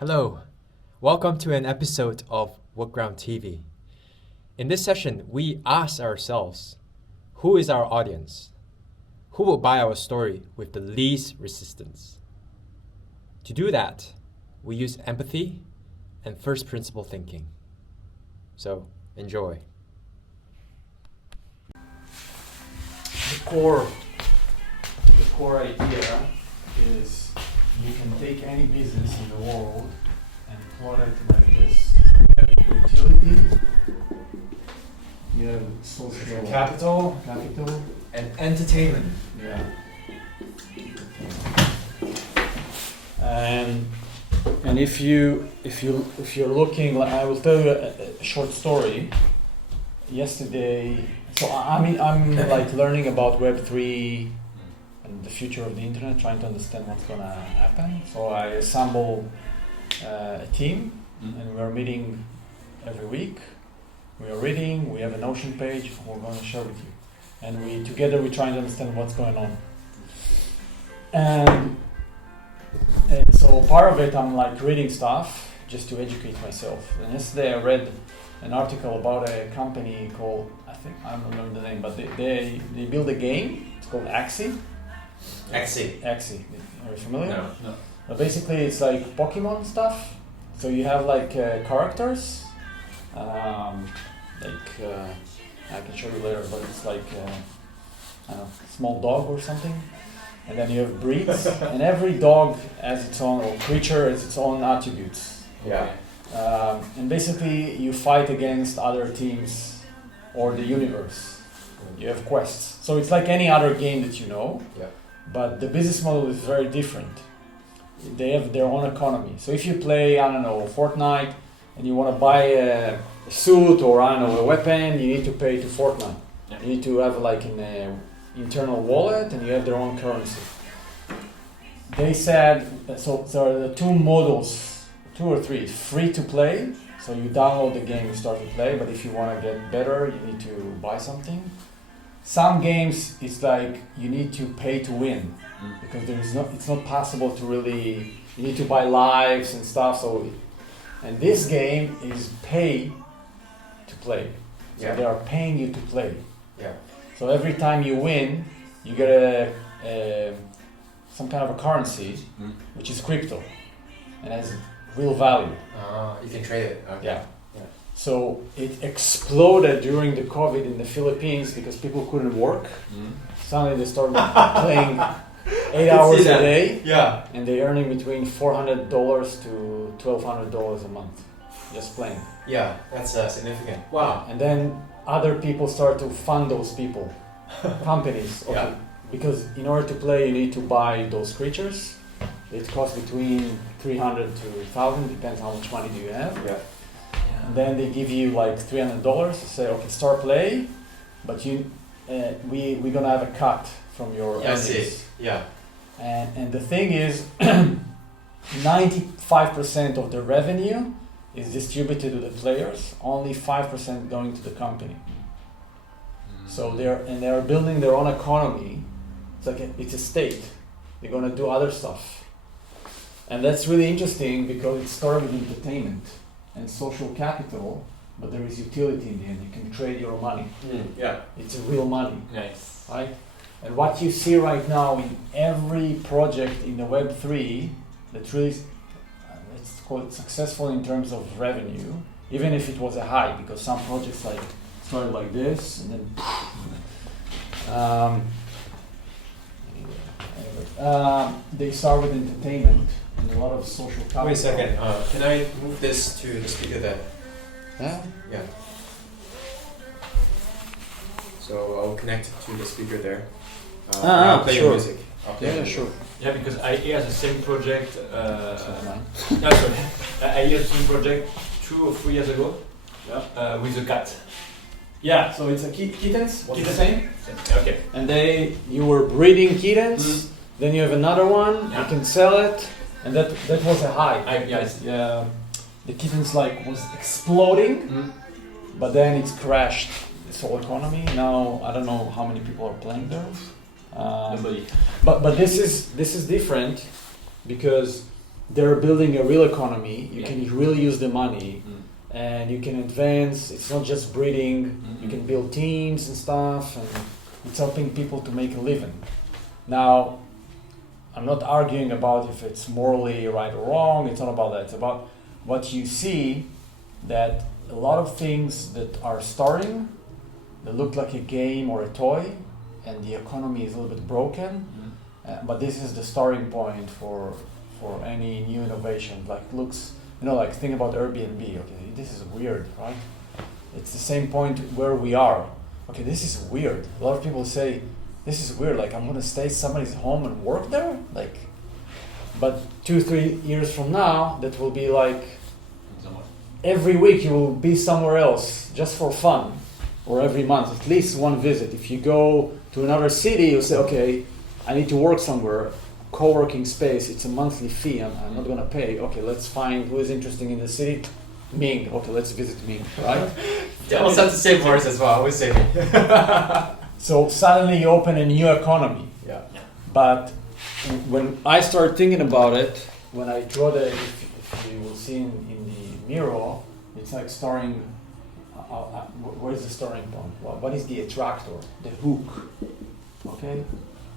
Hello, welcome to an episode of Workground TV. In this session, we ask ourselves, who is our audience? Who will buy our story with the least resistance? To do that, we use empathy and first principle thinking. So, enjoy. The core idea is you can take any business in the world and plot it like this. So you have utility, you have social capital, And entertainment. yeah. And if you're looking, I will tell you a short story. Yesterday, I'm like learning about Web3 and the future of the internet, trying to understand what's gonna happen. So I assemble a team, and we're meeting every week. We are reading. We have a Notion page. We're going to share with you, and we're trying to understand what's going on. And so part of it, I'm like reading stuff just to educate myself. And yesterday I read an article about a company called, I don't remember the name, but they build a game. It's called Axie. Axie. Are you familiar? No. But basically, it's like Pokemon stuff. So you have like characters. I can show you later, but it's like a small dog or something. And then you have breeds, and every dog has its own, or creature has its own attributes. Yeah. And basically, you fight against other teams or the universe. You have quests. So it's like any other game that you know. Yeah. But the business model is very different. They have their own economy. So if you play, Fortnite, and you want to buy a suit or, a weapon, you need to pay to Fortnite. Yeah. You need to have like an internal wallet, and you have their own currency. They said, so there are the two models, 2 or 3, free to play. So you download the game, you start to play, but if you want to get better, you need to buy something. Some games, it's like you need to pay to win, because it's not possible to really, you need to buy lives and stuff. And this game is pay to play. So they are paying you to play. Yeah. So every time you win, you get some kind of a currency, which is crypto, and has real value. You can trade it. Okay. Yeah. So it exploded during the COVID in the Philippines because people couldn't work. Suddenly they started playing 8 hours a day. Yeah. And they're earning between $400 to $1,200 a month just playing. Yeah, that's significant. Wow. And then other people start to fund those people, companies. Okay. Yeah. Because in order to play, you need to buy those creatures. It costs between $300 to $1,000, depends how much money do you have. Yeah. And then they give you like $300 to say, okay, start play, but we're gonna have a cut from your earnings. I see. Yeah. And the thing is, 95% of the revenue is distributed to the players, only 5% going to the company. So they're building their own economy. It's a state. They're gonna do other stuff, and that's really interesting because it started with entertainment and social capital, but there is utility in the end. You can trade your money. Yeah. It's real money. Nice. Right? And what you see right now in every project in the Web3 that really, let's call it successful in terms of revenue, even if it was a high, because some projects like started like this and then they start with entertainment and a lot of social capital. Wait a second. Can I move this to the speaker there? Yeah? Yeah. So I'll connect it to the speaker there. I'll play sure. music. Yeah, sure. Yeah, because I hear the same project. Mine. I hear the same project 2 or 3 years ago. Yeah. With a cat. Yeah, so it's a Kittens. What's the same? Okay. And you were breeding kittens. Then you have another one. Yeah. You can sell it, and that was a high. Yes. Yeah. The kittens was exploding, but then it's crashed. This whole economy. Now I don't know how many people are playing those. Nobody. But this is different because they're building a real economy. You Yeah. can really use the money, and you can advance. It's not just breeding. You can build teams and stuff, and it's helping people to make a living. Now, I'm not arguing about if it's morally right or wrong. It's not about that. It's about what you see, that a lot of things that are starting that look like a game or a toy, and the economy is a little bit broken. But this is the starting point for any new innovation. Like looks, like think about Airbnb. Okay, this is weird, right? It's the same point where we are. Okay, this is weird. A lot of people say, this is weird. Like I'm gonna stay somebody's home and work there. Like, but 2-3 years from now, that will be like every week you will be somewhere else just for fun, or every month at least one visit. If you go to another city, you say, okay, I need to work somewhere. Co-working space. It's a monthly fee. I'm not gonna pay. Okay, let's find who is interesting in the city. Ming. Okay, let's visit Ming. Right? They also have the same words as well. I would say. So suddenly you open a new economy. Yeah. But when I start thinking about it, when I draw if you will see in the mirror, it's like starting. Where is the starting point? What is the attractor? The hook. Okay,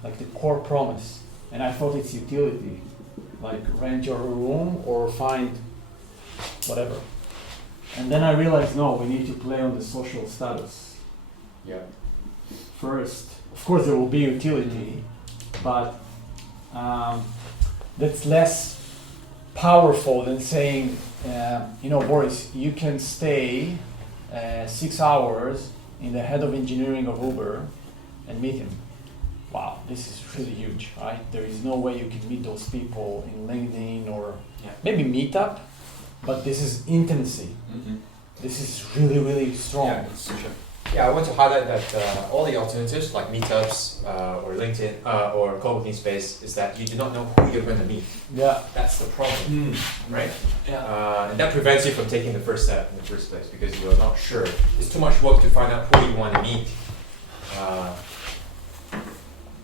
like the core promise. And I thought it's utility, like rent your room or find whatever. And then I realized, no, we need to play on the social status. Yeah. First, of course, there will be utility, but that's less powerful than saying, Boris, you can stay 6 hours in the head of engineering of Uber and meet him. Wow, this is really huge, right? There is no way you can meet those people in LinkedIn or maybe Meetup, but this is intimacy. This is really, really strong. Yeah, it's sure. Yeah, I want to highlight that all the alternatives like meetups or LinkedIn or co-working space is that you do not know who you're going to meet. Yeah. That's the problem, right? Yeah. And that prevents you from taking the first step in the first place because you are not sure. It's too much work to find out who you want to meet.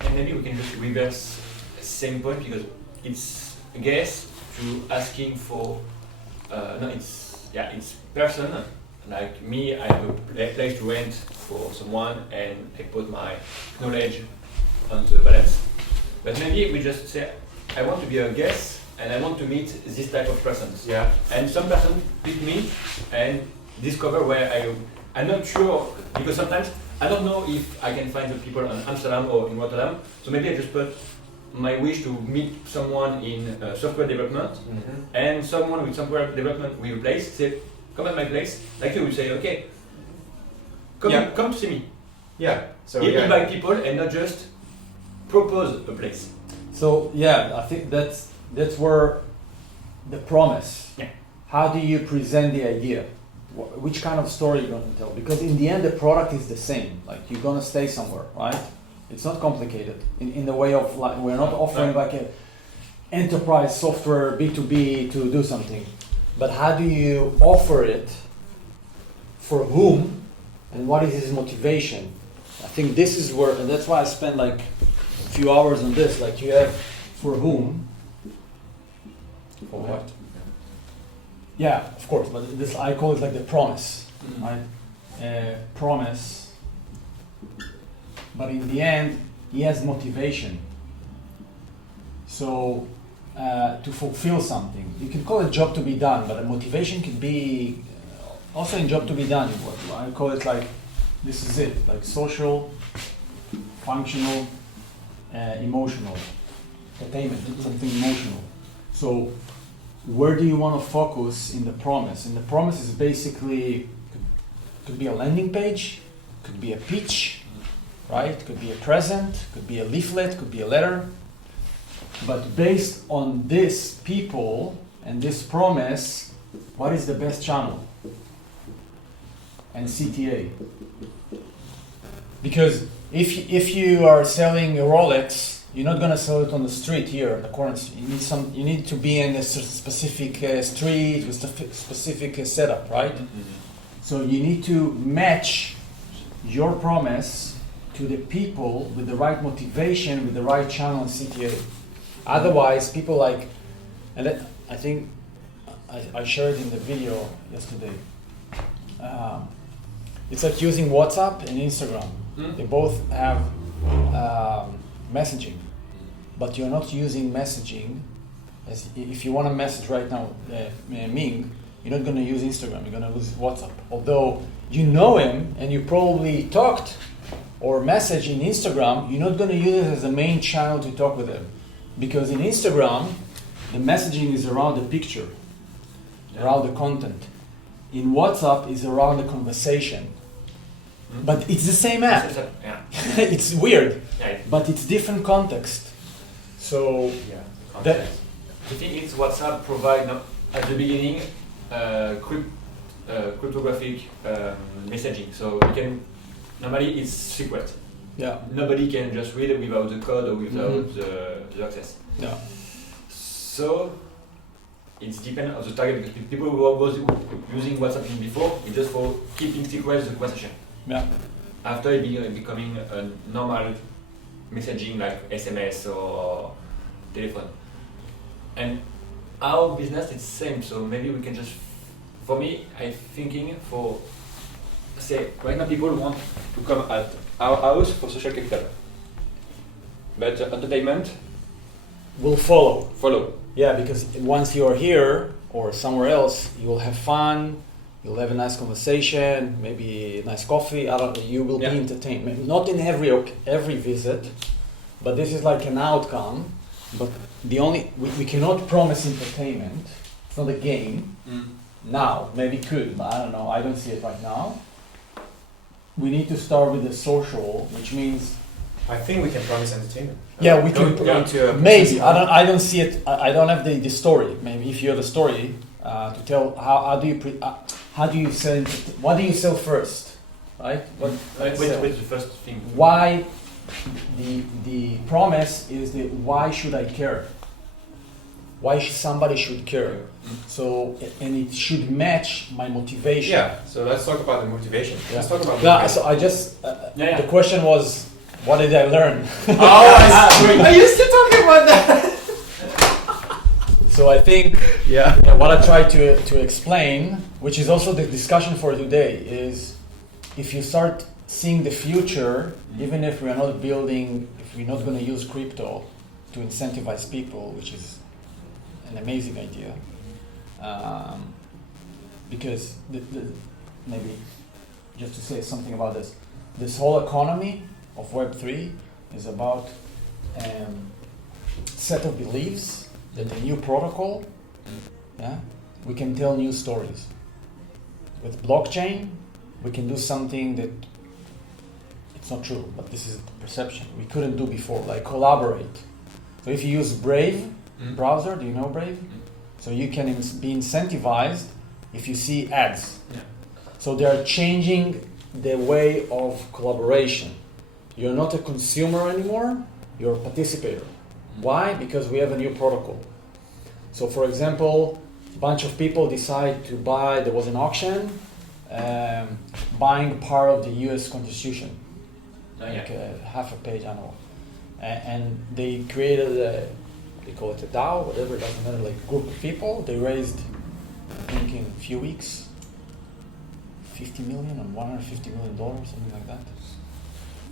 And maybe we can just reverse the same point because it's a guess to asking for it's person like me. I have a place to rent for someone and I put my knowledge on the balance. But maybe we just say I want to be a guest and I want to meet this type of persons. Yeah. And some person pick me and discover where I'm not sure because sometimes I don't know if I can find the people in Amsterdam or in Rotterdam. So maybe I just put my wish to meet someone in software development and someone with software development with a place. Say, come at my place. Like you will say, okay, come to see me. Yeah. So invite people and not just propose a place. So I think that's where the promise. Yeah. How do you present the idea? Which kind of story you're going to tell? Because in the end, the product is the same. Like you're going to stay somewhere, right? It's not complicated in the way of like we're not offering like a enterprise software B2B to do something. But how do you offer it? For whom? And what is his motivation? I think this is where, and that's why I spent like a few hours on this. Like you have for whom? For what? Yeah, of course, but this I call it like the promise, right? Promise. But in the end, he has motivation. So to fulfill something, you can call it job to be done, but a motivation could be also in job to be done. What I call it like this is it, like social, functional, emotional, attainment, something emotional. So where do you want to focus in the promise? And the promise is basically, could be a landing page, could be a pitch, right? Could be a present, could be a leaflet, could be a letter. But based on this people and this promise, what is the best channel? And CTA. Because if you are selling a Rolex, you're not going to sell it on the street here in the corner. You need to be in a specific street with specific setup, right? So you need to match your promise to the people with the right motivation, with the right channel and CTA. Otherwise, people like, and I think I shared in the video yesterday. It's like using WhatsApp and Instagram. They both have messaging, but you're not using messaging. As if you want to message right now, Ming, you're not going to use Instagram. You're going to use WhatsApp. Although you know him and you probably talked or messaged in Instagram, you're not going to use it as the main channel to talk with him, because in Instagram, the messaging is around the picture, around the content. In WhatsApp is around the conversation. But it's the same app. It's weird, but it's different context. So that I think it's WhatsApp provide at the beginning cryptographic messaging. So you can normally it's secret. Yeah. Nobody can just read it without the code or without the access. Yeah. So it's dependent on the target, because people who was using WhatsApp before, it's just for keeping secret the conversation. Yeah. After it becoming a normal messaging like SMS or telephone. And our business is same, so maybe we can just, for me, I'm thinking for, say, right now people want to come at our house for social capital. But entertainment will follow. Yeah, because once you're here or somewhere else, you'll have fun, you'll have a nice conversation, maybe a nice coffee. You will be entertained. Maybe not in every visit, but this is like an outcome. But we cannot promise entertainment. It's not a game. Now, maybe could, but I don't know. I don't see it right now. We need to start with the social, which means. I think we can promise entertainment. Yeah, we can. Maybe I I don't see it. I don't have the story. Maybe if you have a story to tell, how do you sell? What do you sell first, right? What's the first thing? Why? The promise is that why should I care? Why somebody should care? So and it should match my motivation. Yeah. So let's talk about the motivation. Yeah. Let's talk about. Yeah. So I just the question was, what did I learn? Are you still talking about that? So I think what I try to explain, which is also the discussion for today, is if you start seeing the future, even if we're not going to use crypto to incentivize people, which is an amazing idea, because maybe just to say something about this whole economy of Web3 is about set of beliefs that the new protocol, we can tell new stories. With blockchain, we can do something that it's not true, but this is perception. We couldn't do before, like collaborate. So if you use Brave browser, do you know Brave? So you can be incentivized if you see ads. Yeah. So they are changing the way of collaboration. You're not a consumer anymore, you're a participator. Why? Because we have a new protocol. So for example, a bunch of people decide to buy, there was an auction, buying part of the US Constitution. Like half a page, I don't know. And they created they call it a DAO, whatever, it doesn't matter, like a group of people. They raised, I think in a few weeks, $50 million or $150 million, something like that.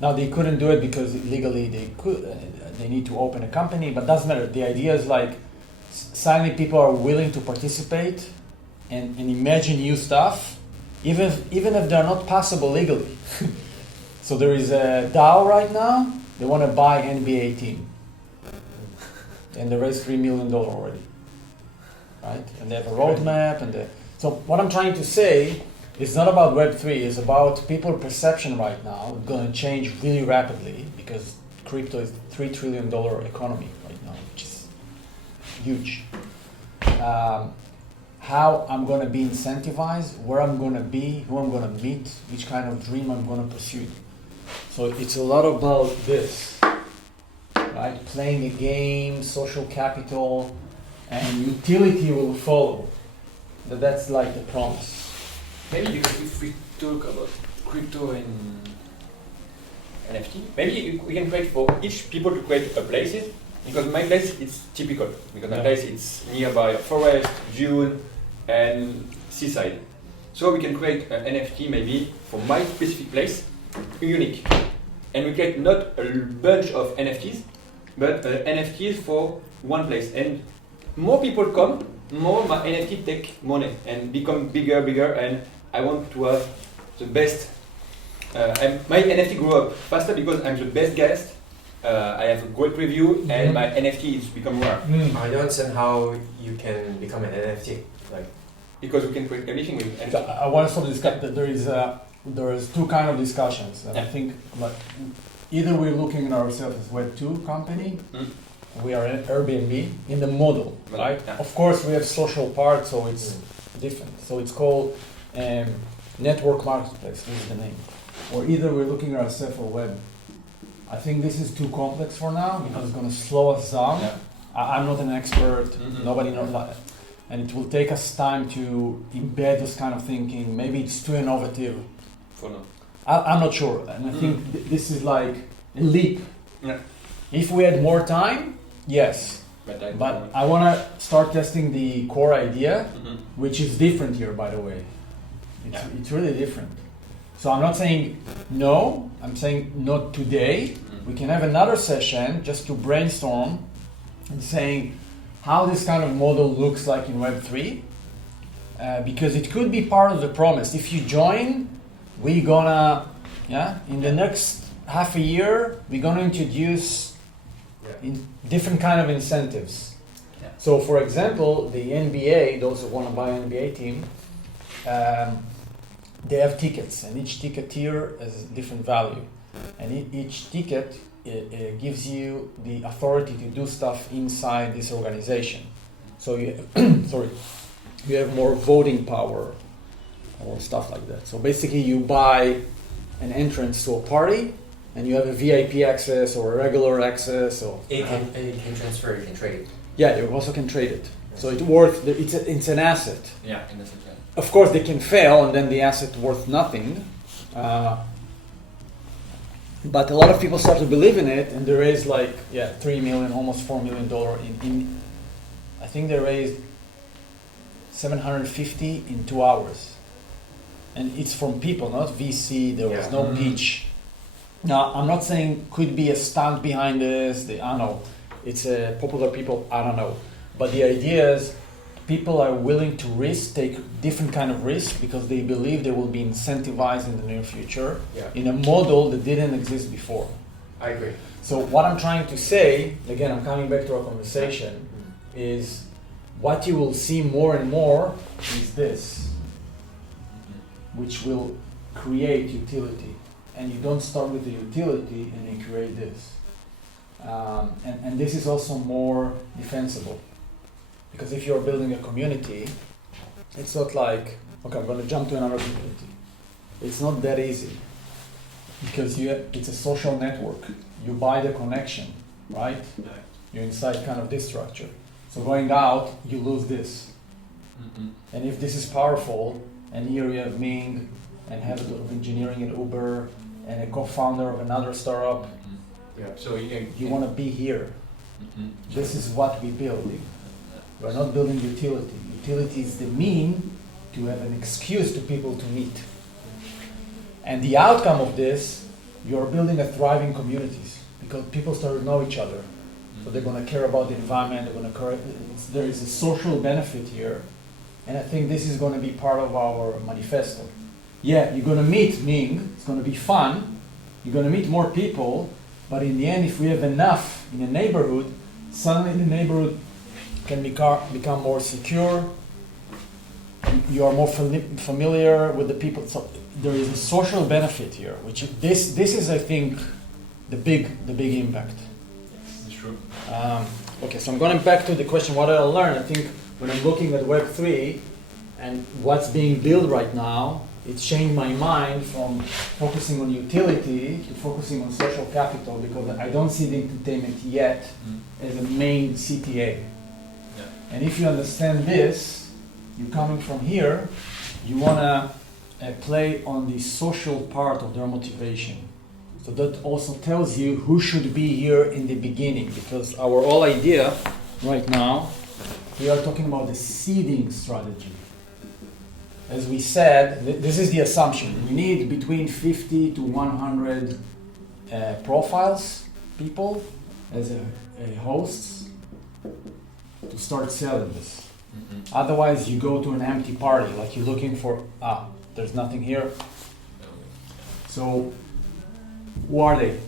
Now they couldn't do it because legally they need to open a company, but doesn't matter. The idea is like suddenly people are willing to participate and imagine new stuff, even if they're not possible legally. So there is a DAO right now. They want to buy NBA team, and they raised $3 million already, right? And they have a roadmap. So what I'm trying to say. It's not about Web3, it's about people's perception right now. It's going to change really rapidly because crypto is a $3 trillion economy right now, which is huge. How I'm going to be incentivized, where I'm going to be, who I'm going to meet, which kind of dream I'm going to pursue. So it's a lot about this, right? Playing a game, social capital, and utility will follow. That's like the promise. Maybe because if we talk about crypto and NFT, maybe we can create for each people to create a place because my place it's typical because my place it's nearby a forest, dune, and seaside. So we can create an NFT maybe for my specific place, unique, and we create not a bunch of NFTs, but NFTs for one place. And more people come, more my NFT take money and become bigger, and I want to have the best. And my NFT grew up faster because I'm the best guest. I have a great review, and my NFT is become rare. I don't understand how you can become an NFT. Like, because we can create everything with NFT. So I want to stop this. There is two kind of discussions, and I think like either we're looking at ourselves as Web2 company, we are an Airbnb in the model, right? Yeah. Of course, we have social part, so it's different. So it's called network marketplace. This is the name. Or either we're looking at ourselves for web. I think this is too complex for now because it's going to slow us down. Yeah. I'm not an expert. Nobody knows that. And it will take us time to embed this kind of thinking. Maybe it's too innovative. For now. I'm not sure. And I think this is like a leap. Yeah. If we had more time, yes. But I want to start testing the core idea, which is different here, by the way. It's really different. So I'm not saying no, I'm saying not today. We can have another session just to brainstorm and saying how this kind of model looks like in Web3, because it could be part of the promise. If you join, we're gonna, in the next half a year, we're gonna introduce different kind of incentives. Yeah. So for example, the NBA, those who wanna buy an NBA team, they have tickets, and each ticket tier has different value. And each ticket gives you the authority to do stuff inside this organization. So you have more voting power or stuff like that. So basically you buy an entrance to a party and you have a VIP access or a regular access. Or you can transfer, you can trade it. Yeah, you also can trade it. So it's an asset. Yeah, in the sense. Of course, they can fail, and then the asset worth nothing. But a lot of people start to believe in it, and they raise $3 million, almost $4 million in. I think they raised $750 in 2 hours, and it's from people, not VC. There was no pitch. Now, I'm not saying could be a stunt behind this. I don't know. It's popular people. I don't know, but the idea is. People are willing to take different kind of risks because they believe they will be incentivized in the near future in a model that didn't exist before. I agree. So what I'm trying to say, again, I'm coming back to our conversation, is what you will see more and more is this, which will create utility. And you don't start with the utility and you create this. And this is also more defensible. Because if you're building a community, it's not like, okay, I'm going to jump to another community. It's not that easy. Because it's a social network. You buy the connection, right? You're inside kind of this structure. So going out, you lose this. And if this is powerful, and here you have Ming, and head of engineering at Uber, and a co-founder of another startup, so you want to be here. This is what we build. We're not building utility. Utility is the mean to have an excuse to people to meet. And the outcome of this, you're building a thriving communities because people start to know each other. So they're going to care about the environment. There is a social benefit here. And I think this is going to be part of our manifesto. Yeah, you're going to meet Ming. It's going to be fun. You're going to meet more people. But in the end, if we have enough in a neighborhood, suddenly the neighborhood can become more secure. You are more familiar with the people. So there is a social benefit here, which this is, I think, the big impact. It's true. Okay, so I'm going back to the question: what did I learn? I think when I'm looking at Web3 and what's being built right now, it's changed my mind from focusing on utility to focusing on social capital because I don't see the entertainment yet as a main CTA. And if you understand this, you're coming from here, you want to play on the social part of their motivation. So that also tells you who should be here in the beginning, because our whole idea right now, we are talking about the seeding strategy. As we said, this is the assumption. We need between 50 to 100 profiles, people, as a hosts, to start selling this. Mm-hmm. Otherwise, you go to an empty party, like you're looking for, there's nothing here. So, who are they?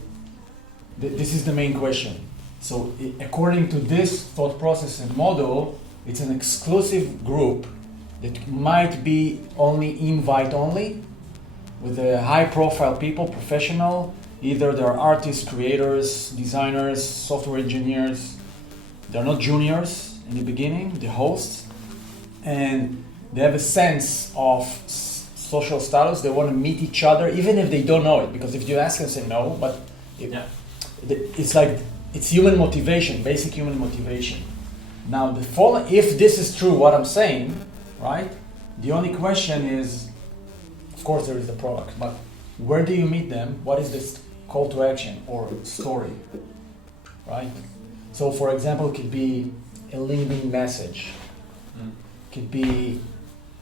This is the main question. So, according to this thought process and model, it's an exclusive group that might be only invite only, with high profile people, professional. Either they're artists, creators, designers, software engineers. They're not juniors in the beginning, the hosts. And they have a sense of social status. They want to meet each other, even if they don't know it. Because if you ask them, say no, but it's like, it's human motivation, basic human motivation. Now, if this is true, what I'm saying, right? The only question is, of course, there is the product, but where do you meet them? What is this call to action or story, right? So, for example, it could be a LinkedIn message, could be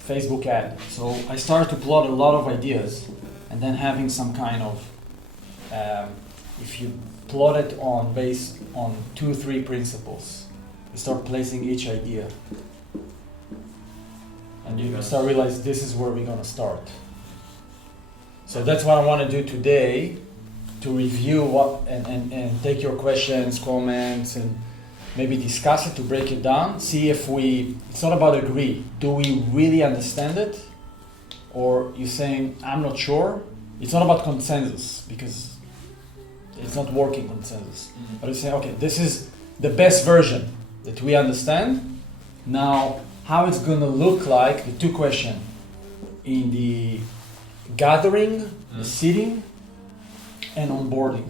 Facebook ad. So I started to plot a lot of ideas, and then having some kind of, if you plot it based on 2-3 principles, you start placing each idea. And you start realize this is where we're gonna start. So that's what I want to do today, to review what and take your questions, comments, and maybe discuss it, to break it down. See if it's not about agree. Do we really understand it? Or you saying, I'm not sure. It's not about consensus, because it's not working consensus. Mm-hmm. But you say, okay, this is the best version that we understand. Now, how it's going to look like, the 2 questions, in the gathering, the seeding, and onboarding.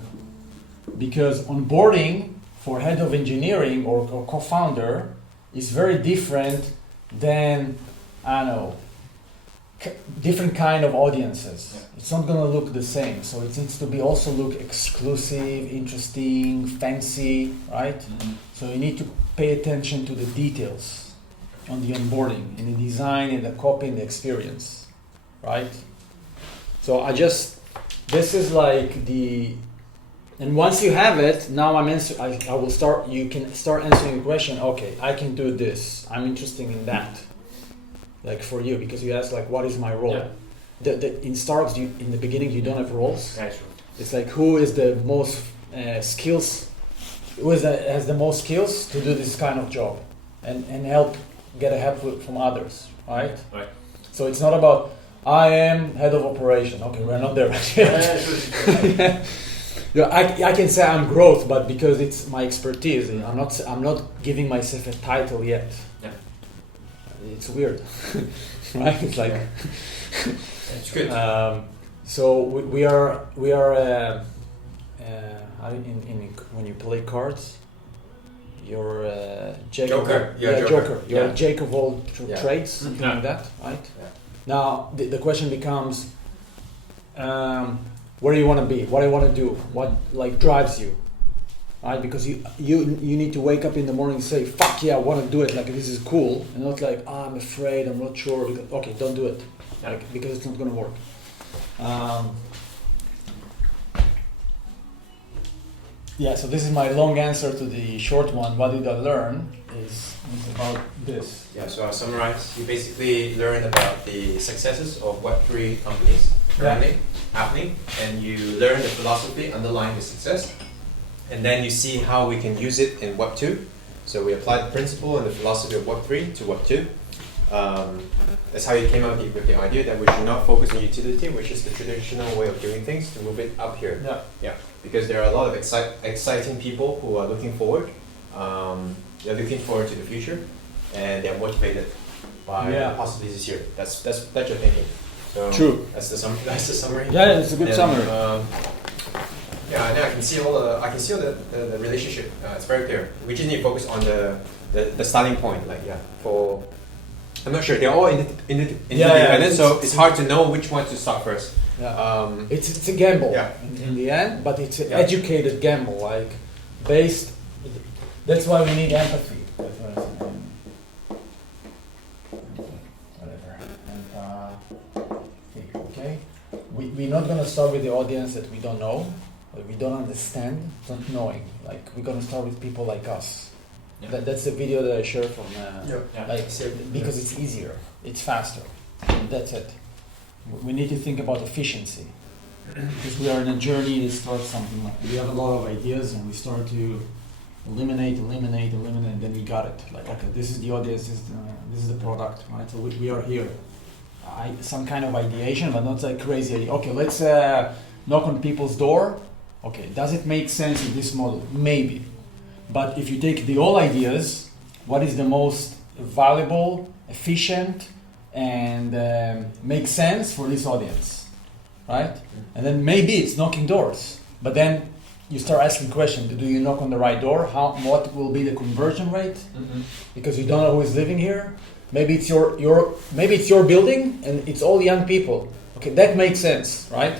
Because onboarding for head of engineering or co-founder is very different than, I don't know, different kind of audiences. Yeah. It's not going to look the same. So it needs to be also look exclusive, interesting, fancy, right? Mm-hmm. So you need to pay attention to the details on the onboarding, in the design, in the copy, in the experience, right? So this is like and once you have it, now I will start, you can start answering the question, okay, I can do this, I'm interested in that. Like for you, because you asked like, what is my role? Yeah. In startups, in the beginning, you don't have roles. Yeah, sure. It's like, who is the most skills, has the most skills to do this kind of job and help get a help from others, right? Right. So it's not about, I am head of operation. Okay, we're not there yet. Yeah, I can say I'm growth, but because it's my expertise, I'm not giving myself a title yet. Yeah. It's weird, right? It's like it's good. So we are when you play cards, you're Joker. Joker. You're a Jake of all trades, something like that, right? Yeah. Now the question becomes, where do you want to be? What do you want to do? What like drives you, right? Because you need to wake up in the morning and say, "Fuck yeah, I want to do it. Like this is cool," and not like, "I'm afraid, I'm not sure." Okay, don't do it, like, because it's not going to work. Yeah, so this is my long answer to the short one. What did I learn? Is about this. Yeah, so I'll summarize. You basically learn about the successes of Web3 companies currently happening, and you learn the philosophy underlying the success, and then you see how we can use it in Web2. So we apply the principle and the philosophy of Web3 to Web2. That's how you came up with the idea that we should not focus on utility, which is the traditional way of doing things, to move it up here. Yeah. Because there are a lot of exciting people who are looking forward. They're looking forward to the future, and they're motivated by the possibilities here. That's your thinking. So true. That's the summary. Yeah, it's a good summary. Yeah, and I can see all the relationship. It's very clear. We just need to focus on the starting point. Like I'm not sure. They're all independent, so it's hard to know which one to start first. Yeah. It's a gamble in the end, but it's an educated gamble, like based. That's why we need empathy. Whatever. And, okay. We're not gonna start with the audience that we don't know, that we don't understand, not knowing. Like we're gonna start with people like us. Yeah. That's the video that I shared from. Because it's easier, it's faster. And that's it. We need to think about efficiency because we are in a journey to start something. Like we have a lot of ideas and we start to eliminate, and then we got it. Like okay, this is the audience, this is the product, right? So we are here. Some kind of ideation, but not like crazy idea. Okay, let's knock on people's door. Okay, does it make sense in this model? Maybe. But if you take the all ideas, what is the most valuable, efficient, and makes sense for this audience, right? And then maybe it's knocking doors, but then you start asking questions. Do you knock on the right door? What will be the conversion rate? Mm-hmm. Because you don't know who is living here. Maybe it's your building and it's all young people. Okay, that makes sense, right?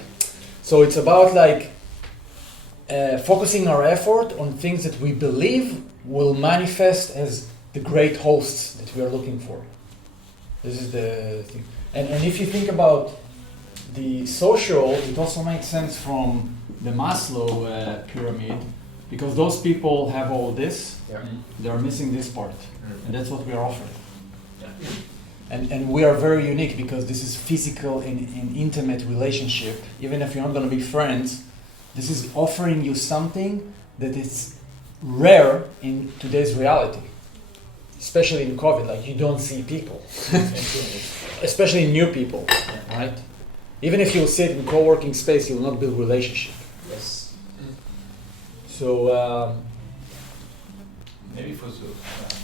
So it's about like focusing our effort on things that we believe will manifest as the great hosts that we are looking for. This is the thing. And if you think about the social, it also makes sense from the Maslow pyramid, because those people have all this, they're missing this part. And that's what we are offering. And we are very unique because this is physical and intimate relationship. Even if you're not going to be friends, this is offering you something that is rare in today's reality. Especially in COVID, like you don't see people. Especially new people, right? Even if you sit in co-working space, you will not build relationship. Yes. So, maybe for so.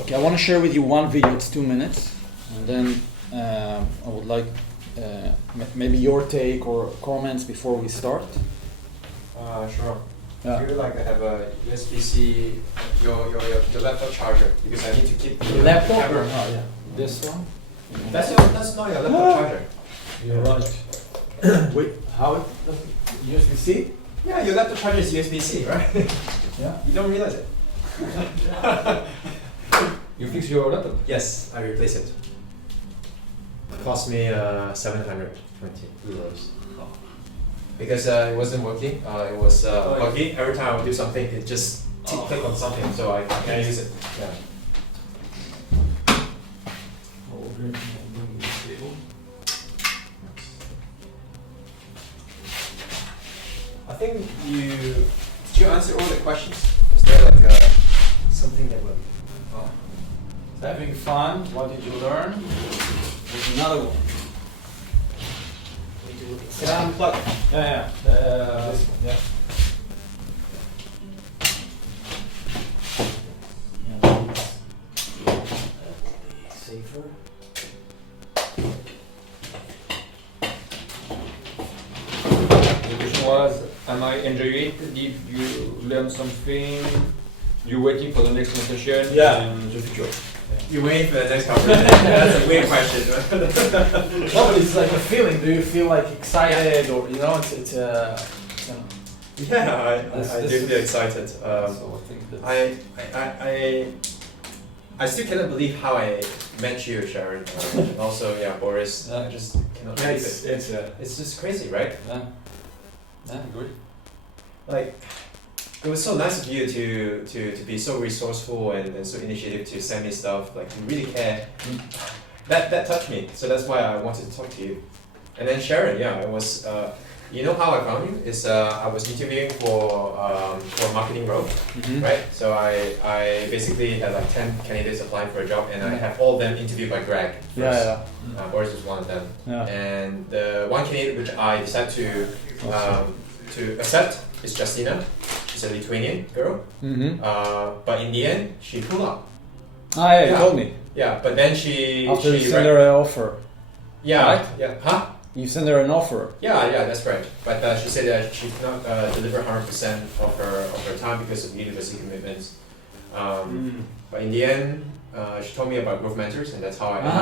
Okay, I want to share with you one video. It's 2 minutes, and then I would like maybe your take or comments before we start. Sure. Yeah. You would like to have a USB-C, your laptop charger, because I need to keep the Laptop? camera. Oh, yeah. This one? That's not your laptop charger. You're right. Wait, how it USB-C? Yeah, your laptop charger is USB-C, right? Yeah. You don't realize it. You fix your laptop? Yes, I replace it. It cost me 720 euros. Because it wasn't working, it was buggy. Every time I would do something, it just click on something, so I can't use it. Yeah. I think did you answer all the questions? Is there like something that would? Oh. Having fun. What did you learn? There's another one. Can I unplug? Yeah. This one. Yeah. Safer. The question was, am I enjoying it? Did you learn something? You waiting for the next conversation? Yeah. And the future. You waiting for the next conversation? That's a weird question. No, but it's like a feeling. Do you feel like excited, or you know, it's you know. Yeah, I do feel excited. So I think I still cannot believe how I met you, Sharon. And also, yeah, Boris. I just cannot believe it. It's just crazy, right? Yeah, good. Like, it was so nice of you to be so resourceful and so initiative to send me stuff. Like, you really care. That touched me. So that's why I wanted to talk to you. And then Sharon, yeah, it was. You know how I found you? Is I was interviewing for a marketing role, right? So I basically had like 10 candidates applying for a job, and I have all of them interviewed by Greg first. Boris was one of them. Yeah. And the one candidate which I decided to accept is Justina. She's a Lithuanian girl. But in the end, she pulled up. You told me. Yeah, but then she sent her an offer. Yeah, right? Yeah. Huh? You sent her an offer. Yeah, that's right. But she said that she could not deliver 100% of her time because of university commitments. But in the end, she told me about growth mentors, and that's how I ended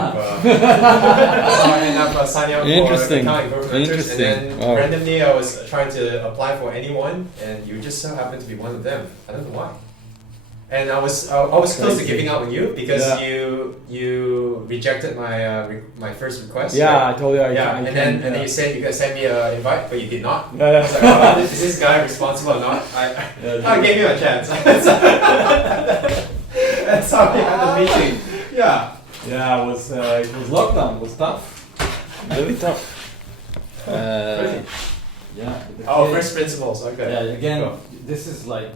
up signing up for an account in growth mentors. And then randomly, I was trying to apply for anyone, and you just so happened to be one of them. I don't know why. And I was close to giving up on you because you rejected my first request. Yeah, right? I told you. And then you said you could send me an invite, but you did not. Yeah. I was like, oh, is this guy responsible or not? I gave him a chance. That's how we had the meeting. Yeah. Yeah, it was lockdown. It was tough. Really tough. Yeah. First principles. Okay. Yeah. Again, this is like,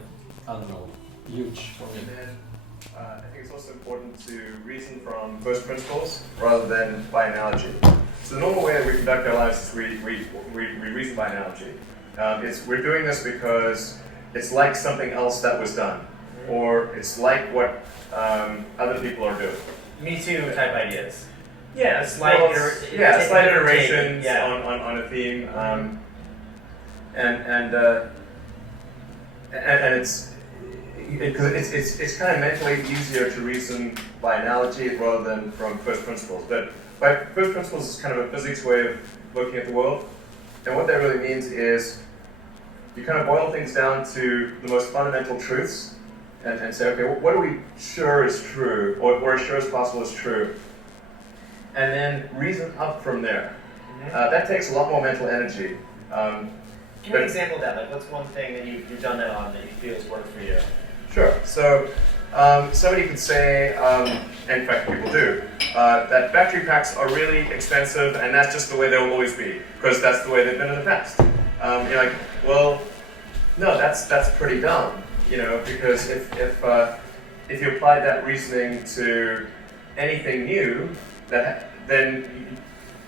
I don't know, huge for me. And then I think it's also important to reason from first principles rather than by analogy. So the normal way that we conduct our lives is we reason by analogy. We're doing this because it's like something else that was done, or it's like what other people are doing. Me too type ideas. Yeah, Slight iterations yeah. on a theme, and it's kind of mentally easier to reason by analogy rather than from first principles. But by first principles is kind of a physics way of looking at the world, and what that really means is you kind of boil things down to the most fundamental truths, and say, okay, what are we sure is true, or as sure as possible is true, and then reason up from there. That takes a lot more mental energy. Give me an example of that. Like, what's one thing that you've done that on that you feel has worked for you? Sure. So somebody could say, and in fact people do, that battery packs are really expensive, and that's just the way they'll always be, because that's the way they've been in the past. You're like, well, no, that's pretty dumb, because if you applied that reasoning to anything new, then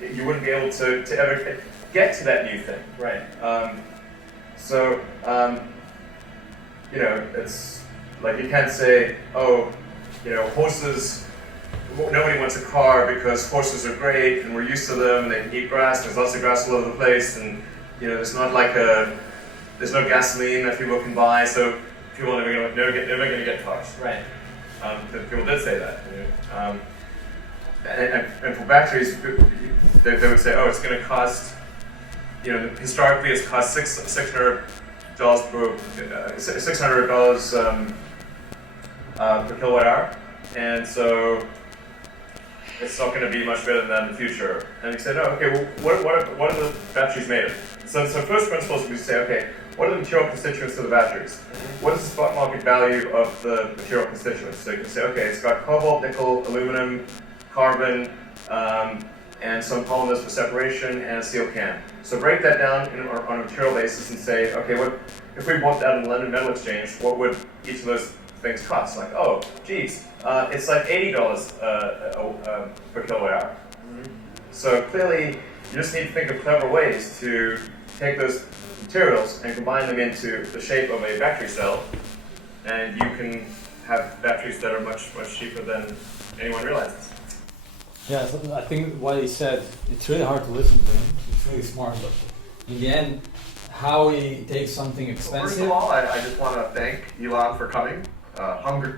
you wouldn't be able to ever get to that new thing. Right. It's like you can't say, horses, nobody wants a car because horses are great and we're used to them and they can eat grass, there's lots of grass all over the place, and there's not like there's no gasoline that people can buy, so people are never going to get cars. Right. People did say that. And for batteries, they would say, it's going to cost, historically it's cost $600 per kilowatt hour, and so it's not going to be much better than that in the future. And we said, what are the batteries made of? So first principles we say, okay, what are the material constituents of the batteries? What is the spot market value of the material constituents? So you can say, okay, it's got cobalt, nickel, aluminum, carbon, and some polymers for separation, and a steel can. So break that down on a material basis and say, okay, if we bought that in the London Metal Exchange, what would each of those things cost? Like, it's like $80 per kilowatt hour. So clearly, you just need to think of clever ways to take those materials and combine them into the shape of a battery cell, and you can have batteries that are much, much cheaper than anyone realizes. Yeah, so I think what he said, it's really hard to listen to him. It's really smart, but in the end, how he takes something expensive. First of all, I just want to thank Elon for coming. Hungry.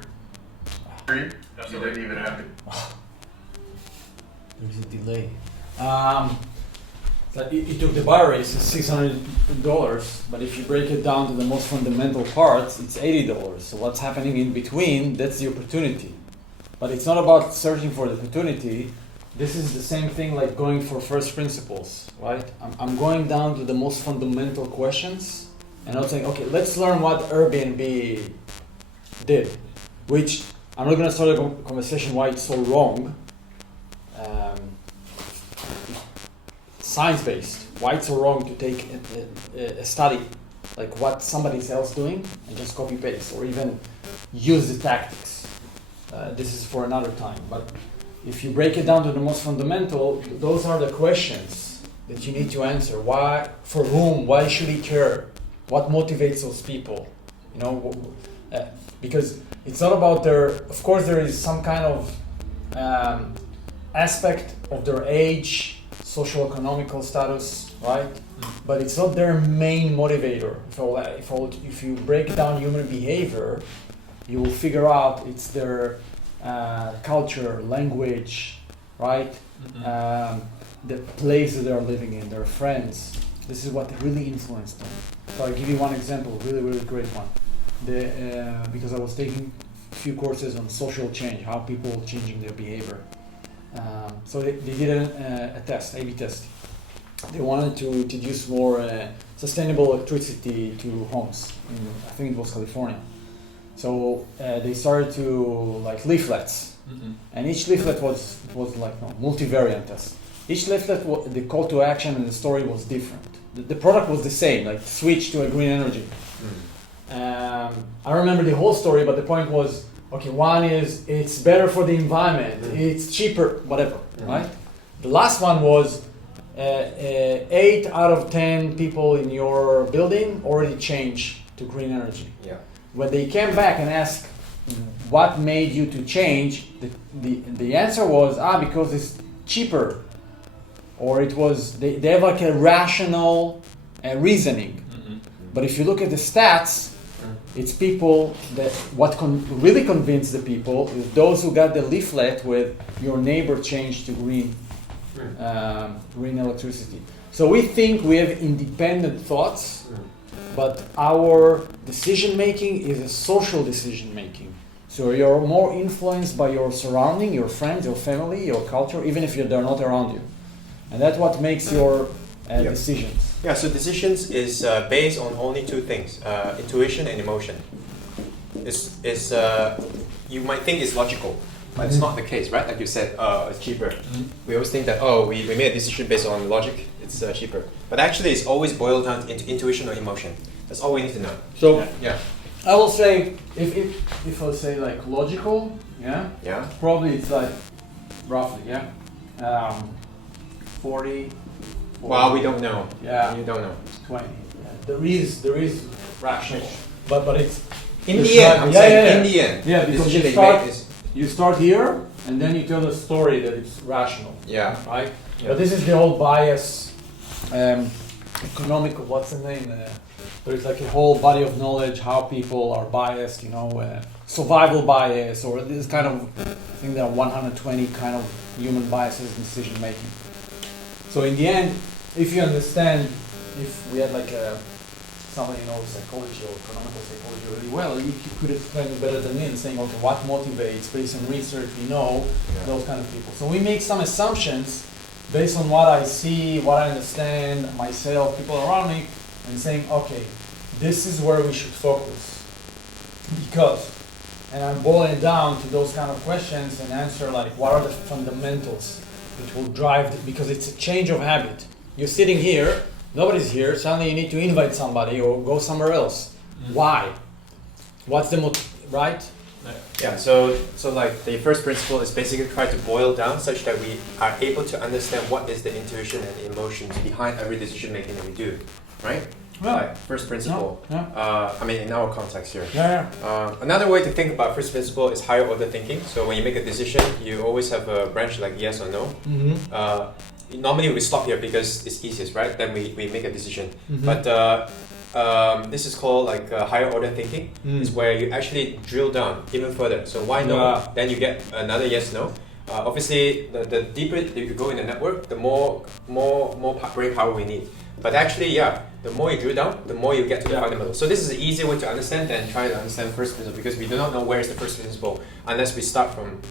You didn't even have to. There's a delay. It took the bar race, it's $600, but if you break it down to the most fundamental parts, it's $80. So what's happening in between, that's the opportunity. But it's not about searching for the opportunity. This is the same thing like going for first principles, right? I'm going down to the most fundamental questions, and I'm saying, okay, let's learn what Airbnb did, which I'm not going to start a conversation why it's so wrong. Science-based, why it's so wrong to take a study like what somebody else doing and just copy-paste or even use the tactics. This is for another time, but if you break it down to the most fundamental, those are the questions that you need to answer. Why, for whom, why should he care? What motivates those people? Because it's not about of course there is some kind of aspect of their age, social economical status, right? But it's not their main motivator. If you break down human behavior, you will figure out it's their culture, language, right? The place that they're living in, their friends. This is what really influenced them. So I'll give you one example, really, really great one. Because I was taking a few courses on social change, how people changing their behavior. So they did a test, A/B test. They wanted to introduce more sustainable electricity to homes. I think it was California. So they started to like leaflets, and each leaflet was like multivariant test. Each leaflet, the call to action and the story was different. The product was the same, like switch to a green energy. I don't remember the whole story, but the point was, okay, one is it's better for the environment, it's cheaper, whatever, right? The last one was 8 out of 10 people in your building already changed to green energy. Yeah. When they came back and asked what made you to change, the answer was because it's cheaper, or it was they have like a rational reasoning. But if you look at the stats, it's people that really convinced the people is those who got the leaflet with your neighbor changed to green electricity. So we think we have independent thoughts, but our decision making is a social decision making. So you're more influenced by your surrounding, your friends, your family, your culture, even if they're not around you. And that's what makes your decisions. Yeah, so decisions is based on only two things, intuition and emotion. You might think it's logical, but it's not the case, right? Like you said, it's cheaper. We always think that, we made a decision based on logic, it's cheaper. But actually, it's always boiled down into intuition or emotion. That's all we need to know. So yeah. I will say, if I say like logical, probably it's like roughly, 40. Well, we don't know. Yeah. You don't know. 20. Yeah. There is rational, but it's in the end. I'm saying in the end. Yeah, because you start here and then you tell the story that it's rational. Yeah. Right. Yeah. But this is the whole bias, economic. What's the name? There's like a whole body of knowledge how people are biased. Survival bias, or this kind of. I think there are 120 kind of human biases in decision making. So in the end, if you understand, if we had like somebody knows psychology or economical psychology really well, you could explain it better than me and saying, okay, what motivates based on research, those kind of people. So we make some assumptions based on what I see, what I understand, myself, people around me, and saying, okay, this is where we should focus. And I'm boiling down to those kind of questions and answer like, what are the fundamentals which will drive, because it's a change of habit. You're sitting here, nobody's here, suddenly you need to invite somebody or go somewhere else. Why? What's the right? Yeah, so like the first principle is basically try to boil down such that we are able to understand what is the intuition and emotions behind every decision making that we do, right? Well, like first principle. In our context here. Another way to think about first principle is higher order thinking. So when you make a decision, you always have a branch like yes or no. Normally we stop here because it's easiest, right? Then we make a decision. But this is called like higher order thinking. It's where you actually drill down even further. So why no? Then you get another yes no. Obviously, the deeper you go in the network, the more brain power we need. But actually, the more you drill down, the more you get to the fundamental. So this is an easier way to understand than trying to understand first principle, because we do not know where is the first principle unless we start from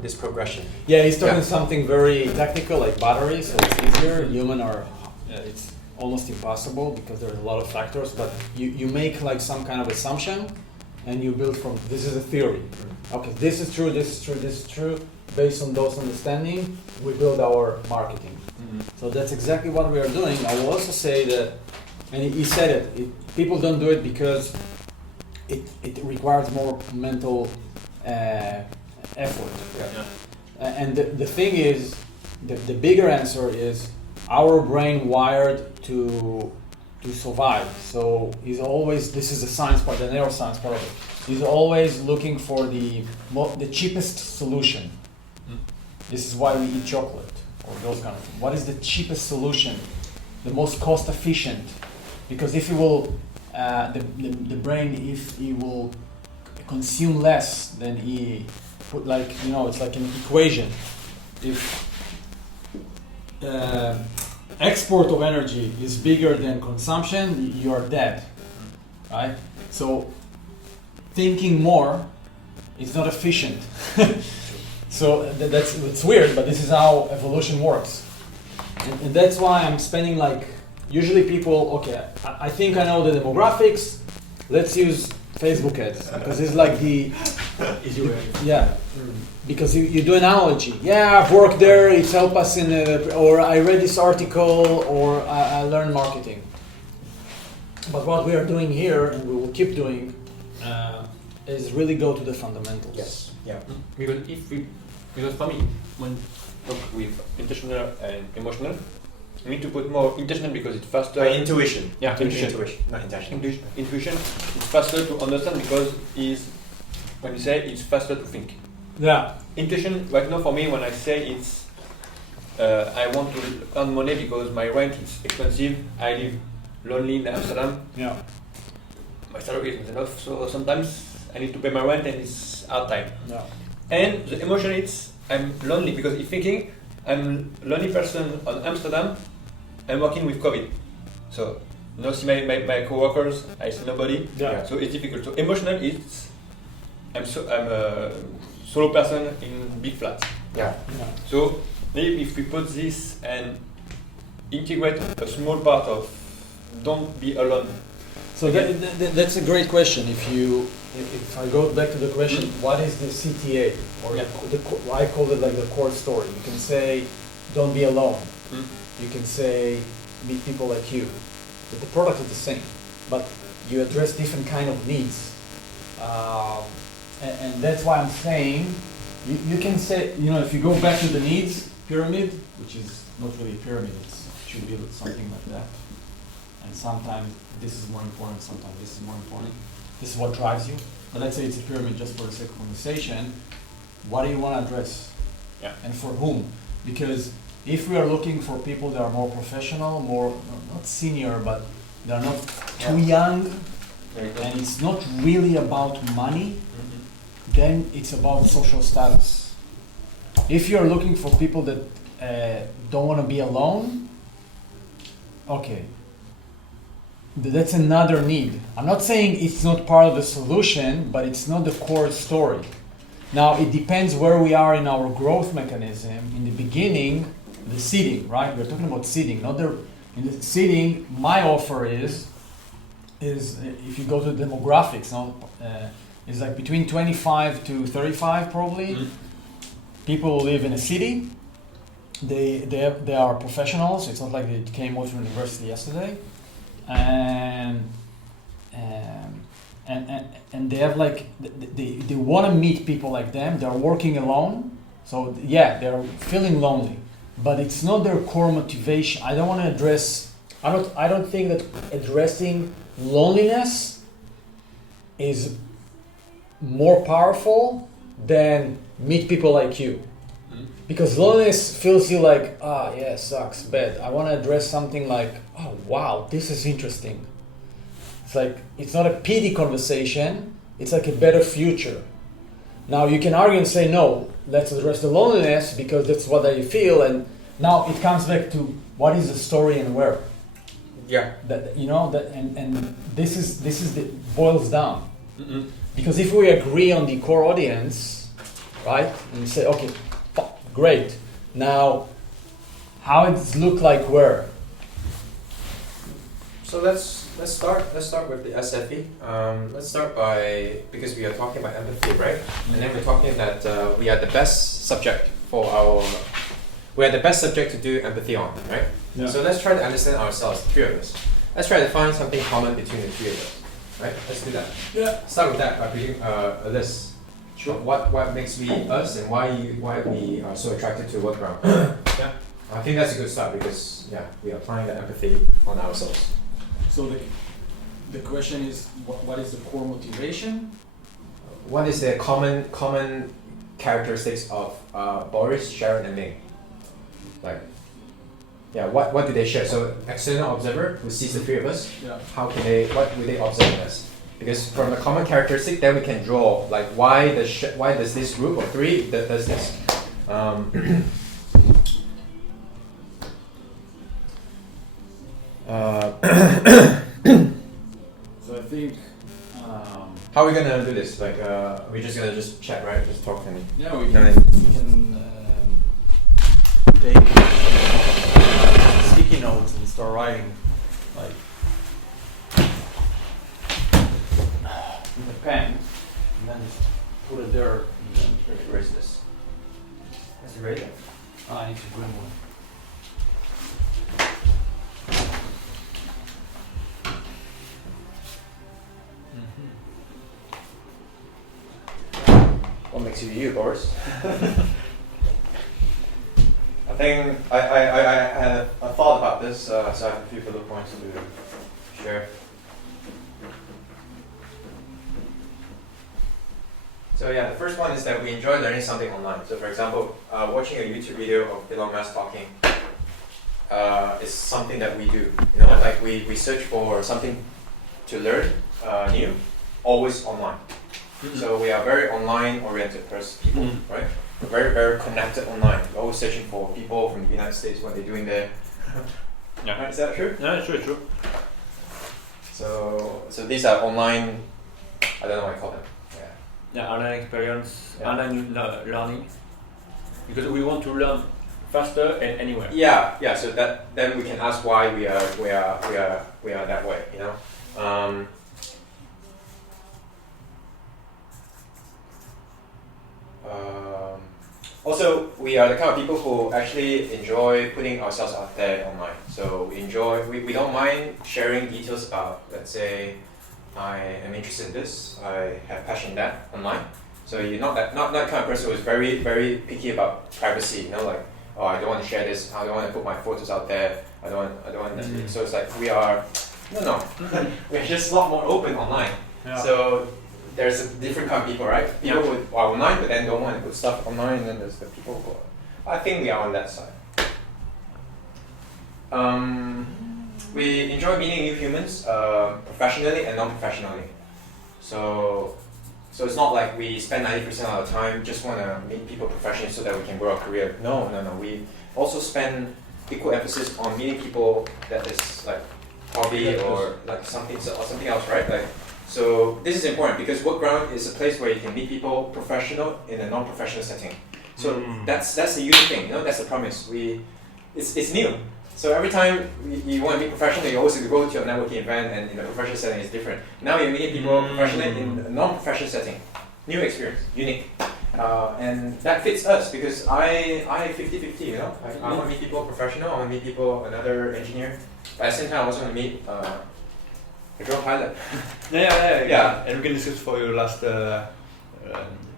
this progression. Yeah, he's talking something very technical like batteries, so it's easier. Human it's almost impossible because there's a lot of factors, but you make like some kind of assumption and you build from, this is a theory. Okay, this is true, this is true, this is true. Based on those understanding, we build our marketing. So that's exactly what we are doing. I will also say that, and he said it, people don't do it because it requires more mental effort. And the thing is, the bigger answer is our brain wired to survive. So he's always, this is the science part, the neuroscience part of it. He's always looking for the cheapest solution. This is why we eat chocolate or those kind of things. What is the cheapest solution, the most cost efficient? Because if you will, the brain, if he will consume less than he put like, it's like an equation. If export of energy is bigger than consumption, you are dead, right? So thinking more is not efficient. So it's weird, but this is how evolution works. And that's why I'm spending usually people, okay, I think I know the demographics, let's use Facebook ads, because it's like the Easy way. yeah, because you do an analogy. Yeah, I've worked there. It's helped us or I read this article, or I learned marketing. But what we are doing here, and we will keep doing, is really go to the fundamentals. Yes. Yeah. Because for me, when talk with intentional and emotional, you need to put more intentional because it's faster. Intuition. Yeah, intuition. Not intention. Intuition, it's faster to understand because when you say it's faster to think. Yeah. Intuition, right now for me, when I say it's, I want to earn money because my rent is expensive, I live lonely in Amsterdam, Yeah. my salary isn't enough, so sometimes I need to pay my rent and it's hard time. Yeah. And the emotion is, I'm lonely because if thinking, I'm a lonely person on Amsterdam, I'm working with COVID. So, no see my co-workers, I see nobody. Yeah. So it's difficult. So emotional is, I'm a solo person in big flats. Yeah. Yeah. So maybe if we put this and integrate a small part of don't be alone. So that's a great question. If I go back to the question, what is the CTA, or I call it like the core story. You can say, don't be alone. You can say, meet people like you. But the product is the same, but you address different kind of needs. And that's why I'm saying, you can say, if you go back to the needs pyramid, which is not really a pyramid, it should be something like that. And sometimes this is more important, sometimes this is more important. This is what drives you. But let's say it's a pyramid just for the sake of conversation. What do you want to address? Yeah. And for whom? Because if we are looking for people that are more professional, not senior, but they're not too young, and it's not really about money, then it's about social status. If you're looking for people that don't want to be alone, okay, that's another need. I'm not saying it's not part of the solution, but it's not the core story. Now, it depends where we are in our growth mechanism. In the beginning, the seeding, right? We're talking about seeding, in the seeding, my offer is if you go to demographics, is like between 25 to 35 probably. People who live in a city. They are professionals. It's not like they came out from university yesterday, and they have they want to meet people like them. They're working alone, so yeah, they're feeling lonely, but it's not their core motivation. I don't want to address. I don't think that addressing loneliness is more powerful than meet people like you. Because loneliness feels you like, yeah, sucks, bad. I want to address something like, oh, wow, this is interesting. It's like, it's not a pity conversation, it's like a better future. Now, you can argue and say, no, let's address the loneliness because that's what I feel. And now it comes back to what is the story and where. Yeah. And this is the boils down. Because if we agree on the core audience, right, and you say, okay, great. Now, how it look like where? So let's start with the SFE. Let's start by, because we are talking about empathy, right? And then we're talking that we are the best subject to do empathy on, right? Yeah. So let's try to understand ourselves, the three of us. Let's try to find something common between the three of us, right? Let's do that. Yeah. Start with that by creating a list. Sure. What makes we us and why we are so attracted to Workground. Yeah. I think that's a good start because we are applying that empathy on ourselves. So the question is, what is the core motivation? What is the common characteristics of Boris, Sharon, and Ming? What do they share? So external observer who sees the three of us, what will they observe in us? Because from the common characteristic, then we can draw like why does this group of three does this. So I think. How are we gonna do this? Like, we're just gonna chat, right? Just talk and. Yeah, we No, can. We can take sticky notes and start writing, like with a pen, and then just put it there. And then Erase this. Let's erase it. I need to bring one. What makes you you, Boris? I think I had a thought about this, so I have a few bullet points to share. So yeah, the first one is that we enjoy learning something online. So for example, watching a YouTube video of Elon Musk talking is something that we do. You know, like we search for something to learn new, always online. So we are very online-oriented people, right? We're very, very connected online. We're always searching for people from the United States, what they're doing there. Yeah. Right, is that true? Yeah, it's true. So these are online. I don't know what I call them. Yeah, online experience, Yeah. online learning, because we want to learn faster and anywhere. Yeah. So that then we can ask why we are that way. You know. Also, we are the kind of people who actually enjoy putting ourselves out there online. So we don't mind sharing details about, let's say, I am interested in this, I have passion in that online. So you're not that kind of person who is very, very picky about privacy, you know, like, oh, I don't want to share this, I don't want to put my photos out there, I don't want that. So it's like we're just a lot more open online. Yeah. So there's a different kind of people, right? People who are online but then don't want to put stuff online, and then there's the people who are, I think we are on that side. We enjoy meeting new humans, professionally and non-professionally. So it's not like we spend 90% of the time just want to meet people professionally so that we can grow our career. No. We also spend equal emphasis on meeting people that is like hobby or like something else, right? Like, so this is important because Workground is a place where you can meet people professional in a non-professional setting. So that's the unique thing, you know, that's the promise. It's new. So every time you want to meet professional, you always go to a networking event, and in a professional setting it's different. Now you're meeting people professionally in a non-professional setting. New experience, unique. And that fits us because I 50-50, you know. I want to meet people professional, I want to meet people, another engineer. But at the same time I also want to meet a drone pilot. Yeah. And we can discuss for your last,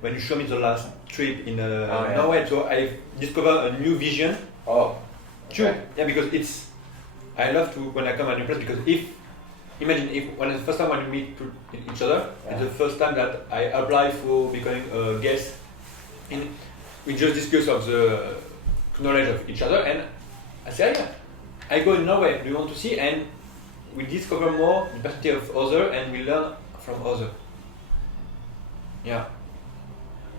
when you show me the last trip in Norway, so I discovered a new vision. Oh. True. Yeah, because I love to when I come to a new place, because imagine when the first time when you meet each other, it's the first time that I apply for becoming a guest, and we just discuss of the knowledge of each other, and I say, I go in Norway, do you want to see? And we discover more the perspective of other, and we learn from other. Yeah,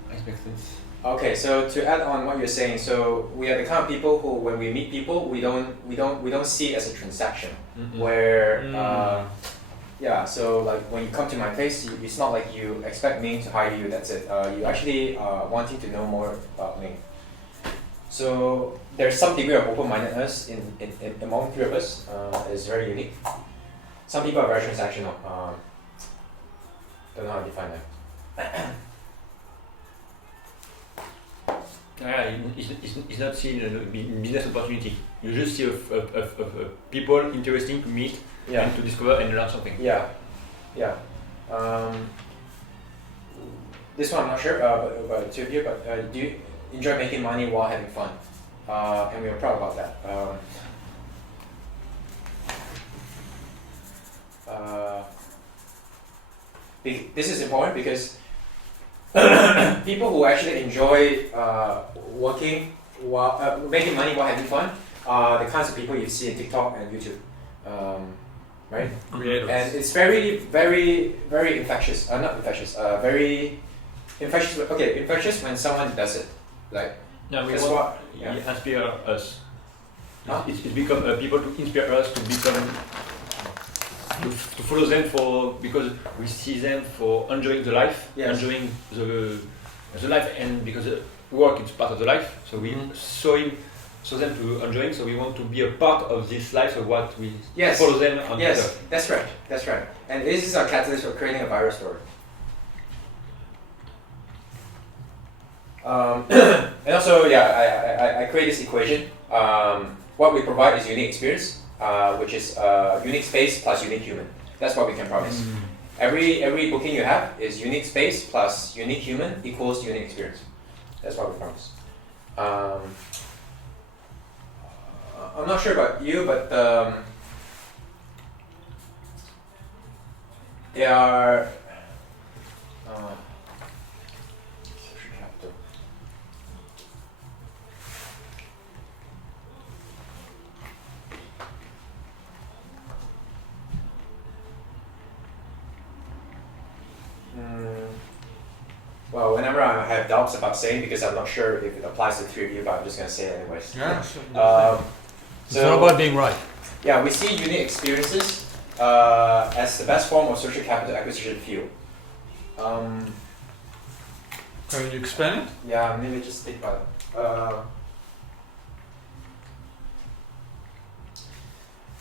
that makes sense. Okay, so to add on what you're saying, so we are the kind of people who, when we meet people, we don't see it as a transaction. Where, so like when you come to my place, it's not like you expect me to hire you. That's it. You actually wanting to know more about me. So there's some degree of open-mindedness in among three of us. It's very unique. Some people are very transactional. Don't know how to define that. It's not seen a business opportunity. You just see a people interesting to meet and to discover and learn something. Yeah. This one I'm not sure about two of you, but do you enjoy making money while having fun? And we are proud about that. This is important because people who actually enjoy working while making money while having fun are the kinds of people you see in TikTok and YouTube. right? Creators. And it's very, very, very infectious. Not infectious. Very infectious. Okay, infectious when someone does it. Like Yeah, we that's want what. Yeah. inspire us. Huh? It's become people to inspire us to become to follow them for because we see them for enjoying the life, Yes. enjoying the life, and because work is part of the life. So we show them to enjoying. So we want to be a part of this life. So what we Yes. follow them on Yes, Twitter. that's right. That's right. And this is our catalyst for creating a viral story. And also, I create this equation. What we provide is unique experience, which is unique space plus unique human. That's what we can promise. Every booking you have is unique space plus unique human equals unique experience. That's what we promise. I'm not sure about you, but there are social capital. Well, whenever I have doubts about saying, because I'm not sure if it applies to the three of you, but I'm just going to say it anyways. Yeah, sure. It's So- not about being right. Yeah, we see unique experiences as the best form of social capital acquisition field. Can you expand it? Yeah, maybe just think about it.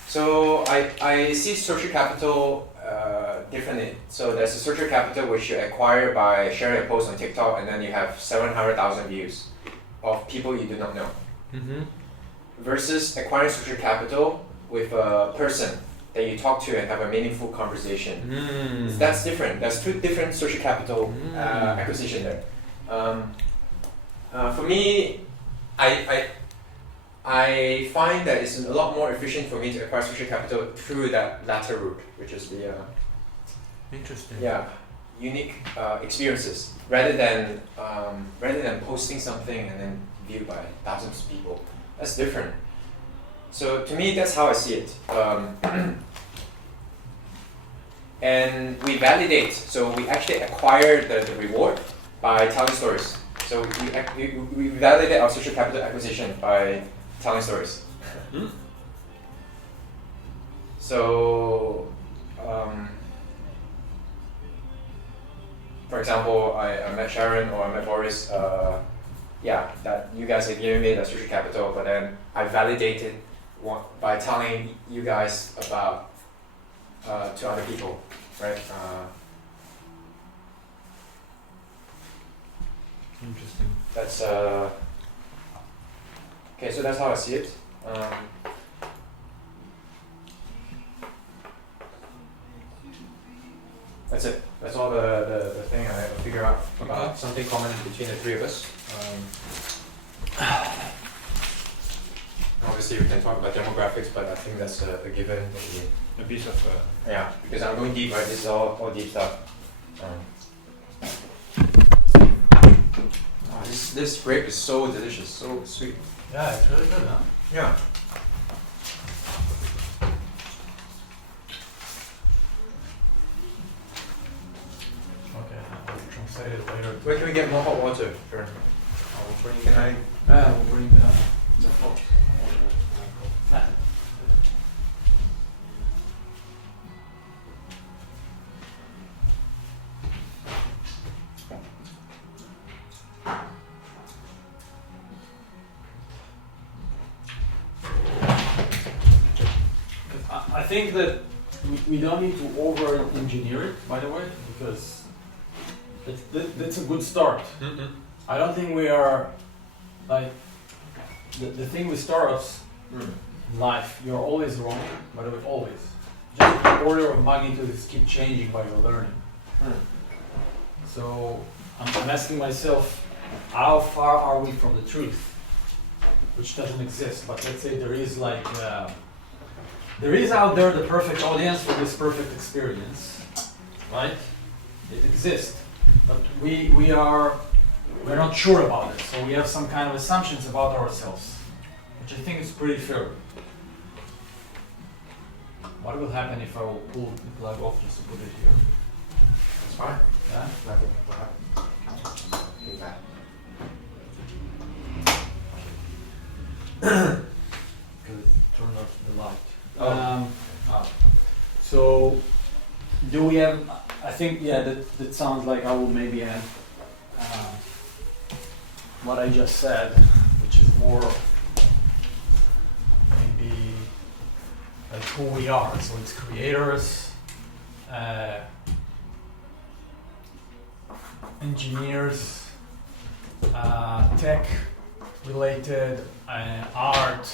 So I see social capital differently. So there's a social capital which you acquire by sharing a post on TikTok, and then you have 700,000 views of people you do not know. Mm-hmm. Versus acquiring social capital with a person that you talk to and have a meaningful conversation. That's different. There's two different social capital acquisition there. For me, I find that it's a lot more efficient for me to acquire social capital through that latter route, which is the Interesting. unique experiences rather than posting something and then viewed by thousands of people. That's different. So to me, that's how I see it. And we validate. So we actually acquire the reward by telling stories. So we validate our social capital acquisition by telling stories. So, for example, I met Sharon or I met Boris. That you guys have given me the social capital, but then I validated by telling you guys about to other people, right? Interesting. That's okay. So that's how I see it. That's it. That's all the thing I figure out about something common between the three of us. Obviously, we can talk about demographics, but I think that's a given. A piece of Yeah, because I'm going deep, right? This is all deep stuff. This grape is so delicious, so sweet. Yeah, it's really good, huh? Yeah. Okay, I'll translate it later. Where can we get more hot water? Sure. Can I? We'll bring the pot. I think that we don't need to over-engineer it, by the way, because that's a good start. I don't think we are, like, the thing with startups in life, you're always wrong, by the way, always. Just the order of magnitude is keep changing while you're learning. So I'm asking myself, how far are we from the truth? Which doesn't exist, but let's say there is like, there is out there the perfect audience for this perfect experience, right? It exists, but we're not sure about it, so we have some kind of assumptions about ourselves, which I think is pretty fair. What will happen if I will pull the plug off just to put it here? It's fine. Yeah? Nothing will happen. Be back. Because it turned off the light. So, do we have? I think that sounds like I will maybe add what I just said, which is more maybe like who we are. So it's creators, engineers, tech related, art,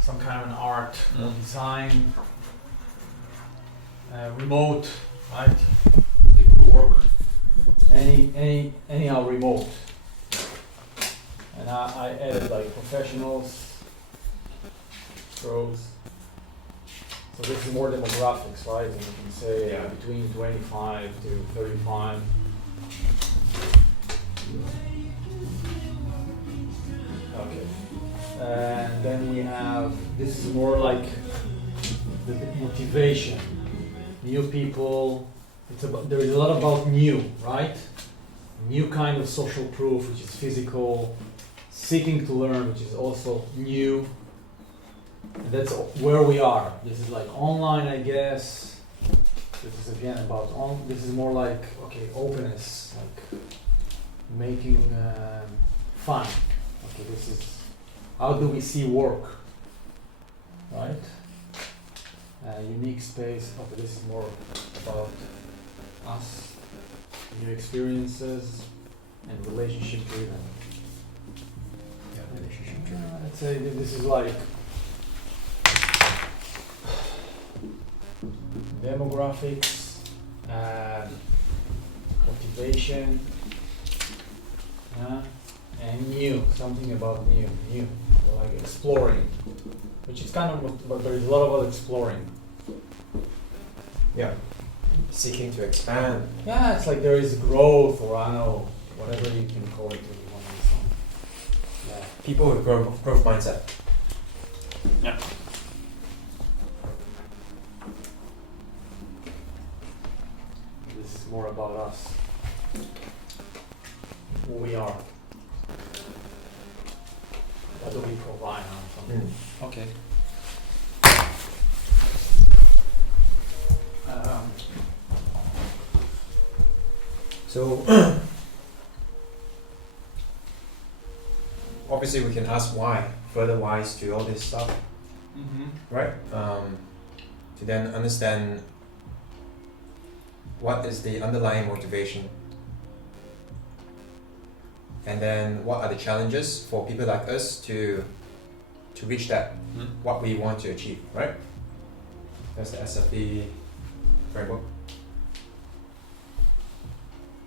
some kind of an art, design, remote, right? People who work anyhow remote. And I added like professionals, pros. So this is more demographics, right? And you can say between 25 to 35. Okay. And then we have, this is more like the motivation. New people, there is a lot about new, right? New kind of social proof, which is physical. Seeking to learn, which is also new. And that's where we are. This is like online, I guess. This is again about this is more like openness, like making fun. Okay, this is how do we see work, right? Unique space. Okay, this is more about us, new experiences, and relationship driven. I'd say that this is like demographics, motivation, and new, something about new, like exploring, which is kind of, but there is a lot about exploring. Yeah. Seeking to expand. Yeah, it's like there is growth, or I don't know, whatever you can call it. Yeah. People with growth mindset. Yeah. This is more about us, who we are. What do we provide on something? Okay. So obviously we can ask why, further whys to all this stuff, right? To then understand what is the underlying motivation, and then what are the challenges for people like us to reach that, what we want to achieve, right? That's the SFP framework.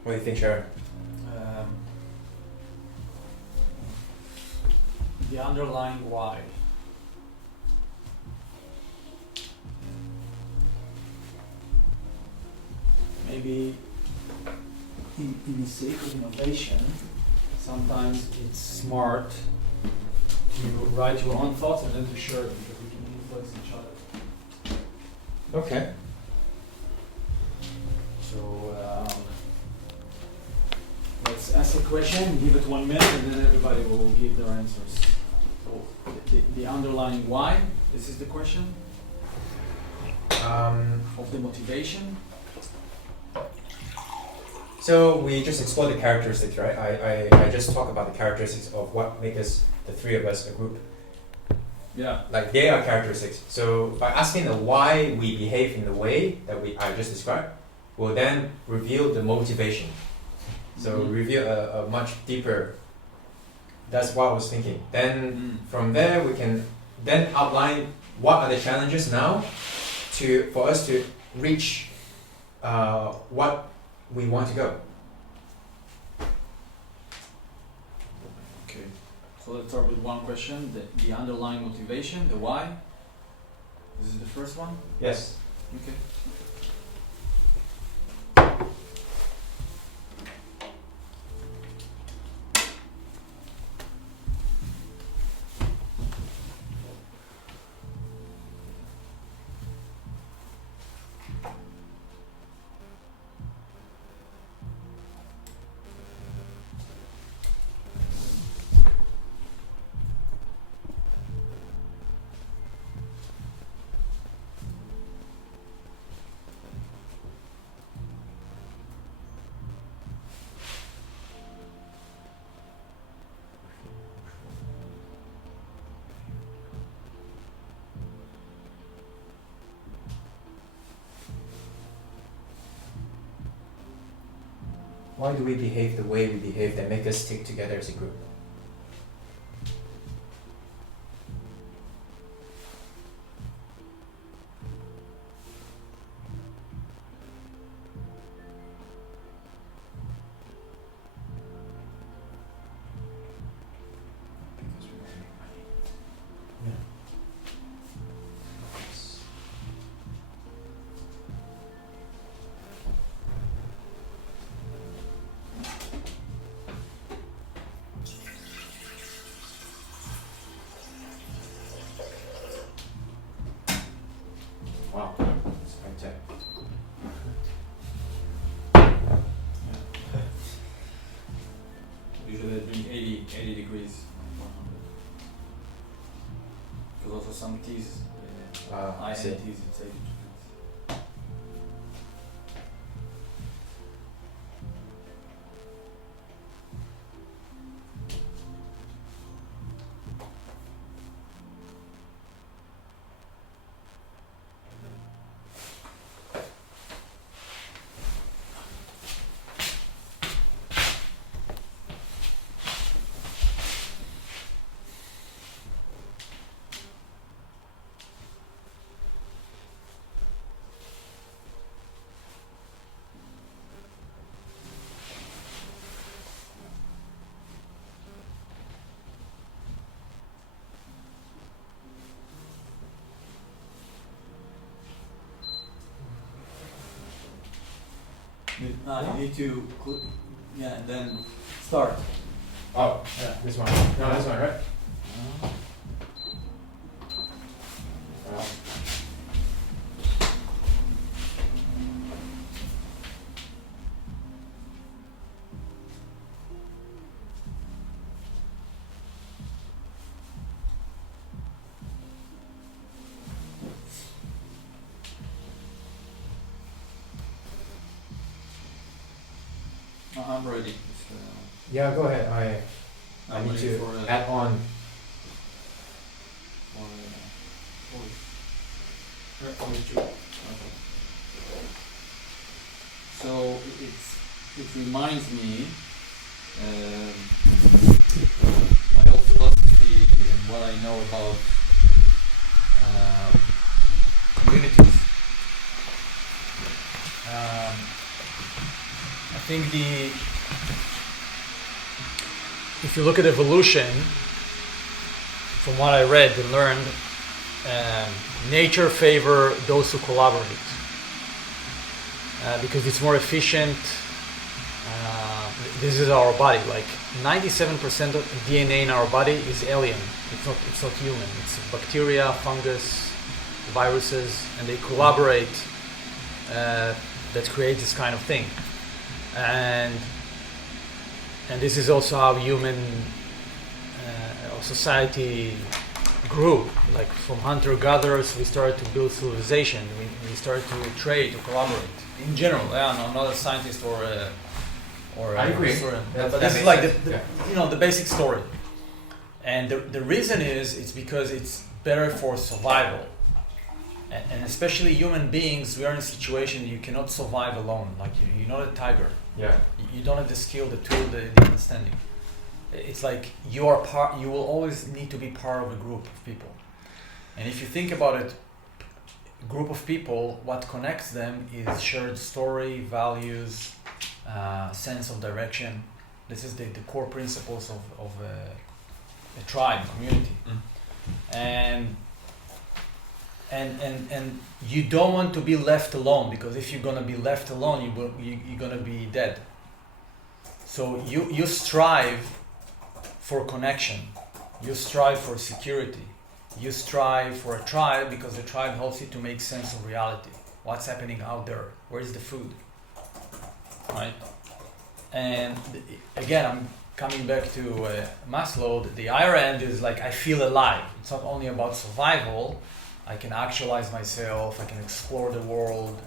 What do you think, Sharon? The underlying why. Maybe in the sake of innovation, sometimes it's smart to write your own thoughts and then to share them, because we can influence each other. Okay. So let's ask a question, give it 1 minute, and then everybody will give their answers. So the underlying why, this is the question of the motivation. So we just explored the characteristics, right? I just talked about the characteristics of what make us, the three of us, a group. Yeah. Like they are characteristics. So by asking the why we behave in the way that I just described, will then reveal the motivation. So reveal a much deeper. That's what I was thinking. Then from there we can then outline what are the challenges now for us to reach what we want to go. Okay. So let's start with one question, the underlying motivation, the why. This is the first one? Yes. Okay. why do we behave the way we behave that make us stick together as a group? Wow, it's high tech. Usually they drink 80 degrees, 100. Because also some teas, I see. high-end teas, it's 80 degrees. You need to click, and then start. Oh, yeah, this one. No, this one, right? I'm ready. Yeah, go ahead. I I'm need ready to for add on. So it reminds me my old philosophy and what I know about communities. I think if you look at evolution, from what I read and learned, nature favor those who collaborate because it's more efficient. This is our body. Like 97% of DNA in our body is alien. It's not human. It's bacteria, fungus, viruses, and they collaborate. That creates this kind of thing, and this is also how human society grew. Like from hunter-gatherers, we started to build civilization. We started to trade, to collaborate. In general, yeah, no, I'm not a scientist or I agree. historian. Yeah, but that this is makes like sense. the basic story. And the reason is it's because it's better for survival. And especially human beings, we are in a situation you cannot survive alone. Like you're not a tiger. Yeah. You don't have the skill, the tool, the understanding. It's like you will always need to be part of a group of people. And if you think about it, a group of people, what connects them is shared story, values, sense of direction. This is the core principles of a tribe, community. And you don't want to be left alone, because if you're gonna be left alone, you're gonna be dead. So you strive for connection, you strive for security, you strive for a tribe because the tribe helps you to make sense of reality. What's happening out there? Where's the food? Right? And again, I'm coming back to Maslow. The higher end is like I feel alive. It's not only about survival. I can actualize myself, I can explore the world,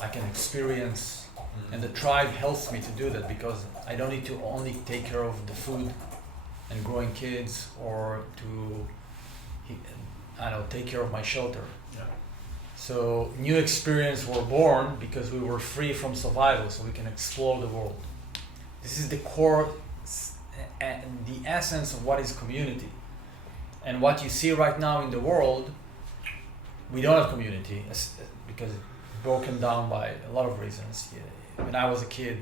I can experience, and the tribe helps me to do that because I don't need to only take care of the food and growing kids or to, take care of my shelter. Yeah. So new experiences were born because we were free from survival, so we can explore the world. This is the core and the essence of what is community. And what you see right now in the world, we don't have community because it's broken down by a lot of reasons. When I was a kid,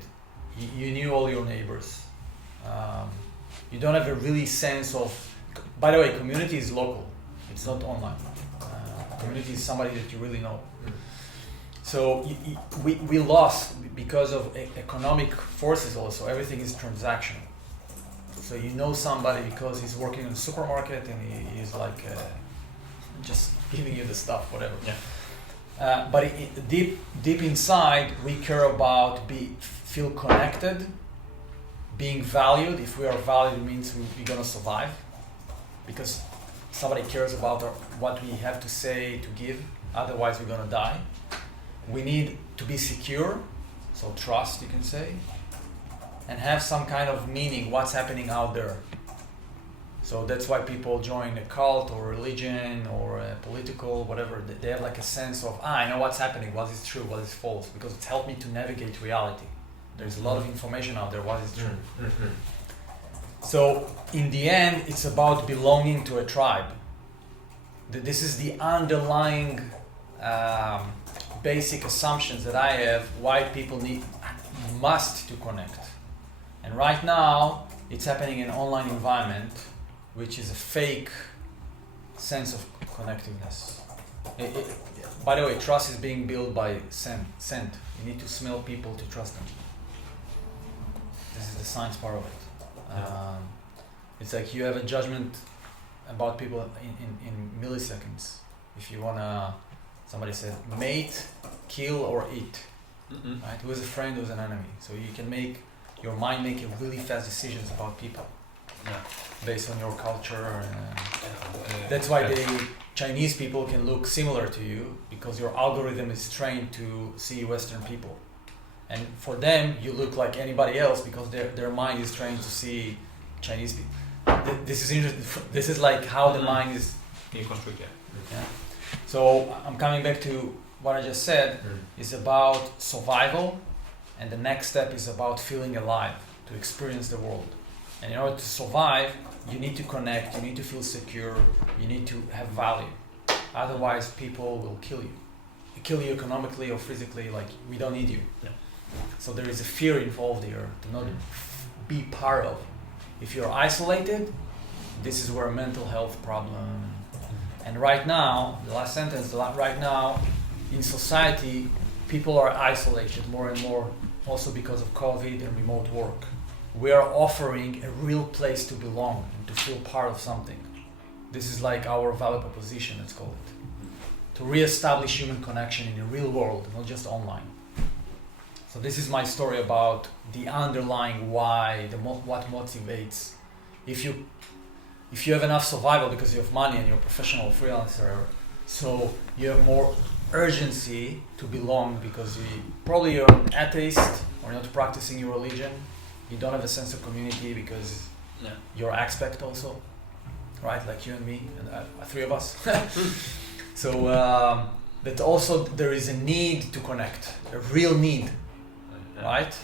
you knew all your neighbors. You don't have a really sense of, by the way, community is local. It's not online. Community is somebody that you really know. So we lost because of economic forces also. Everything is transactional. So you know somebody because he's working in a supermarket and he's like just giving you the stuff, whatever. Yeah. But deep inside, we care about feel connected, being valued. If we are valued, it means we're gonna survive because somebody cares about what we have to say, to give. Otherwise, we're gonna die. We need to be secure, so trust, you can say, and have some kind of meaning, what's happening out there. So that's why people join a cult or religion or a political, whatever. They have like a sense of, I know what's happening, what is true, what is false, because it's helped me to navigate reality. There's a lot of information out there, what is true. Mm-hmm. So in the end, it's about belonging to a tribe. This is the underlying basic assumptions that I have why people must to connect. And right now, it's happening in an online environment, which is a fake sense of connectiveness. By the way, trust is being built by scent. You need to smell people to trust them. This is the science part of it. It's like you have a judgment about people in milliseconds. If you wanna, somebody said, mate, kill or eat. Mm-hmm. Right? Who is a friend, who is an enemy? So you can make your mind make really fast decisions about people based on your culture. That's why Chinese people can look similar to you because your algorithm is trained to see Western people. And for them, you look like anybody else because their mind is trained to see Chinese people. This is interesting. This is like how the mind is constructed. Yeah. So I'm coming back to what I just said. Is about survival, and the next step is about feeling alive, to experience the world. And in order to survive, you need to connect, you need to feel secure, you need to have value. Otherwise, people will kill you. They kill you economically or physically, like, we don't need you. Yeah. So there is a fear involved here to not be part of. If you're isolated, this is where a mental health problem. And right now, the last sentence, right now, in society, people are isolated more and more, also because of COVID and remote work. We are offering a real place to belong and to feel part of something. This is like our value proposition, let's call it. To re-establish human connection in the real world, not just online. So this is my story about the underlying why, what motivates. If you have enough survival because you have money and you're a professional freelancer, so you have more urgency to belong because probably you're an atheist or not practicing your religion. You don't have a sense of community because you're expat also, right? Like you and me and three of us. So, but also there is a need to connect, a real need, right?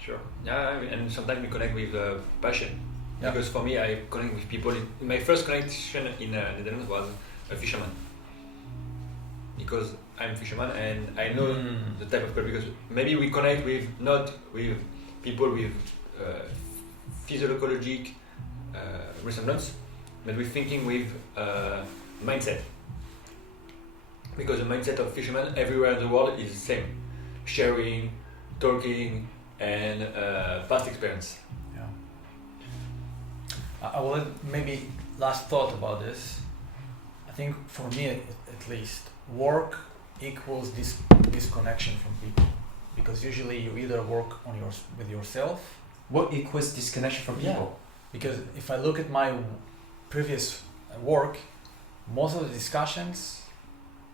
Sure. Yeah, and sometimes we connect with passion. Yeah. Because for me, I connect with people. My first connection in the Netherlands was a fisherman. Because I'm a fisherman and I know the type of people. Because maybe we connect with not with people with physiologic resemblance, but we're thinking with mindset. Because the mindset of fishermen everywhere in the world is the same: sharing, talking, and past experience. I will maybe last thought about this. I think for me at least, work equals this disconnection from people, because usually you either work with yourself. What equals disconnection from people? Yeah. Because if I look at my previous work, most of the discussions,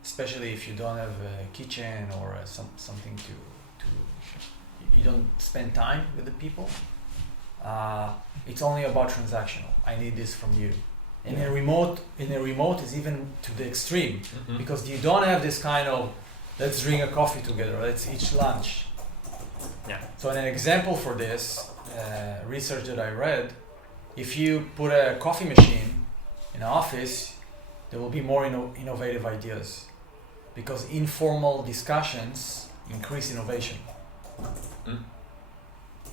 especially if you don't have a kitchen or something to you don't spend time with the people. It's only about transactional. I need this from you. In a remote is even to the extreme, because you don't have this kind of let's drink a coffee together, let's eat lunch. Yeah. So an example for this research that I read, if you put a coffee machine in an office, there will be more innovative ideas, because informal discussions increase innovation.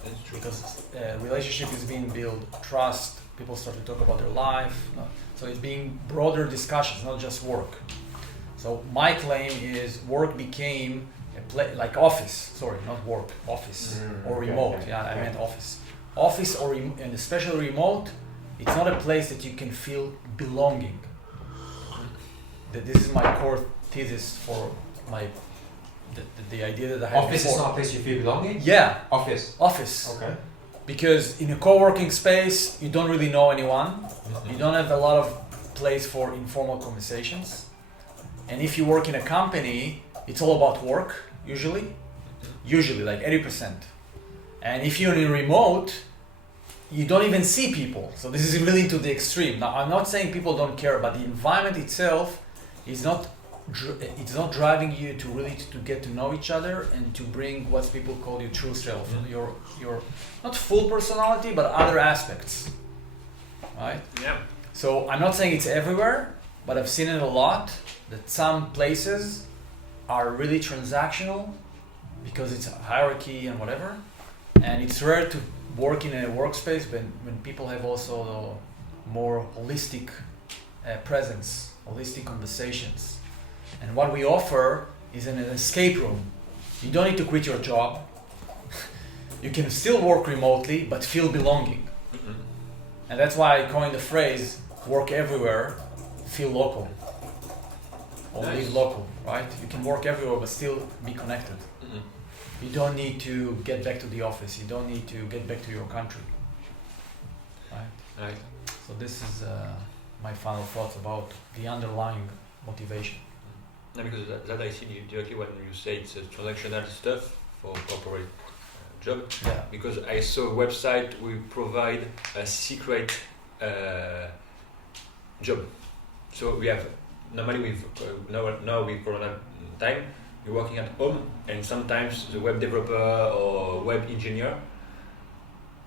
That's true. Because relationship is being built, trust, people start to talk about their life. So it's being broader discussions, not just work. So my claim is work became like office, sorry, not work, office or remote. I meant office. Office and especially remote, it's not a place that you can feel belonging. This is my core thesis for the idea that I have. Office before. is not a place you feel belonging? Yeah. Office. Okay. Because in a co-working space, you don't really know anyone. You don't have a lot of place for informal conversations. And if you work in a company, it's all about work, usually like 80%. And if you're in remote, you don't even see people. So this is really to the extreme. Now, I'm not saying people don't care, but the environment itself is not it's not driving you to really to get to know each other and to bring what people call your true self, your not full personality, but other aspects, right? Yeah. So I'm not saying it's everywhere, but I've seen it a lot, that some places are really transactional because it's a hierarchy and whatever, and it's rare to work in a workspace when people have also more holistic presence, holistic conversations. And what we offer is an escape room. You don't need to quit your job. You can still work remotely, but feel belonging. And that's why I coined the phrase, work everywhere, feel local. Or live local, right? You can work everywhere, but still be connected. You don't need to get back to the office. You don't need to get back to your country. Right? So this is my final thoughts about the underlying motivation. No, because that I see directly when you say it's a transactional stuff for corporate job. Yeah. Because I saw a website we provide a secret job. So we have normally with now with Corona time, you're working at home, and sometimes the web developer or web engineer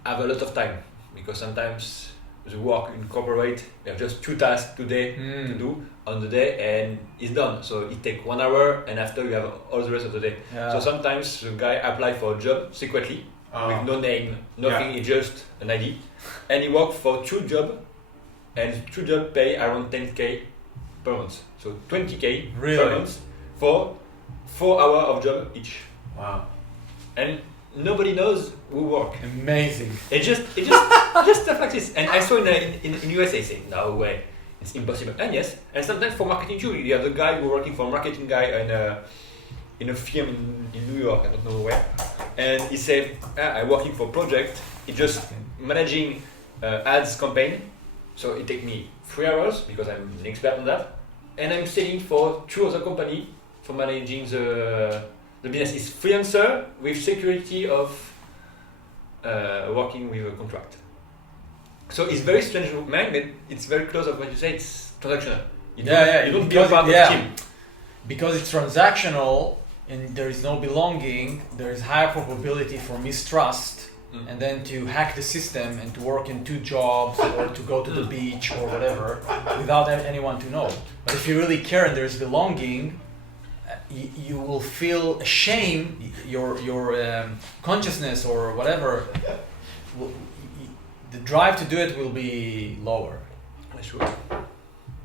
have a lot of time, because sometimes the work in corporate, you have just 2 tasks today to do on the day, and it's done. So it takes 1 hour, and after you have all the rest of the day. Yeah. So sometimes the guy apply for a job secretly with no name, nothing. It's just an ID, and he work for 2 jobs, and 2 jobs pay around 10K per month. So 20K per month for 4 hours of job each. Wow. And nobody knows who work. Amazing. It just just stuff like this. And I saw in USA say, no way, it's impossible. And yes, and sometimes for marketing too, you have the guy who working for a marketing guy in a firm in New York, I don't know where, and he said, I'm working for a project. It's just managing ads campaign. So it take me 3 hours because I'm an expert on that, and I'm selling for 2 other company for managing the business. Is freelancer with security of working with a contract. So it's very strange, man, but it's very close of what you say. It's transactional. You don't be a part of the team. Because it's transactional and there is no belonging, there is higher probability for mistrust, and then to hack the system and to work in 2 jobs or to go to the beach or whatever without anyone to know. But if you really care and there's belonging, you will feel shame, your consciousness or whatever, the drive to do it will be lower. That's true.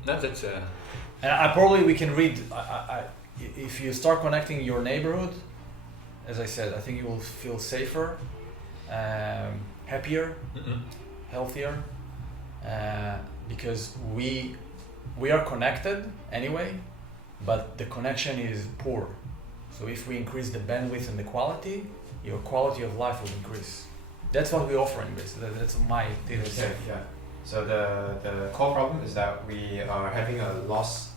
No, that's And we can read, if you start connecting your neighborhood, as I said, I think you will feel safer, happier, healthier, because we are connected anyway, but the connection is poor. So if we increase the bandwidth and the quality, your quality of life will increase. That's what we offer anyways. That's my thesis. Okay, yeah. So the core problem is that we are having a loss.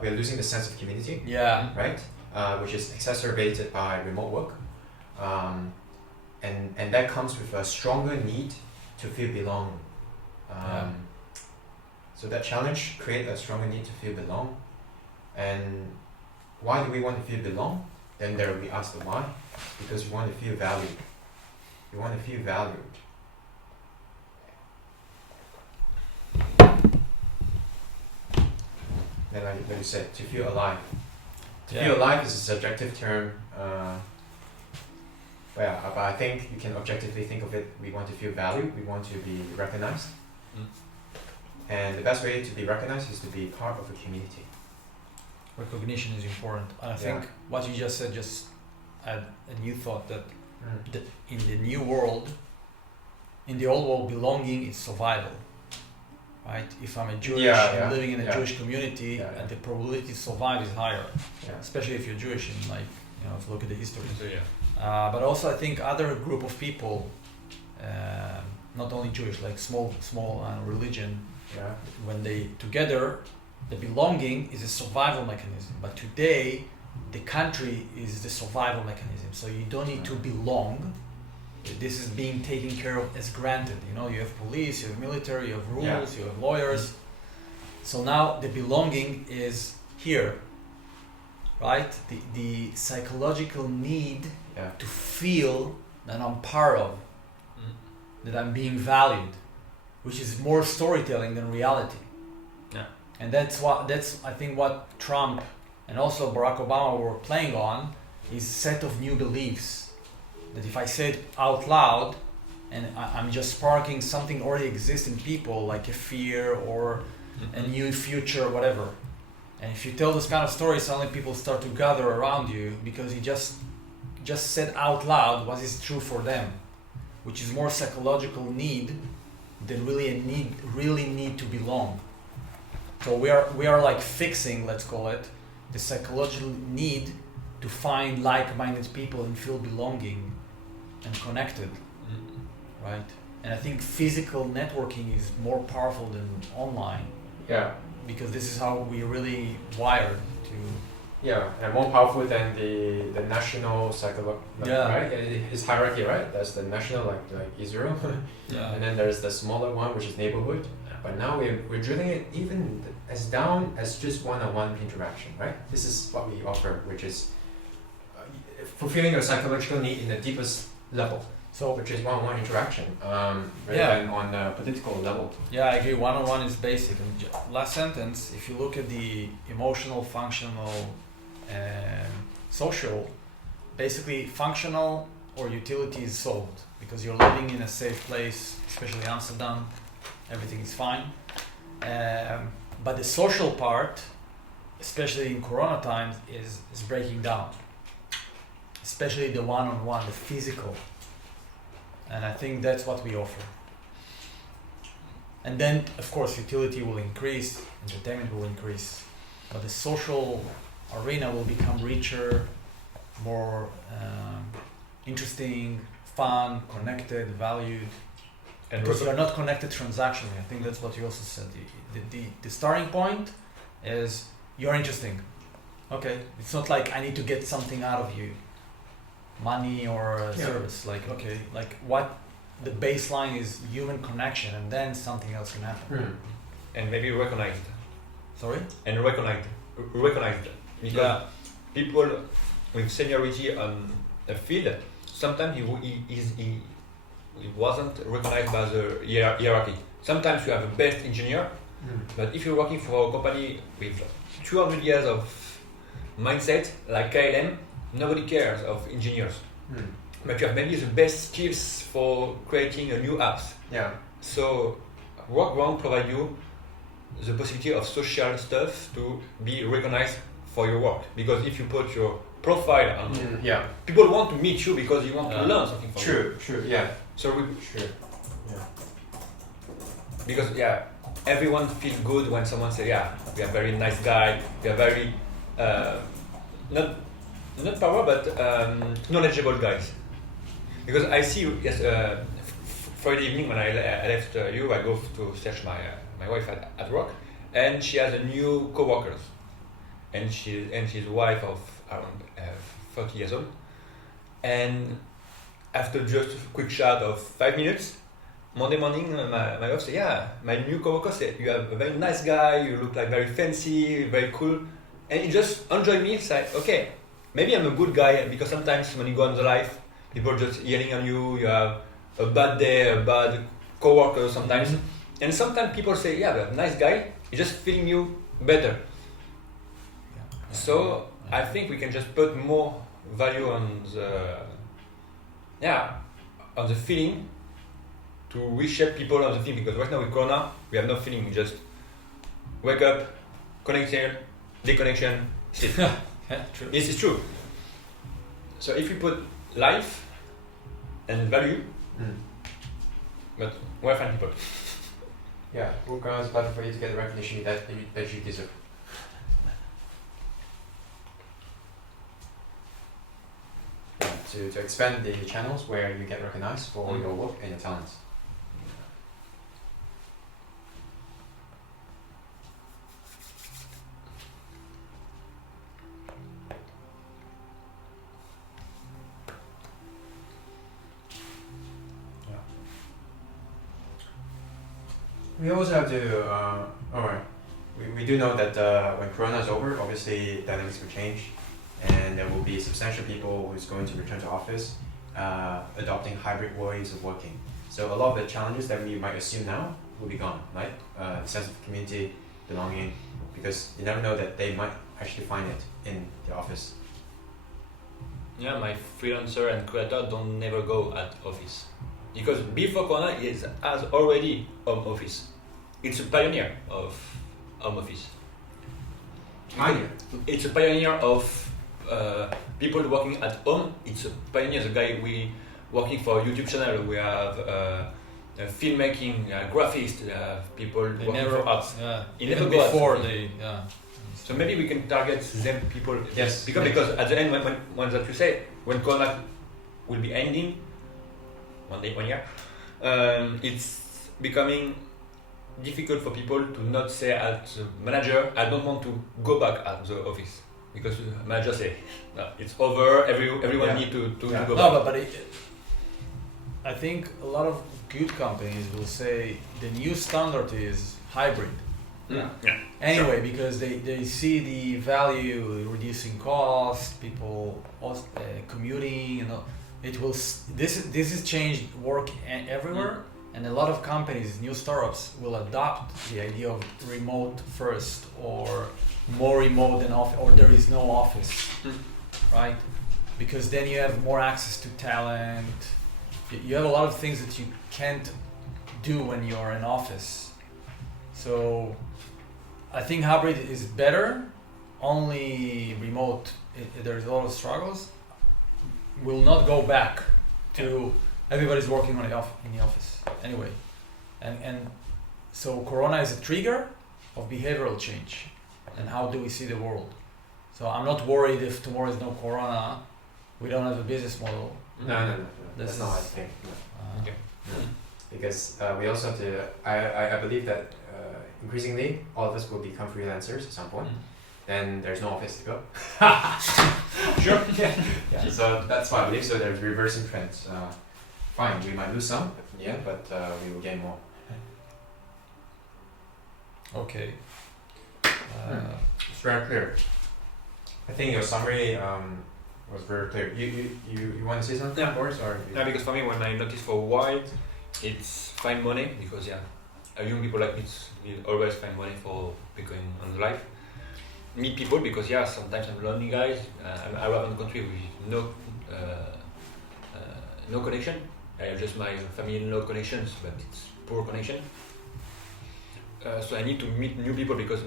We are losing the sense of community. Yeah. Right. Which is exacerbated by remote work, and that comes with a stronger need to feel belong. So that challenge creates a stronger need to feel belong. And why do we want to feel belong? then there we ask the why, because you want to feel valued. You want to feel valued. Then like you said, to feel alive. To feel alive is a subjective term. But I think you can objectively think of it. We want to feel valued. We want to be recognized. And the best way to be recognized is to be part of a community. Recognition is important. And I think what you just said just add a new thought that in the new world, in the old world, belonging is survival. Right? If I'm a Jewish and living in a Jewish community, and the probability to survive is higher, especially if you're Jewish. And like if you look at the history. So, but also, I think other group of people, not only Jewish, like small religion, when they together, the belonging is a survival mechanism. But today, the country is the survival mechanism. So you don't need to belong. This is being taken care of as granted. You have police, you have military, you have rules, you have lawyers. So now the belonging is here, right? The psychological need to feel that I'm part of, that I'm being valued, which is more storytelling than reality. And that's I think what Trump and also Barack Obama were playing on, is a set of new beliefs. That if I say it out loud, and I'm just sparking something already exists in people, like a fear or a new future, whatever. And if you tell this kind of story, suddenly people start to gather around you because you just said out loud what is true for them, which is more psychological need than really need to belong. So we are like fixing, let's call it, the psychological need to find like-minded people and feel belonging and connected, right? And I think physical networking is more powerful than online. Because this is how we really wired to. And more powerful than the national right? It's hierarchy, right? That's the national, like Israel. And then there's the smaller one, which is neighborhood. But now we're drilling it even as down as just one-on-one interaction, right? This is what we offer, which is fulfilling your psychological need in the deepest level. So, which is one-on-one interaction, rather than on a political level. Yeah, I agree. One-on-one is basic. And last sentence, if you look at the emotional, functional, social, basically functional or utility is solved because you're living in a safe place, especially Amsterdam, everything is fine. But the social part, especially in Corona times, is breaking down. Especially the one-on-one, the physical. And I think that's what we offer. And then, of course, utility will increase, entertainment will increase, but the social arena will become richer, more interesting, fun, connected, valued. And because you're not connected transactionally. I think that's what you also said. The starting point is you're interesting. Okay, it's not like I need to get something out of you. Money or a service, like what the baseline is human connection, and then something else can happen. And maybe recognize it. Sorry? And recognize it. Because people with seniority on a field, sometimes he wasn't recognized by the hierarchy. Sometimes you have a best engineer, but if you're working for a company with 200 years of mindset, like KLM, nobody cares of engineers. But you have maybe the best skills for creating a new apps. So Workground provides you the possibility of social stuff to be recognized for your work. Because if you put your profile on, people want to meet you because you want to learn something from you. Because everyone feels good when someone says, we are very nice guy, we are very not power, but knowledgeable guys. Because I see you, Friday evening when I left you, I go to search my wife at work, and she has a new co-workers, and she's a wife of around 30 years old, and after just a quick chat of 5 minutes, Monday morning, my wife said, my new co-worker said, you are a very nice guy, you look like very fancy, very cool, and he just enjoyed me, it's like, okay, maybe I'm a good guy because sometimes when you go on the life, people just yelling on you. You have a bad day, a bad coworker sometimes, and sometimes people say, "Yeah, but nice guy." He's just feeling you better. So I think we can just put more value on the feeling to reshape people on the feeling, because right now with Corona we have no feeling. We just wake up, connection, deconnection, sleep. Yeah, true. This is true. So if we put life and value, but where find people? Yeah, Workground is a platform for you to get the recognition that you deserve. To expand the channels where you get recognized for your work and your talents. We also have to, we do know that when Corona is over, obviously dynamics will change, and there will be substantial people who's going to return to office, adopting hybrid ways of working. So a lot of the challenges that we might assume now will be gone, right? The sense of community, belonging, because you never know that they might actually find it in the office. Yeah, my freelancer and creator don't never go at office. Because before Corona, he has already home office. It's a pioneer of home office. Pioneer? It's a pioneer of people working at home. It's a pioneer, the guy we working for a YouTube channel. We have filmmaking, graphists, people They working never, for arts. yeah. He Even never go out. before they, yeah. So maybe we can target them people. Yes. Because at the end, when that you say, when Corona will be ending, 1 year, it's becoming difficult for people to not say at the manager, I don't want to go back at the office. Because the manager say, no, it's over, everyone need to go No, back. but I think a lot of good companies will say the new standard is hybrid. Yeah. Anyway, because they see the value, reducing cost, people commuting, and all. It will. This has changed work everywhere, and a lot of companies, new startups, will adopt the idea of remote first, or more remote than office, or there is no office, right? Because then you have more access to talent. You have a lot of things that you can't do when you're in office. So I think hybrid is better. Only remote, there's a lot of struggles. Will not go back to everybody's working in the office anyway, and so Corona is a trigger of behavioral change, and how do we see the world? So I'm not worried if tomorrow is no Corona, we don't have a business model. No. That's not what I think. No. Okay. No. Because we also have to, I believe that increasingly all of us will become freelancers at some point. Then there's no office to go. Sure. Yeah. So that's why I believe. So there's reversing trends. Fine, we might lose some, yeah, but we will gain more. Okay. It's very clear. I think your summary was very clear. You want to say something, Yeah. Boris, or? Yeah, because for me, when I notice for why, it's find money, because young people like me, you always find money for becoming on life. Meet people, because sometimes I'm lonely guys. I arrive in the country with no connection. I have just my family and no connections, but it's poor connection. So I need to meet new people, because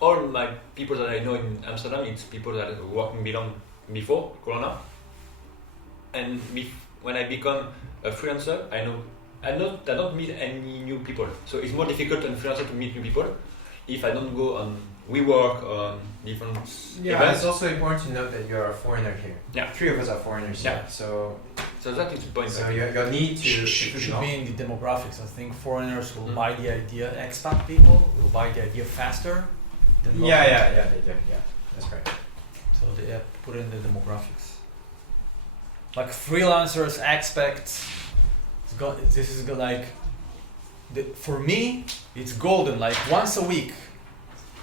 all my people that I know in Amsterdam, it's people that are working before Corona. And when I become a freelancer, I don't meet any new people. So it's more difficult as a freelancer to meet new people if I don't go on WeWork on different events. It's also important to note that you're a foreigner here. Yeah. 3 of us are foreigners here. So that is the point. So your need to should be in the demographics. I think foreigners will buy the idea. Expat people will buy the idea faster than local. Yeah, they do. Yeah, that's right. So they put in the demographics. Like freelancers, expats. For me, it's golden. Like once a week,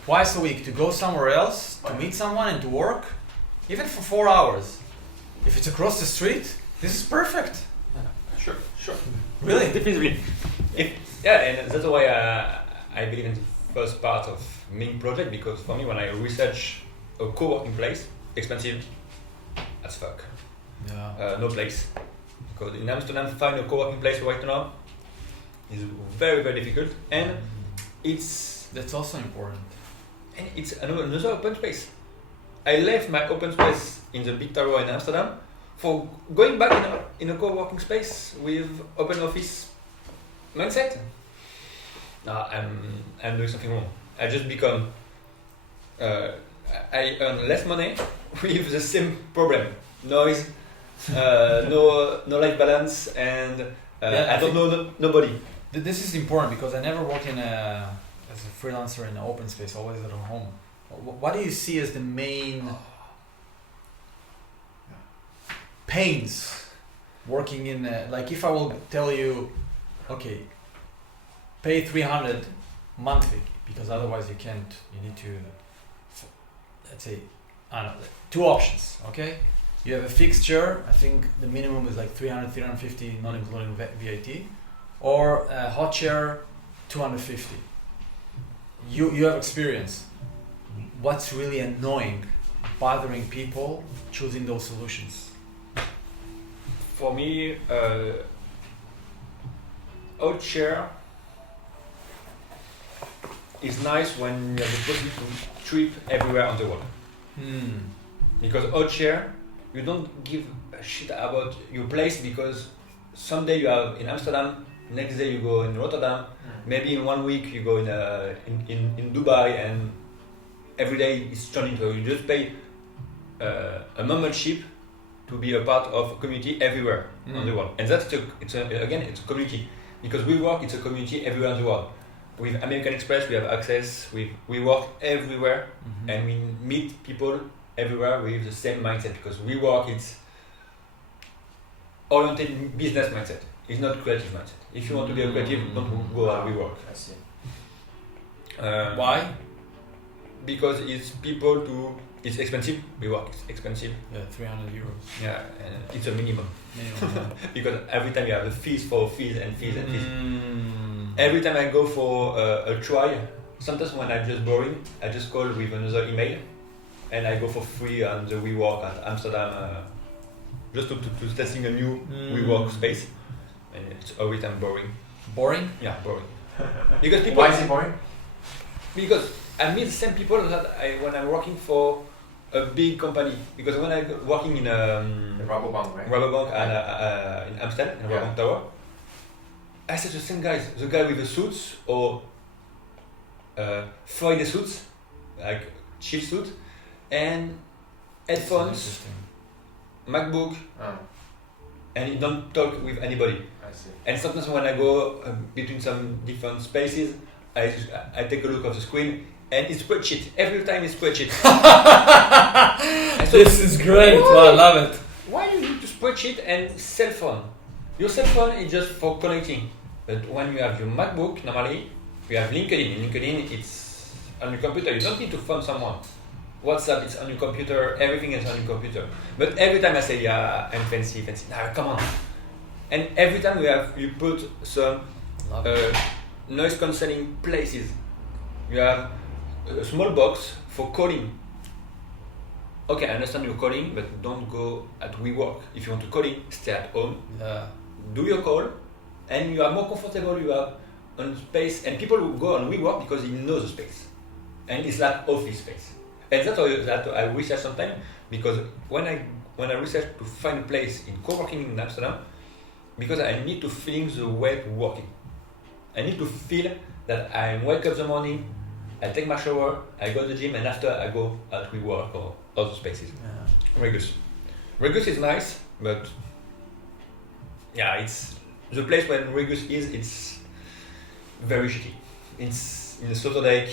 twice a week, to go somewhere else to meet someone and to work. even for 4 hours. If it's across the street, this is perfect. Sure. Really? Definitely. And that's why I believe in the first part of main project, because for me, when I research a co-working place, expensive as fuck. Yeah. No place. Because in Amsterdam, find a co-working place right now is very, very difficult, and That's also important. and it's another open space. I left my open space in the big tower in Amsterdam for going back in a co-working space with open office mindset. No, I'm doing something wrong. I just become. I earn less money with the same problem: noise, no life balance, and I don't know nobody. This is important because I never worked as a freelancer in an open space, always at home. What do you see as the main pains working in like if I will tell you, okay, pay 300 monthly because otherwise you can't, you need to, let's say, I don't know, 2 options, okay? You have a fixture, I think the minimum is like 300, 350, not including VAT, or a hot chair, 250. You have experience. What's really annoying, bothering people choosing those solutions? For me, hot chair is nice when you have the possibility to trip everywhere on the world. Because hot chair, you don't give a shit about your place, because someday you are in Amsterdam, next day you go in Rotterdam, maybe in 1 week you go in Dubai, and every day it's turning. So you just pay a membership to be a part of a community everywhere on the world, and that's it's a community, because we work, it's a community everywhere in the world. With American Express, we have access. We work everywhere, and we meet people everywhere with the same mindset, because we work, it's oriented business mindset. It's not creative mindset. If you want to be a creative, don't go out. We work. I see. Why? Because it's people to. It's expensive. We work. It's expensive. Yeah, 300 euros. Yeah, and it's a minimum. Minimum. Because every time you have the fees for fees and fees and fees. Every time I go for a try, sometimes when I'm just boring, I just call with another email, and I go for free on the WeWork at Amsterdam, just to testing a new WeWork space, and it's every time boring. Boring? Yeah, boring. Because people. Why is it boring? Because I meet the same people that when I'm working for a big company. Because when I'm working in The Rabobank, right? Rabobank and in Amsterdam, in Rabobank Tower, I said the same guys, the guy with the suits or Friday suits, like chief suit, and headphones, MacBook, and you don't talk with anybody. I see. And sometimes when I go between some different spaces, I take a look at the screen, and it's spreadsheet. Every time it's spreadsheet. So this is great. I love it. why you need to spreadsheet and cell phone? Your cell phone is just for connecting. But when you have your MacBook, normally you have LinkedIn. In LinkedIn, it's on your computer. You don't need to phone someone. WhatsApp, it's on your computer. Everything is on your computer. But every time I say, yeah, I'm fancy. Nah, come on. And every time you put some noise cancelling places. You have a small box for calling. Okay, I understand you're calling, but don't go at WeWork. If you want to calling, stay at home. Do your call, and you are more comfortable. You are on space, and people will go on WeWork because they know the space, and it's like office space. And that's what I research sometimes, because when I research to find a place in co-working in Amsterdam, because I need to feel the way to working. I need to feel that I wake up in the morning, I take my shower, I go to the gym, and after I go at WeWork or other spaces. Regus. Regus is nice, but yeah, it's the place where Regus is. It's very shitty. It's in a Sloterdijk,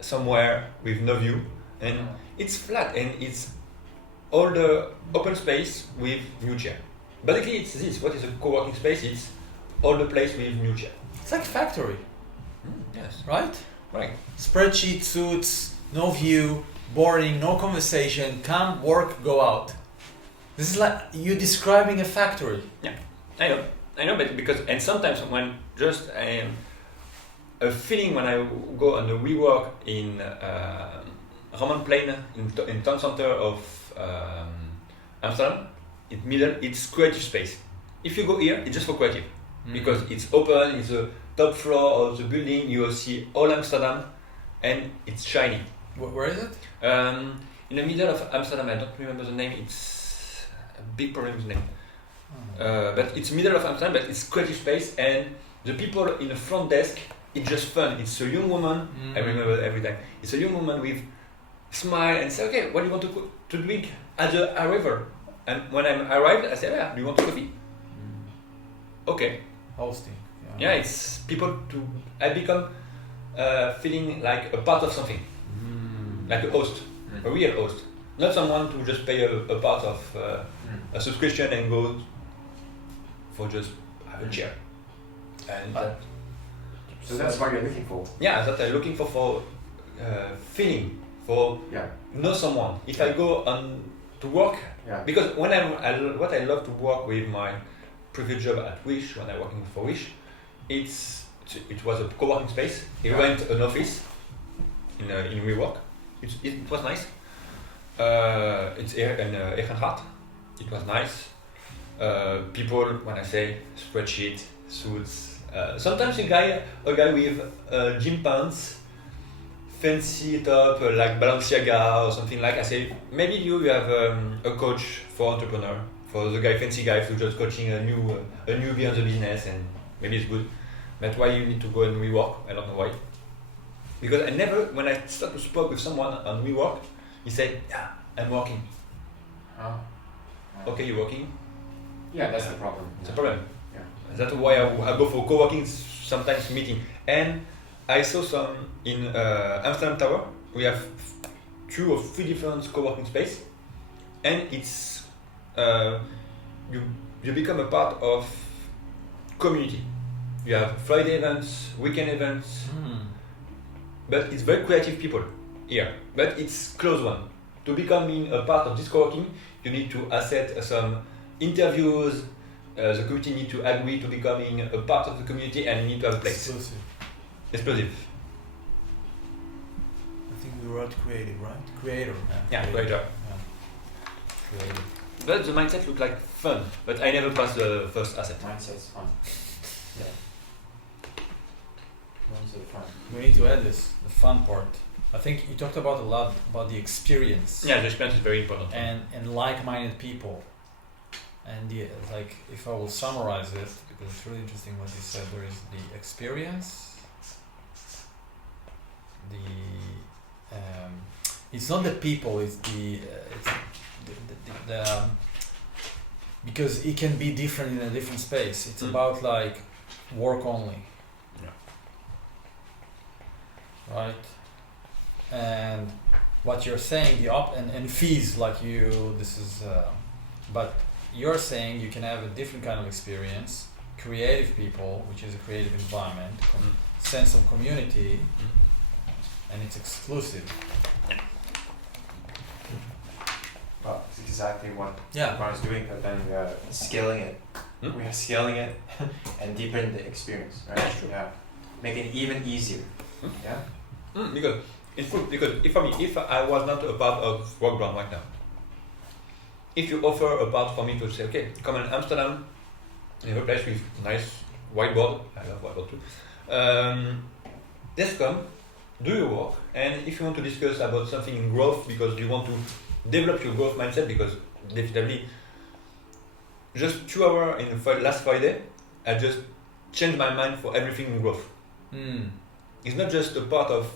somewhere with no view, and it's flat, and it's all the open space with new chair. Basically, it's this. What is a co-working space? It's all the place with new chair. It's like factory, Yes. right? Right. Spreadsheet, suits, no view, boring, no conversation, come, work, go out. This is like you describing a factory. I know, but because and sometimes when just a feeling when I go on the WeWork in Roman Plain in town center of Amsterdam, it's creative space. If you go here, it's just for creative because it's open. It's the top floor of the building. You will see all Amsterdam, and it's shiny. Where is it? In the middle of Amsterdam, I don't remember the name. It's a big problem with the name. But it's middle of Amsterdam, but it's creative space, and the people in the front desk, it's just fun. It's a young woman. I remember every time. It's a young woman with smile and say, okay, what do you want to drink at the arrival? And when I arrived, I said, yeah, do you want coffee? Okay. Hosting. Yeah, it's people to. I become feeling like a part of something, like a host, a real host, not someone to just pay a part of a subscription and go for just have a chair. And So that's what you're looking for. yeah, that I'm looking for feeling, for know someone. If I go on to work, because when what I love to work with my previous job at Wish, when I working for Wish, it was a co-working space. It went an office in WeWork. It was nice. It's here in Egenhard. It was nice. People, when I say spreadsheet, suits. Sometimes a guy with gym pants, fancy top like Balenciaga or something like. I say maybe you have a coach for entrepreneur, for the fancy guy who's just coaching a newbie on the business, and maybe it's good. But why you need to go and WeWork? I don't know why. Because I never, when I start to speak with someone on WeWork, he said, yeah, I'm working. Okay, you're working? Yeah, that's the problem. It's a problem. Yeah. That's why I go for co-working, sometimes meeting. And I saw some in Amsterdam Tower. We have 2 or 3 different co-working space, and it's you become a part of community. You have Friday events, weekend events, but it's very creative people here. But it's close one. To becoming a part of this co-working, you need to accept some interviews. The community need to agree to becoming a part of the community, and you need to have a place. Explosive. I think we wrote creative, right? Creator. Yeah, creator. Creative. But the mindset looked like fun, but I never passed the first asset. Mindset's fun. Yeah. Mindset fun. We need to add this, the fun part. I think you talked about a lot about the experience. Yeah, the experience is very important. And like-minded people. And like, if I will summarize it, because it's really interesting what you said, there is the experience, it's not the people, it's the because it can be different in a different space. It's about like work only. Yeah. Right? And what you're saying, and fees, like but you're saying you can have a different kind of experience, creative people, which is a creative environment, sense of community, and it's exclusive. Well, it's exactly what Yeah. Workground is doing, but then we are scaling it. We are scaling it and deepen the experience, right? That's true. Yeah. Make it even easier. Yeah. Because it's good. Because if I was not a part of Workground right now, if you offer a part for me to say, okay, come in Amsterdam, you have a place with nice whiteboard. I love whiteboard too. Just come, do your work, and if you want to discuss about something in growth, because you want to develop your growth mindset, because definitely just 2 hours in the last Friday, I just changed my mind for everything in growth. It's not just a part of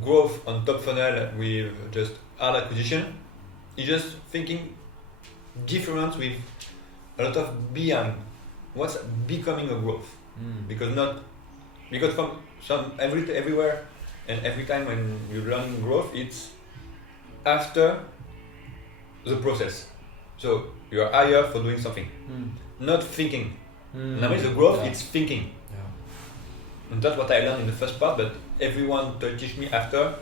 growth on top funnel with just hard acquisition. It's just thinking different with a lot of behind what's becoming a growth. Because from everywhere and every time when you're learning growth, it's after the process. So you are hired for doing something, not thinking. Now the growth, it's thinking. And that's what I learned in the first part, but everyone to teach me after,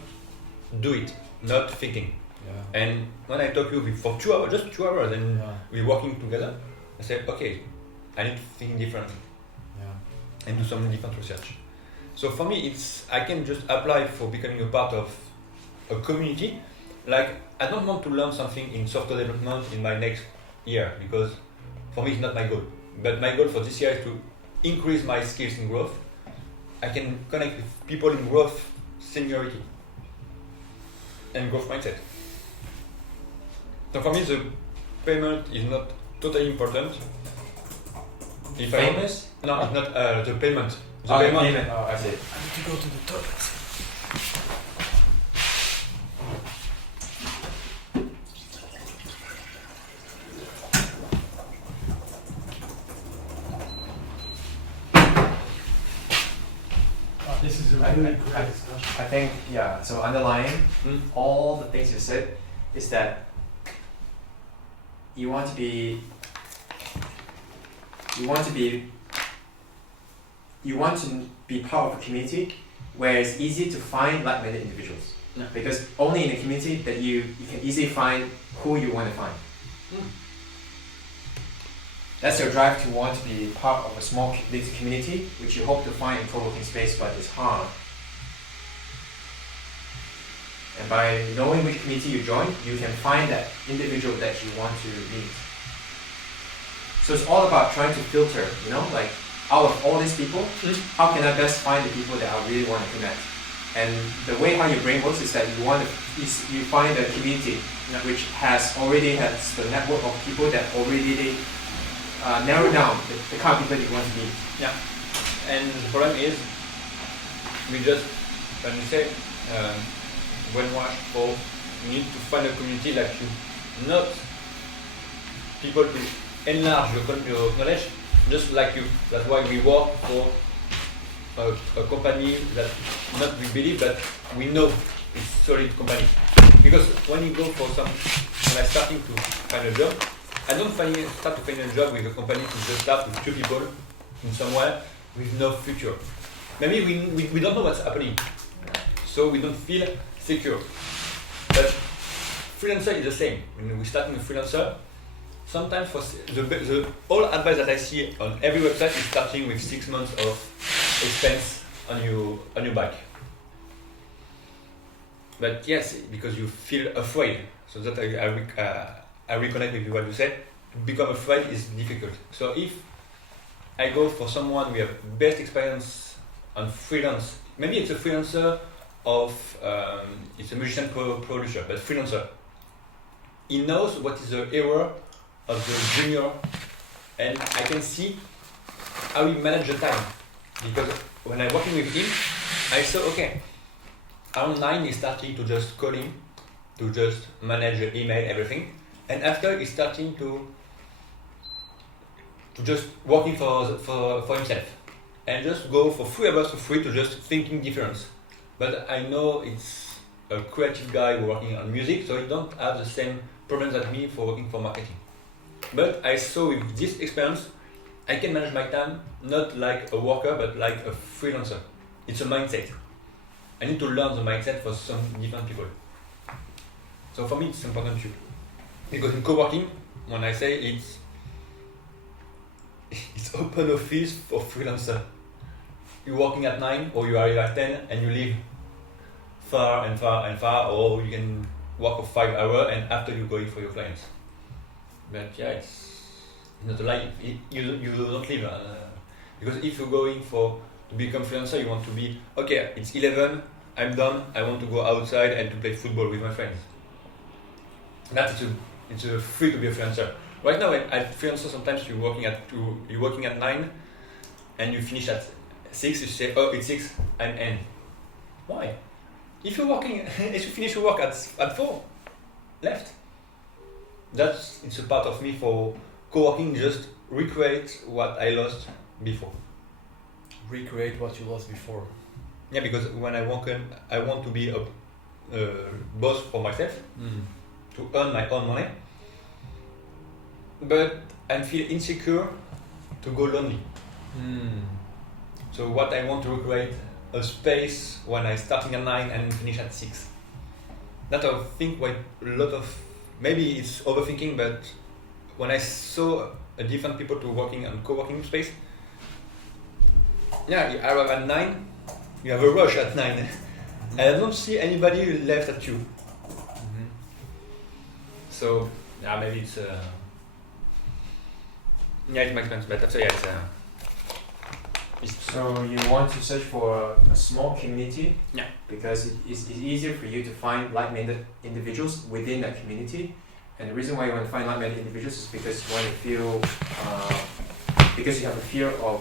do it, not thinking. Yeah. And when I talk to you for 2 hours, just 2 hours, and Yeah. we're working together, I say, okay, I need to think differently Yeah. and do some different research. So for me, I can just apply for becoming a part of a community. Like, I don't want to learn something in software development in my next year, because for me it's not my goal. But my goal for this year is to increase my skills in growth. I can connect with people in growth seniority and growth mindset. So for me, the payment is not totally important. If Famous? No, it's not the payment. The Oh, the payment. payment. Oh, I see. I need to go to the toilet. This is a I- really I- great I- discussion. I think, yeah, so underlying all the things you said is that you want to be part of a community where it's easy to find like-minded individuals. Yeah. Because only in a community that you can easily find who you want to find. That's your drive to want to be part of a small little community, which you hope to find in co-working space, but it's hard. And by knowing which community you join, you can find that individual that you want to meet. So it's all about trying to filter, like out of all these people, how can I best find the people that I really want to connect? And the way how your brain works is that you find a community which already has the network of people that already narrow down the kind of people you want to meet. Yeah. And the problem is, when you say brainwash, or you need to find a community that you, not people to enlarge your knowledge, just like you. That's why we work for a company that not we believe that we know it's solid company. Because when you go for when I'm starting to find a job, I don't start to find a job with a company to just start with 2 people in somewhere with no future. Maybe we don't know what's happening, so we don't feel secure. But freelancer is the same. When we start with freelancer, sometimes for the all advice that I see on every website is starting with 6 months of expense on your back. But yes, because you feel afraid, so that I reconnect with what you said. To become afraid is difficult. So if I go for someone with best experience on freelance, maybe it's a freelancer it's a musician producer, but freelancer. He knows what is the error of the junior, and I can see how he manage the time. Because when I'm working with him, I saw, okay, around 9 he's starting to just coding, to just manage the email, everything. And after he's starting to just working for himself. And just go for 3 hours for free to just thinking difference. But I know it's a creative guy working on music, so he don't have the same problems as me for working for marketing. But I saw with this experience, I can manage my time not like a worker, but like a freelancer. It's a mindset. I need to learn the mindset for some different people. So for me, it's important too. Because in co-working, when I say it's open office for freelancer. You're working at 9 or you arrive at 10 and you leave far and far and far, or you can work for 5 hours and after you're going for your clients. But yeah, it's not a lie. You don't live. Because if you're going to become freelancer, you want to be, okay, it's 11, I'm done, I want to go outside and to play football with my friends. It's free to be a freelancer. Right now, at freelancer, sometimes you're working at 9 and you finish at 6, you say, oh, it's 6, I'm end. Why? If you finish your work at 4, left. It's a part of me for co-working, just recreate what I lost before. Recreate what you lost before. Yeah, because when I want to be a boss for myself, to earn my own money, but I feel insecure to go lonely. So what I want to recreate a space when I starting at 9 and finish at 6. that I think why a lot of, maybe it's overthinking, but when I saw a different people to working on co-working space, yeah, you arrive at 9, you have a rush at 9, and I don't see anybody left at 2. So yeah, maybe it's yeah, it makes sense, but so yeah, it's So you want to search for a small community? Yeah. Because it's easier for you to find like-minded individuals within that community. And the reason why you want to find like-minded individuals is because you want to feel, because you have a fear of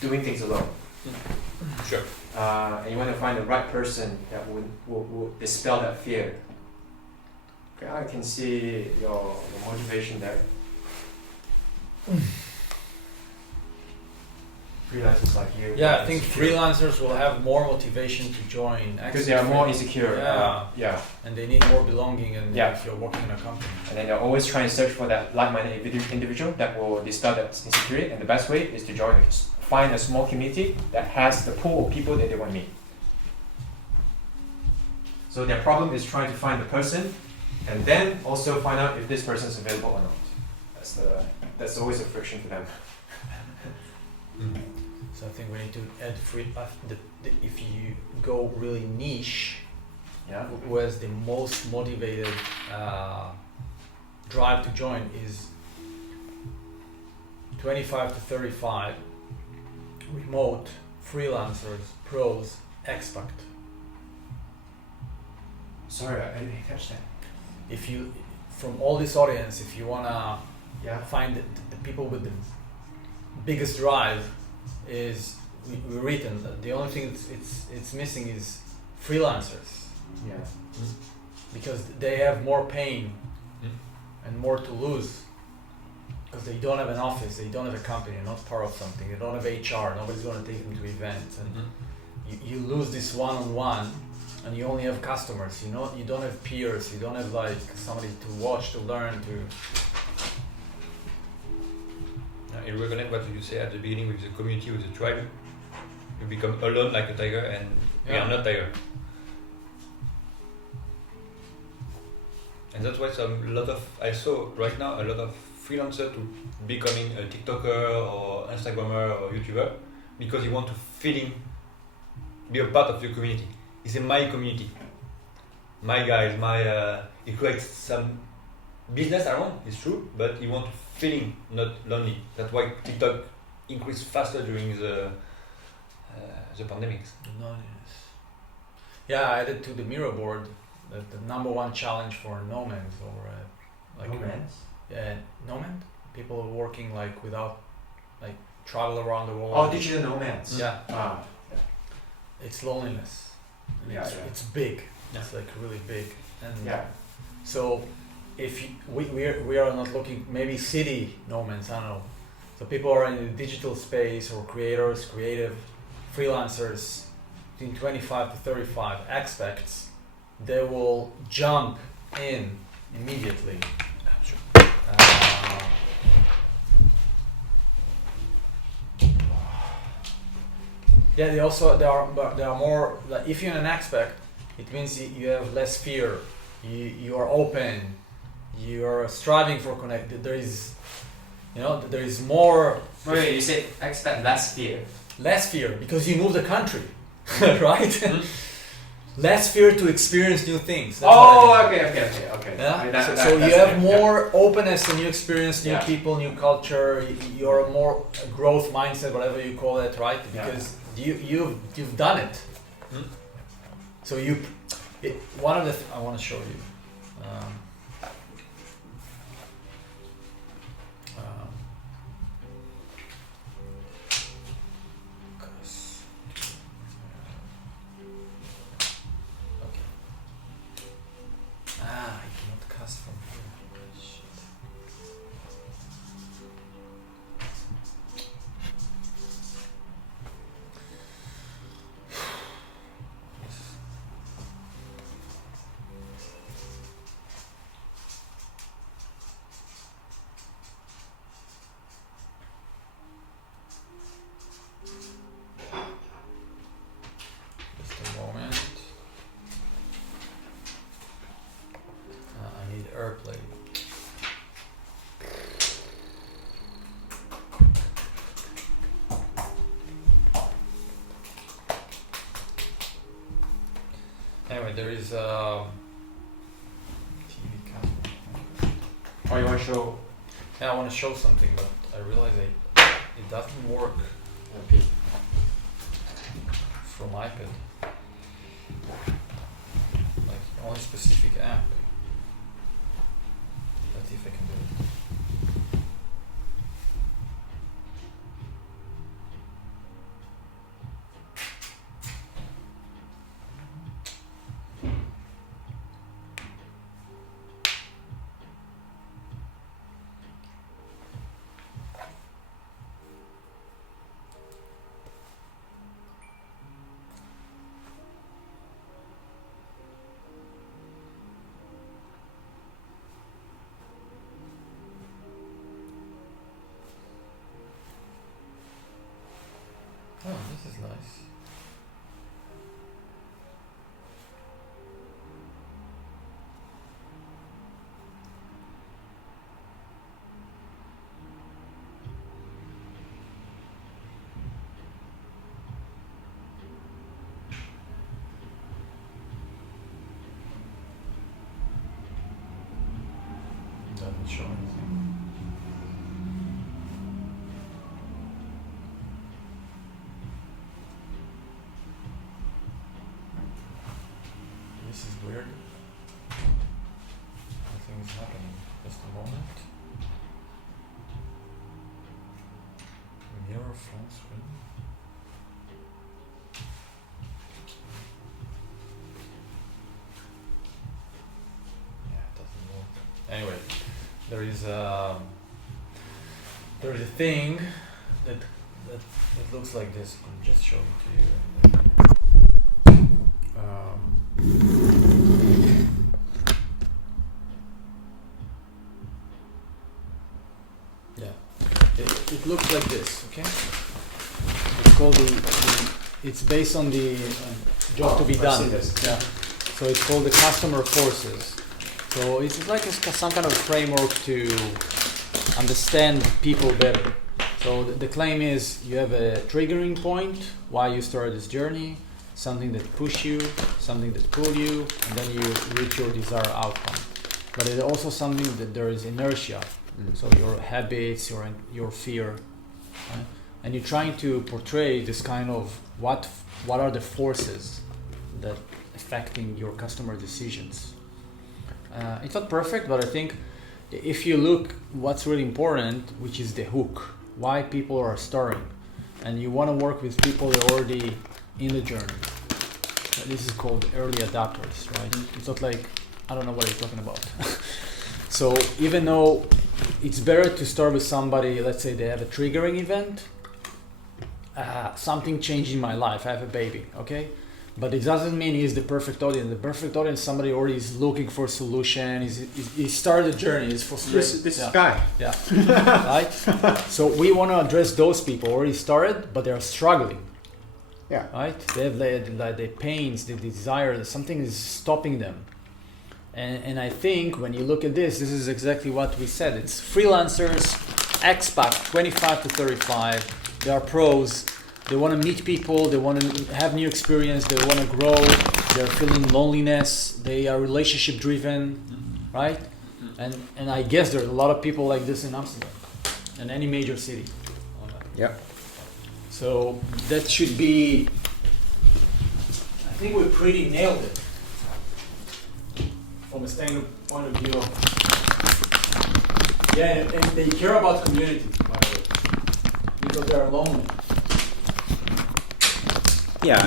doing things alone. sure. And you want to find the right person that will dispel that fear. Okay, I can see your motivation there. Freelancers like you. Yeah, I think freelancers will have more motivation to join because they are more insecure. Yeah. Yeah. And they need more belonging, and Yeah. if you're working in a company. And then they're always trying to search for that like-minded individual that will dispel that insecurity. And the best way is to find a small community that has the pool of people that they want to meet. So their problem is trying to find the person, and then also find out if this person is available or not. That's always a friction for them. So I think we need to add if you go really niche, Yeah. who has the most motivated drive to join is 25 to 35, remote, freelancers, pros, expat. Sorry, I didn't catch that. If you, from all this audience, if you wanna Yeah. find the people with the biggest drive, is we've written. The only thing it's missing is freelancers, Yeah. because they have more pain and more to lose, because they don't have an office, they don't have a company, they're not part of something, they don't have HR, nobody's going to take them to events, and you lose this one-on-one, and you only have customers. You don't have peers, you don't have like somebody to watch, to learn, to. You reconnect what you say at the beginning with the community, with the tribe. You become alone like a tiger, and we are not tiger. And that's why I saw right now a lot of freelancers to becoming a TikToker or Instagrammer or YouTuber, because you want to be a part of your community. It's in my community, my guys, it creates some business around, it's true, but you want to feeling not lonely. That's why TikTok increased faster during the pandemic. Loneliness. Yeah, I added to the mirror board that the number one challenge for nomads or Nomads? Yeah, nomad people working like without like travel around the world. Oh, digital nomads. Yeah, Ah. it's loneliness. And Yeah, it's, yeah. it's big. It's like really big. And Yeah. so if we are not looking, maybe city nomads, I don't know. So people are in the digital space, or creators, creative, freelancers, between 25 to 35 expats, they will jump in immediately. Yeah, there are more, like if you're an expat, it means you have less fear, you are open, you are striving for connect. There is more. Wait, you said expect less fear. Less fear because you move the country, right? Less fear to experience new things. That's what I mean. Okay. Yeah. I mean, that- So that's you have it, more openness and you experience new Yeah. people, new culture. You're more growth mindset, whatever you call it, right? Yeah. Because you've done it. So one of the I want to show you. I cannot cast from here. Shit. there is TV camera. Oh, you want to show? Yeah, I want to show something, but I realize it doesn't work Okay. from iPad. Like only specific app. Let's see if I can do it. Oh, this is nice. Doesn't show anything. This is weird. Nothing is happening. Just a moment. Mirror phone screen. Yeah, it doesn't work. Anyway, there is a thing that looks like this. I'm just showing it to you. Yeah, it looks like this. Okay, it's called it's based on the job to be done. Yeah, so it's called the customer forces. So it's like some kind of framework to understand people better. So the claim is you have a triggering point, why you started this journey, something that push you, something that pull you, and then you reach your desired outcome. But it's also something that there is inertia. So your habits, your fear, right? And you're trying to portray this kind of what are the forces that affecting your customer decisions. It's not perfect, but I think if you look what's really important, which is the hook, why people are starting, and you want to work with people that are already in the journey. This is called early adopters, right? It's not like, I don't know what you're talking about. So even though it's better to start with somebody, let's say they have a triggering event, something changed in my life, I have a baby, okay? But it doesn't mean he's the perfect audience. The perfect audience, somebody already is looking for a solution, he started the journey, he's frustrated. This guy. Yeah, right? So we want to address those people already started, but they're struggling. Yeah. Right? They have the pains, the desire, something is stopping them. And I think when you look at this is exactly what we said. It's freelancers, expat, 25 to 35. They are pros. They want to meet people. They want to have new experience. They want to grow. They're feeling loneliness. They are relationship driven, right? And I guess there's a lot of people like this in Amsterdam and any major city. Yeah. So that should be, I think we pretty nailed it from a standpoint of view. Yeah, and they care about community, by the way, because they are lonely. Yeah,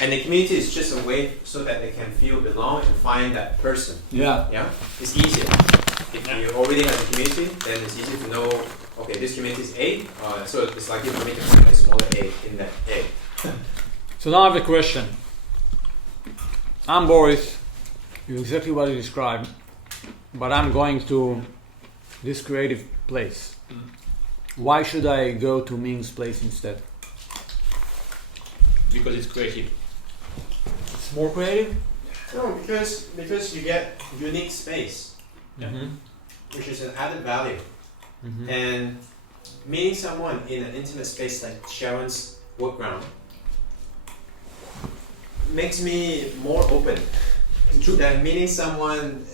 and the community is just a way so that they can feel belong and find that person. Yeah. Yeah, it's easier. If you already have a community, then it's easy to know, okay, this community is A, so it's likely for me to find a smaller A in that A. So now I have a question. I'm Boris, you're exactly what you described, but I'm going to this creative place. Why should I go to Ming's place instead? Because it's creative. It's more creative? No, because you get unique space, which is an added value. And meeting someone in an intimate space like Sharon's Workground makes me more open than meeting someone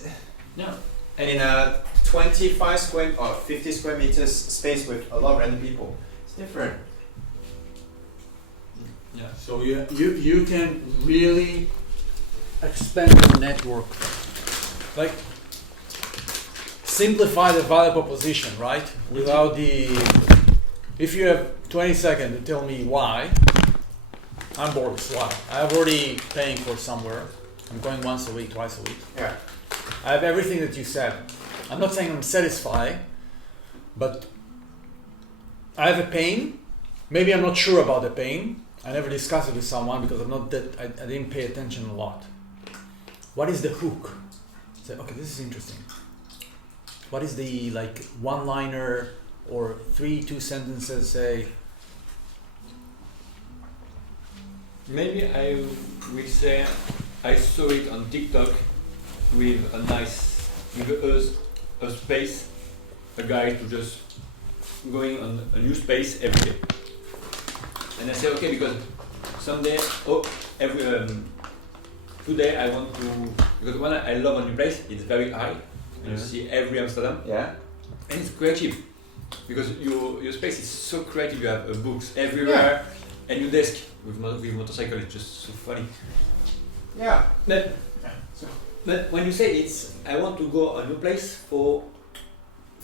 Yeah. in a 25 square or 50 square meters space with a lot of random people. It's different. Yeah. So you can really expand your network. Like simplify the value proposition, right? Without the if you have 20 seconds to tell me why, I'm Boris. Why? I'm already paying for somewhere. I'm going once a week, twice a week. Yeah. I have everything that you said. I'm not saying I'm satisfied, but I have a pain. Maybe I'm not sure about the pain. I never discussed it with someone because I didn't pay attention a lot. What is the hook? Say, okay, this is interesting. What is the like one-liner or 2 sentences say? Maybe I will say I saw it on TikTok with a space, a guy to just going on a new space every day. And I say okay because someday, today I want to, because when I love a new place, it's very high. And you see every Amsterdam. Yeah. And it's creative because your space is so creative. You have books everywhere, and your desk with motorcycle. It's just so funny. Yeah. But when you say it's, I want to go a new place for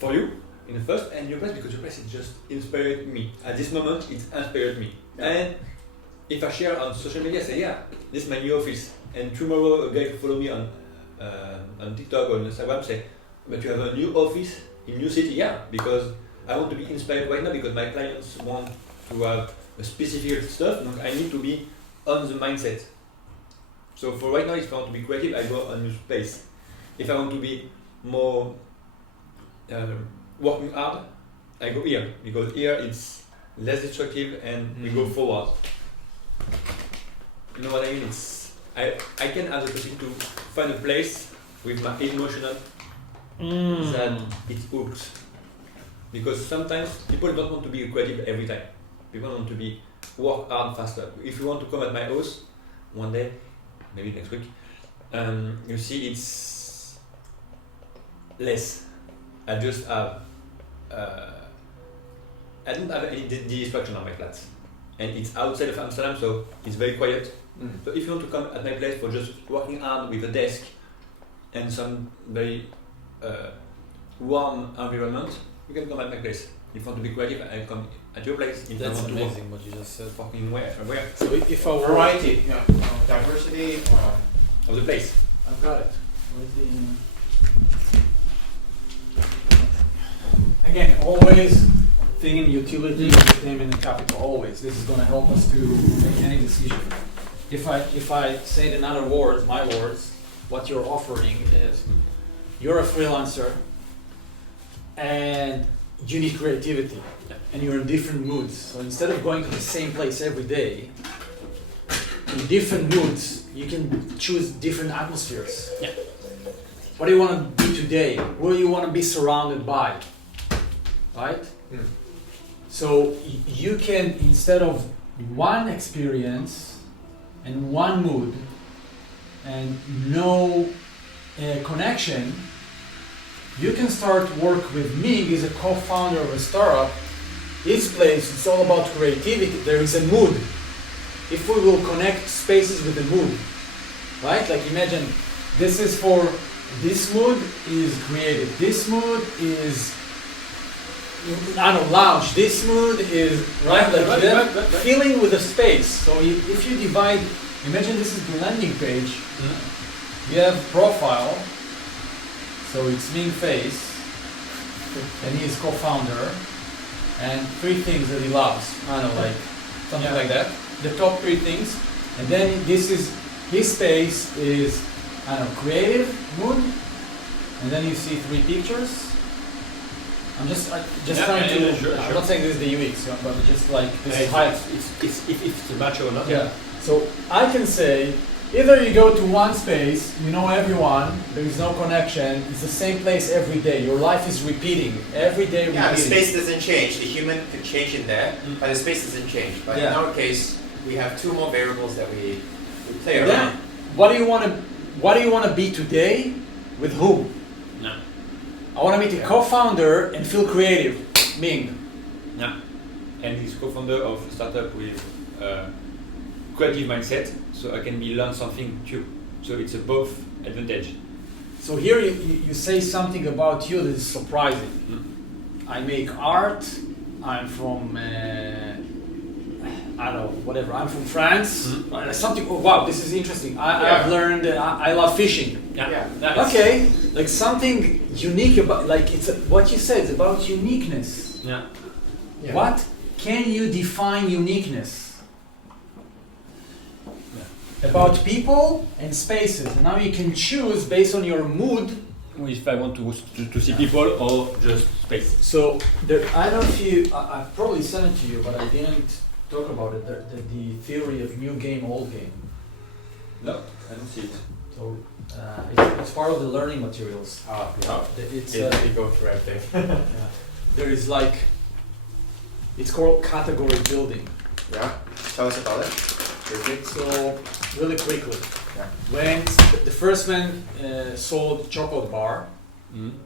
you in the first, and your place because your place it just inspired me. At this moment, it inspired me. Yeah. And if I share on social media, say this is my new office, and tomorrow a guy follow me on TikTok or on Instagram say, but you have a new office in new city, because I want to be inspired right now because my clients want to have a specific stuff, and I need to be on the mindset. So for right now, if I want to be creative, I go a new space. If I want to be more working hard, I go here because here it's less destructive and we go forward. You know what I mean? I can have the possibility to find a place with my emotional that it hooks. Because sometimes people don't want to be creative every time. People want to be work hard faster. If you want to come at my house one day, maybe next week, you see it's less. I just have I don't have any distraction on my flat, and it's outside of Amsterdam, so it's very quiet. So if you want to come at my place for just working hard with a desk and some very warm environment, you can come at my place. If you want to be creative, I come at your place. If That's I want amazing to what you just said. work in where? So if I were Variety. Yeah. Diversity. Of the place. I've got it. Again, always thinking utility, entertainment, and capital. Always. This is going to help us to make any decision. If I say it in other words, my words, what you're offering is you're a freelancer and you need creativity and you're in different moods. So instead of going to the same place every day, in different moods, you can choose different atmospheres. Yeah. What do you want to do today? What do you want to be surrounded by? Right? So you can, instead of one experience and one mood and no connection, you can start work with me. He's a co-founder of a startup. His place, it's all about creativity. There is a mood. If we will connect spaces with the mood, right? Like imagine this is for, this mood is creative. This mood is, I don't know, lounge. This mood is, right? Like feeling with the space. So if you divide, imagine this is the landing page. You have profile. So it's me face, and he is co-founder, and 3 things that he loves. I don't know, like something like that. The top 3 things, and then this is his space is, I don't know, creative mood, and then you see 3 pictures. I'm just trying to. Sure. I'm not saying this is the UX, but just like this is how If it's a match or not. Yeah. So I can say, either you go to one space, you know everyone, there is no connection, it's the same place every day. Your life is repeating, every day repeating. Yeah, the space doesn't change. The human could change in there, but the space doesn't change. But in our case, we have 2 more variables that we play around. Then, what do you want to what do you want to be today with whom? No. I want to meet a co-founder and feel creative. Ming. Yeah. And he's co-founder of a startup with creative mindset, so I can learn something too. So it's a both advantage. So here you say something about you that is surprising. I make art. I'm from I don't know, whatever. I'm from France. Something. Oh, wow, this is interesting. I've learned. I love fishing. Yeah. Okay, like something unique about. Like it's what you said. It's about uniqueness. Yeah. What can you define uniqueness? About people and spaces. And now you can choose based on your mood. If I want to see people or just space. So I don't know if you. I probably sent it to you, but I didn't talk about it. The theory of new game, old game. No, I don't see it. So it's part of the learning materials. It's They go through everything. there is like. It's called category building. Yeah. Tell us about it. Briefly. So really quickly, Yeah. when the first man sold chocolate bar,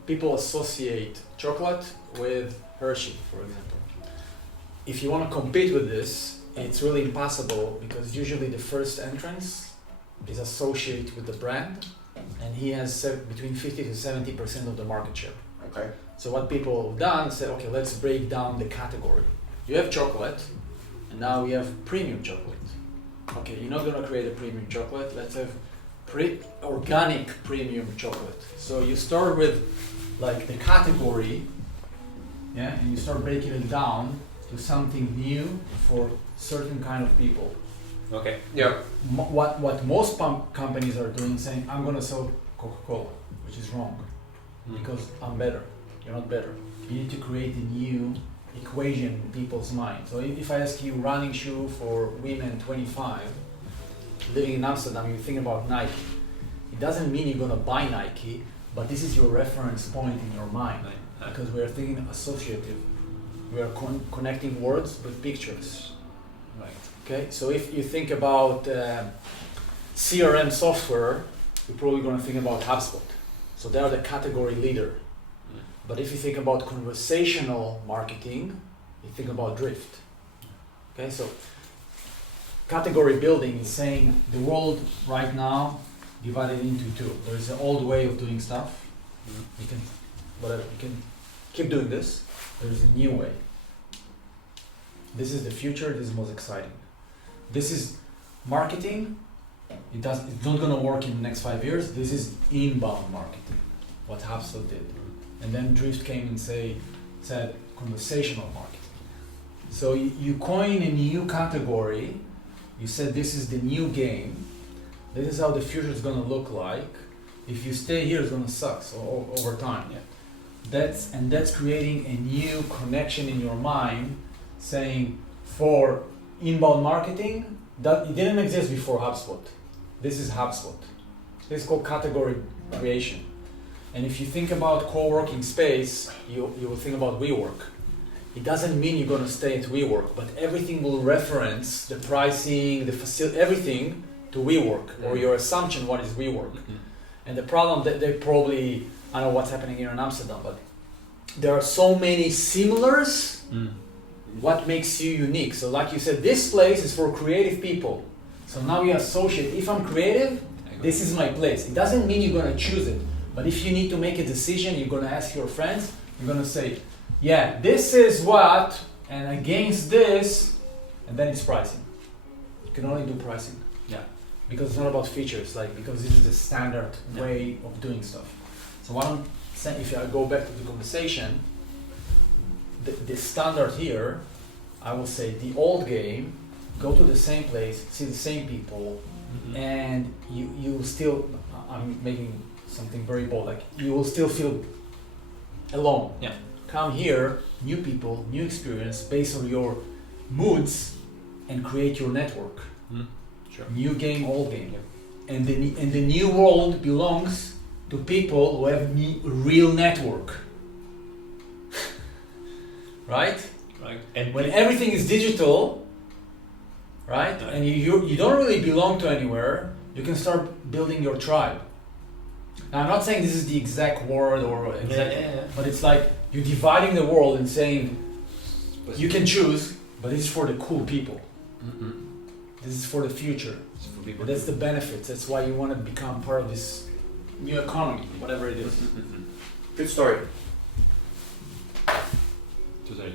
people associate chocolate with Hershey, for example. If you want to compete with this, it's really impossible because usually the first entrance is associated with the brand, and he has between 50 to 70% of the market share. Okay. So what people have done, say, okay, let's break down the category. You have chocolate, and now we have premium chocolate. Okay, you're not gonna create a premium chocolate. Let's have organic premium chocolate. So you start with like the category, and you start breaking it down to something new for certain kind of people. Okay. Yeah. What most companies are doing, saying, I'm gonna sell Coca-Cola, which is wrong, because I'm better. You're not better. You need to create a new equation in people's mind. So if I ask you running shoe for women 25, living in Amsterdam, you think about Nike. It doesn't mean you're gonna buy Nike, but this is your reference point in your mind, because we are thinking associative. We are connecting words with pictures. Right. Okay, so if you think about CRM software, you're probably gonna think about HubSpot. So they are the category leader. But if you think about conversational marketing, you think about Drift. Okay, so category building is saying the world right now divided into two. There is an old way of doing stuff. You can keep doing this. There is a new way. This is the future. This is most exciting. This is marketing. It's not gonna work in the next 5 years. This is inbound marketing. What HubSpot did. And then Drift came and said conversational marketing. So you coin a new category. You said this is the new game. This is how the future is gonna look like. If you stay here, it's gonna suck. So over time, that's creating a new connection in your mind, saying for inbound marketing that it didn't exist before HubSpot. This is HubSpot. This is called category creation. And if you think about co-working space, you will think about WeWork. It doesn't mean you're going to stay at WeWork, but everything will reference the pricing, the facility, everything to WeWork, or your assumption what is WeWork. And the problem that they probably, I don't know what's happening here in Amsterdam, but there are so many similars. What makes you unique? So like you said, this place is for creative people. So now you associate, if I'm creative, this is my place. It doesn't mean you're going to choose it. But if you need to make a decision, you're going to ask your friends, you're going to say, yeah, this is what, and against this, and then it's pricing. You can only do pricing. Yeah. Because it's not about features, because this is the standard way of doing stuff. So what I'm saying, if I go back to the conversation, the standard here, I will say the old game, go to the same place, see the same people, and you still, I'm making something very bold, you will still feel alone. Yeah. Come here, new people, new experience based on your moods, and create your network. Sure. New game, old game. And the new world belongs to people who have real network. Right? Right. And when everything is digital, right? And you don't really belong to anywhere, you can start building your tribe. Now, I'm not saying this is the exact word or exact, but it's like you're dividing the world and saying you can choose, but this is for the cool people. This is for the future. And that's the benefits. That's why you want to become part of this new economy, whatever it is. Good story. Totally.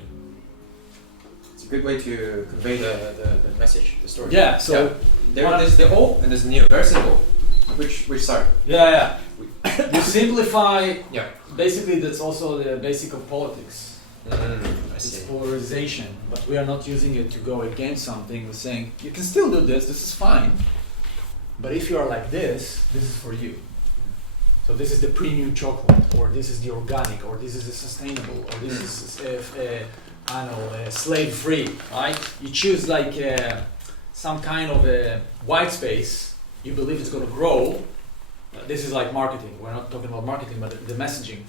It's a good way to convey the message, the story. Yeah. So there's the old and there's the new. Very simple. Which side? Yeah. You simplify. Yeah. Basically, that's also the basic of politics. I It's see. polarization, but we are not using it to go against something. We're saying you can still do this. This is fine. But if you are like this is for you. So this is the premium chocolate, or this is the organic, or this is the sustainable, or this is I don't know, slave-free. Right? You choose like some kind of a white space. You believe it's going to grow. This is like marketing. We're not talking about marketing, but the messaging.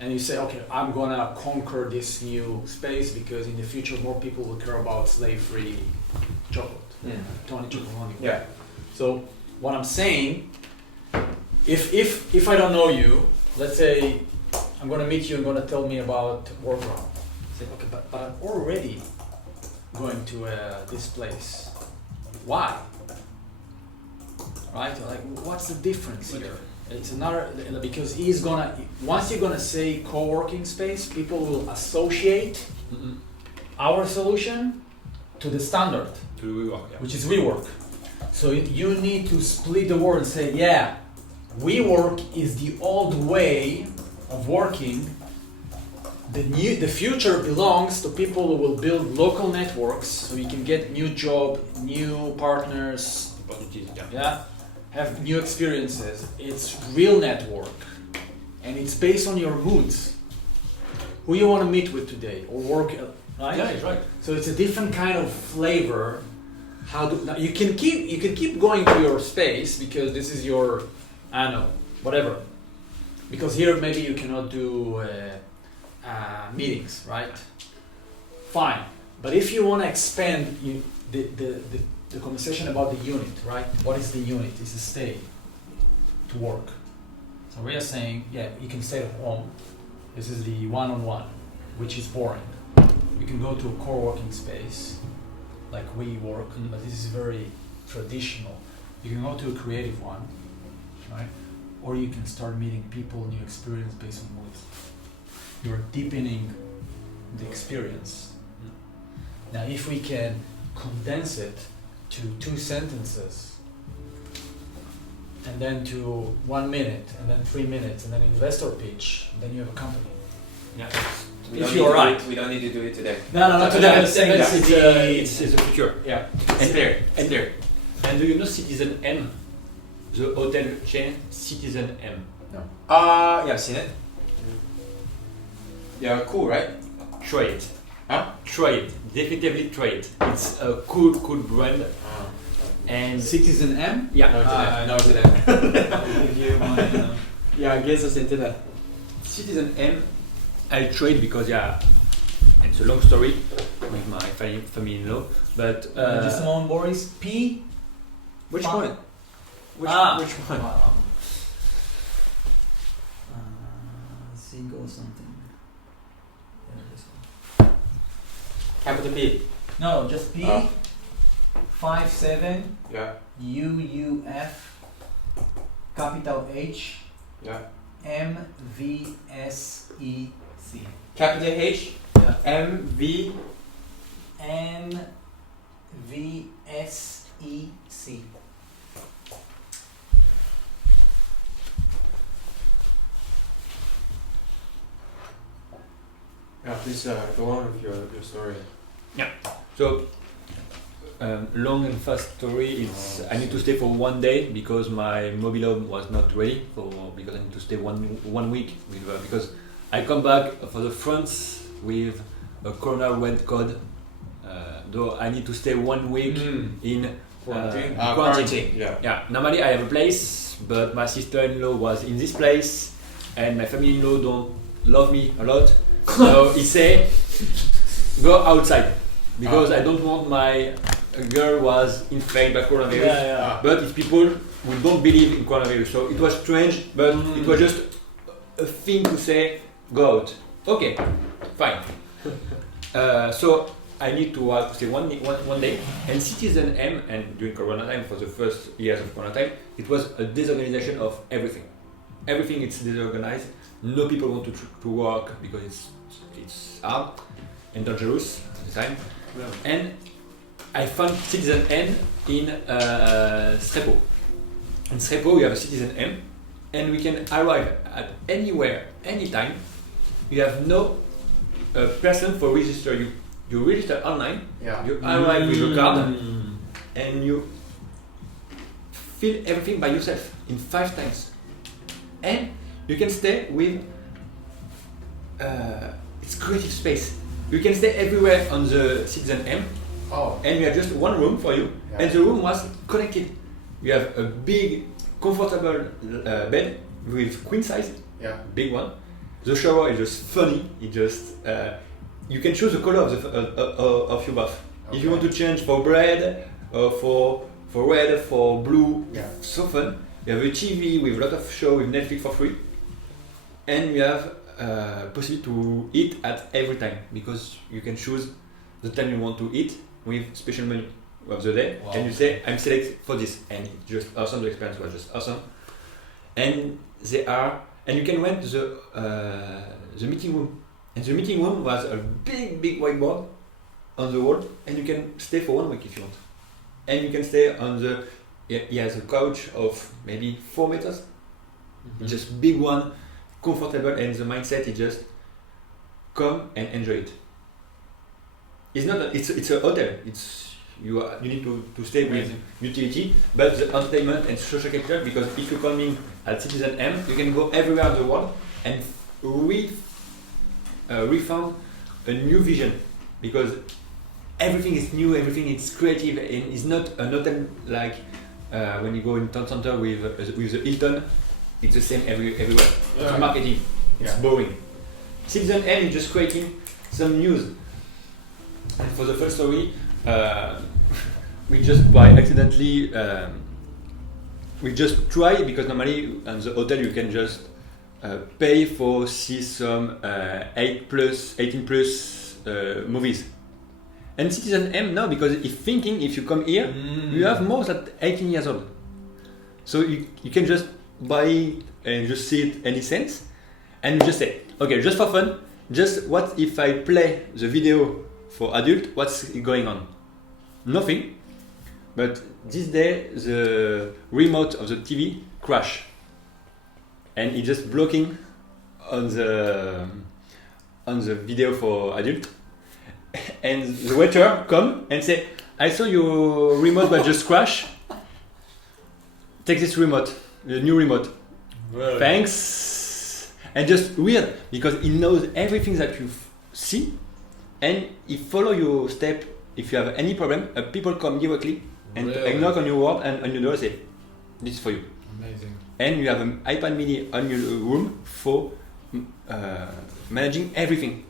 And you say, okay, I'm going to conquer this new space because in the future more people will care about slave-free chocolate. Tony chocolate. Yeah. So what I'm saying, if I don't know you, let's say I'm going to meet you and going to tell me about Workground. Say, okay, but I'm already going to this place. Why? Right? Like, what's the difference here? It's another, because he's gonna, once you're gonna say co-working space, people will associate our solution to the standard, To WeWork, yeah. which is WeWork. So you need to split the word and say, yeah, WeWork is the old way of working. The future belongs to people who will build local networks, so you can get new job, new partners, Opportunities, yeah. yeah, have new experiences. It's real network, and it's based on your moods. Who you want to meet with today or work, right? Yeah, it's right. So it's a different kind of flavor. Now you can keep going to your space because this is your, I don't know, whatever. Because here maybe you cannot do meetings, right? Fine, but if you want to expand the conversation about the unit, right? What is the unit? It's a stay to work. So we are saying, yeah, you can stay at home. This is the one-on-one, which is boring. You can go to a co-working space, like we work, but this is very traditional. You can go to a creative one, right? Or you can start meeting people, new experience based on moods. You're deepening the experience. Now, if we can condense it to 2 sentences, and then to 1 minute, and then 3 minutes, and then investor pitch, then you have a company. Yeah. If you're right. We don't need to do it today. No, not today. I'm saying that It's the future. yeah. It's clear. It's clear. And do you know Citizen M? The hotel chain Citizen M. Yeah, I've seen it. Yeah, cool, right? Try it. Huh? Try it. Definitively try it. It's a cool brand. And Citizen M? yeah. No, it's it. I'll give you my, Yeah, I guess it's into that. Citizen M, I tried because it's a long story with my family-in-law, but just a moment, Boris. P. Which Fun. one? Which one? Single something. Capital P. No, just P. Oh. 57 Yeah. UUF capital H Yeah. MVSEC. Capital H. Yeah. M V. NVSEC. Yeah, please go on with your story. so long and fast story. It's I need to stay for 1 day because my mobile home was not ready because I need to stay one week with because I come back for the France with a Corona red code. Though I need to stay 1 week in Quarantine. quarantine. Yeah. Yeah, normally I have a place, but my sister-in-law was in this place, and my family-in-law don't love me a lot. So he say, go outside, because I don't want my girl was infected by coronavirus. Yeah. But if people we don't believe in coronavirus. So it was strange, but it was just a thing to say, go out. Okay, fine. So I need to stay one day, and Citizen M, and during Corona time, for the first years of Corona time, it was a disorganization of everything. Everything is disorganized. No people want to work because it's hard and dangerous at the time. Yeah. And I found Citizen M in Srepo. In Srepo we have a Citizen M, and we can arrive at anywhere, anytime. You have no person for register you. You register online, you arrive with your card, and you fill everything by yourself in 5 times. And you can stay with it's creative space. You can stay everywhere on the Citizen M, and we have just one room for you, and the room was connected. You have a big, comfortable bed with queen size, big one. The shower is just funny. It just you can choose the color of your bath. If you want to change for red, for red, for blue, so fun. You have a TV with a lot of show with Netflix for free, and you have possibility to eat at every time because you can choose the time you want to eat with special menu of the day, and you say I'm select for this, and it's just awesome. The experience was just awesome, and you can rent the meeting room. And the meeting room was a big whiteboard on the wall, and you can stay for 1 week if you want. And you can stay on he has a couch of maybe 4 meters, just big one, comfortable, and the mindset is just come and enjoy it. It's not it's a hotel. You need to stay with utility, but the entertainment and social capital, because if you come in at Citizen M, you can go everywhere in the world and refound a new vision, because everything is new, everything is creative, and it's not an hotel like when you go in town center with the Hilton. It's the same everywhere. It's marketing. It's boring. Citizen M is just creating some news. And for the first story, we just by accidentally we just try, because normally on the hotel you can just pay for see some 18 plus movies. And Citizen M now, because if you come here, you have more than 18 years old. So you can just buy it and just see it any cents, and you just say, okay, just for fun, just what if I play the video for adult, what's going on? Nothing. But this day the remote of the TV crashed. And it's just blocking on the video for adult, and the waiter come and say, I saw your remote but just crash. Take this remote, the new remote. Really? Thanks. And just weird, because he knows everything that you see, and he follow your step. If you have any problem, people come directly and knock on your wall and on your door and say, this is for you. Amazing. And you have an iPad mini on your room for managing everything.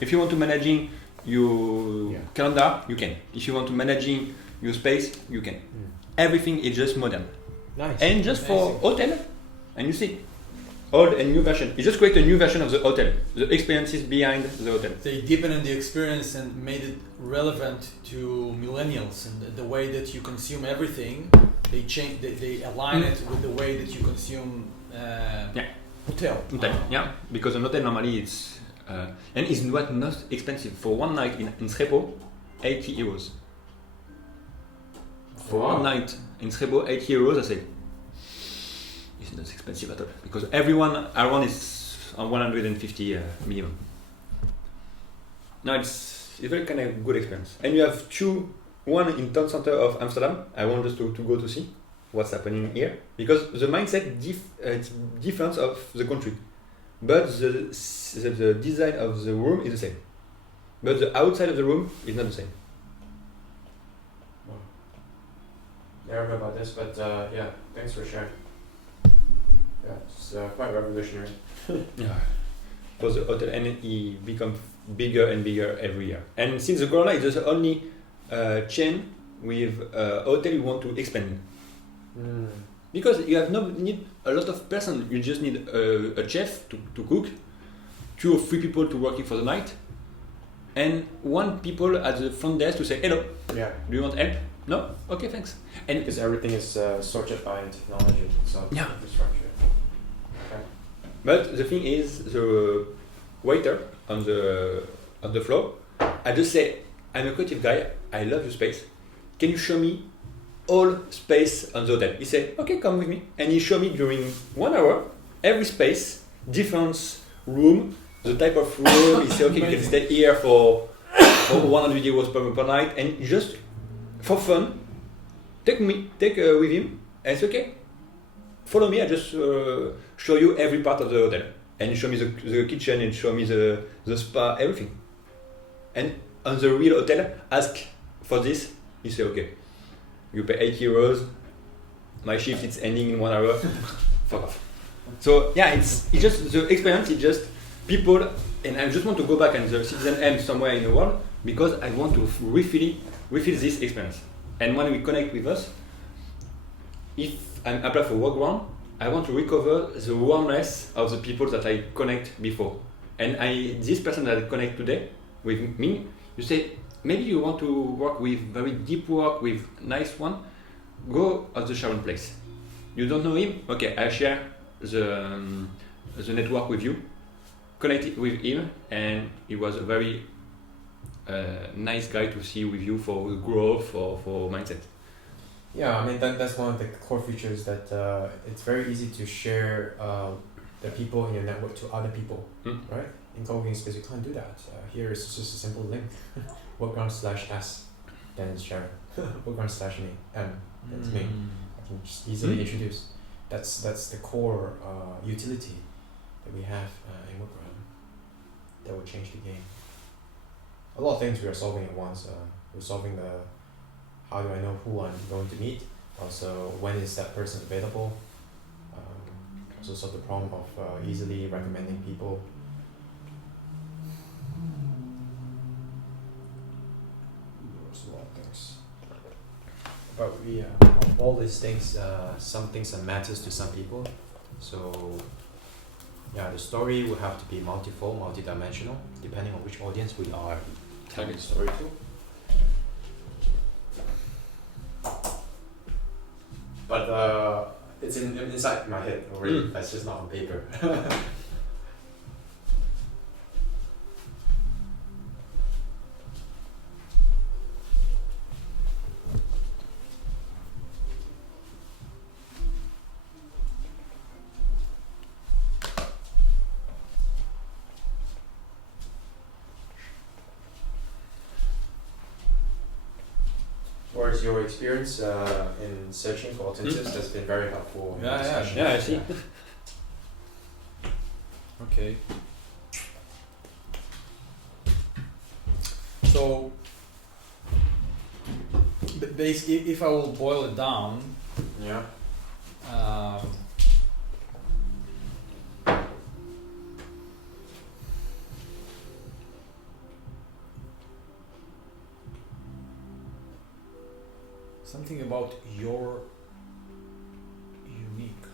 If you want to managing your calendar, you can. If you want to managing your space, you can. Everything is just modern. Nice. And just for hotel, and you see, old and new version. You just create a new version of the hotel. The experiences behind the hotel. They deepened the experience and made it relevant to millennials, and the way that you consume everything. They change. They align it with the way that you consume hotel. Yeah, because an hotel normally it's and it's not expensive. For one night in Srepo, 80 euros. For one night in Srepo, 80 euros. I say it's not expensive at all, because everyone around is on 150 minimum. No, it's very kind of good experience. And you have one in town center of Amsterdam. I want us to go to see what's happening here, because the mindset it's different of the country, but the design of the room is the same, but the outside of the room is not the same. Never heard about this, but thanks for sharing. Yeah, it's quite revolutionary. For the hotel, and it becomes bigger and bigger every year. And since the corona is the only chain with hotel you want to expand. Because you have no need a lot of person. You just need a chef to cook, 2 or 3 people to working for the night, and 1 people at the front desk to say hello. Yeah. Do you want help? No? Okay, thanks. And Because everything is sorted by technology, so Yeah. infrastructure. Okay. but the thing is, the waiter on the floor, I just say, I'm a creative guy. I love your space. Can you show me all space on the hotel? He said, okay, come with me. And he showed me during 1 hour every space, different room, the type of room. He said, okay, you can stay here for 100 euros per night, and just for fun, take with him, and it's okay. Follow me. I just show you every part of the hotel, and he show me the kitchen, and show me the spa, everything. And on the real hotel, ask for this. He say, okay, you pay 8 euros. My shift is ending in 1 hour. Fuck off. So yeah, it's just the experience. It's just people, and I just want to go back and the Citizen M somewhere in the world because I want to refill this experience. And when we connect with us, if I apply for Workground, I want to recover the warmness of the people that I connect before. And this person that I connect today with me, you say, maybe you want to work with very deep work, with nice one, go at the Sharon place. You don't know him? Okay, I share the network with you, connect it with him, and he was a very nice guy to see with you for growth, for mindset. Yeah, I mean that's one of the core features that it's very easy to share the people in your network to other people, right? In co-working space, you can't do that. Here it's just a simple link. Workground/s, then it's Sharon. Workground/me, M, that's me. I can just easily introduce. That's the core utility that we have in Workground that will change the game. A lot of things we are solving at once. We're solving the how do I know who I'm going to meet? Also, when is that person available? Also solve the problem of easily recommending people. There's a lot of things. But we, all these things, some things that matters to some people. So, yeah, the story will have to be multifold, multidimensional, depending on which audience we are telling the story to. But it's inside my head already. That's just not on paper. What is your experience in searching for alternatives? That's been very helpful. In the discussion. Yeah, I see. Okay. So, basically, if I will boil it down, Yeah. something about your unique.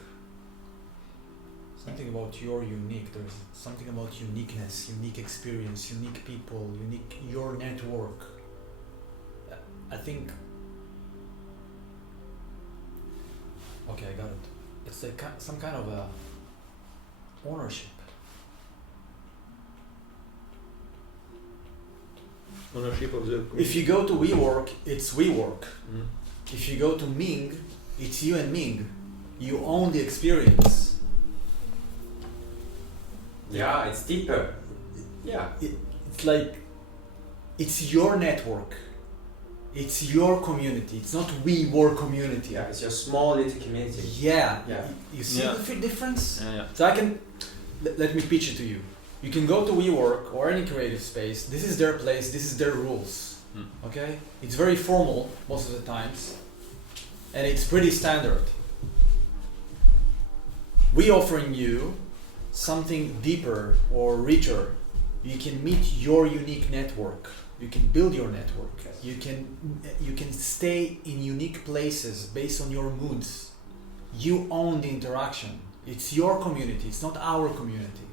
Something about your unique. There's something about uniqueness, unique experience, unique people, your network. I think. Okay, I got it. It's like some kind of a ownership. Ownership of the. If you go to WeWork, it's WeWork. If you go to Ming, it's you and Ming. You own the experience. Yeah, it's deeper. Yeah. It's like, it's your network. It's your community. It's not WeWork community. Yeah, it's your small little community. Yeah. Yeah. You see the difference? Yeah. So I can, let me pitch it to you. You can go to WeWork or any creative space. This is their place. This is their rules. Okay? It's very formal most of the times. And it's pretty standard. We offering you something deeper or richer. You can meet your unique network. You can build your network. You can stay in unique places based on your moods. you own the interaction. It's your community, it's not our community.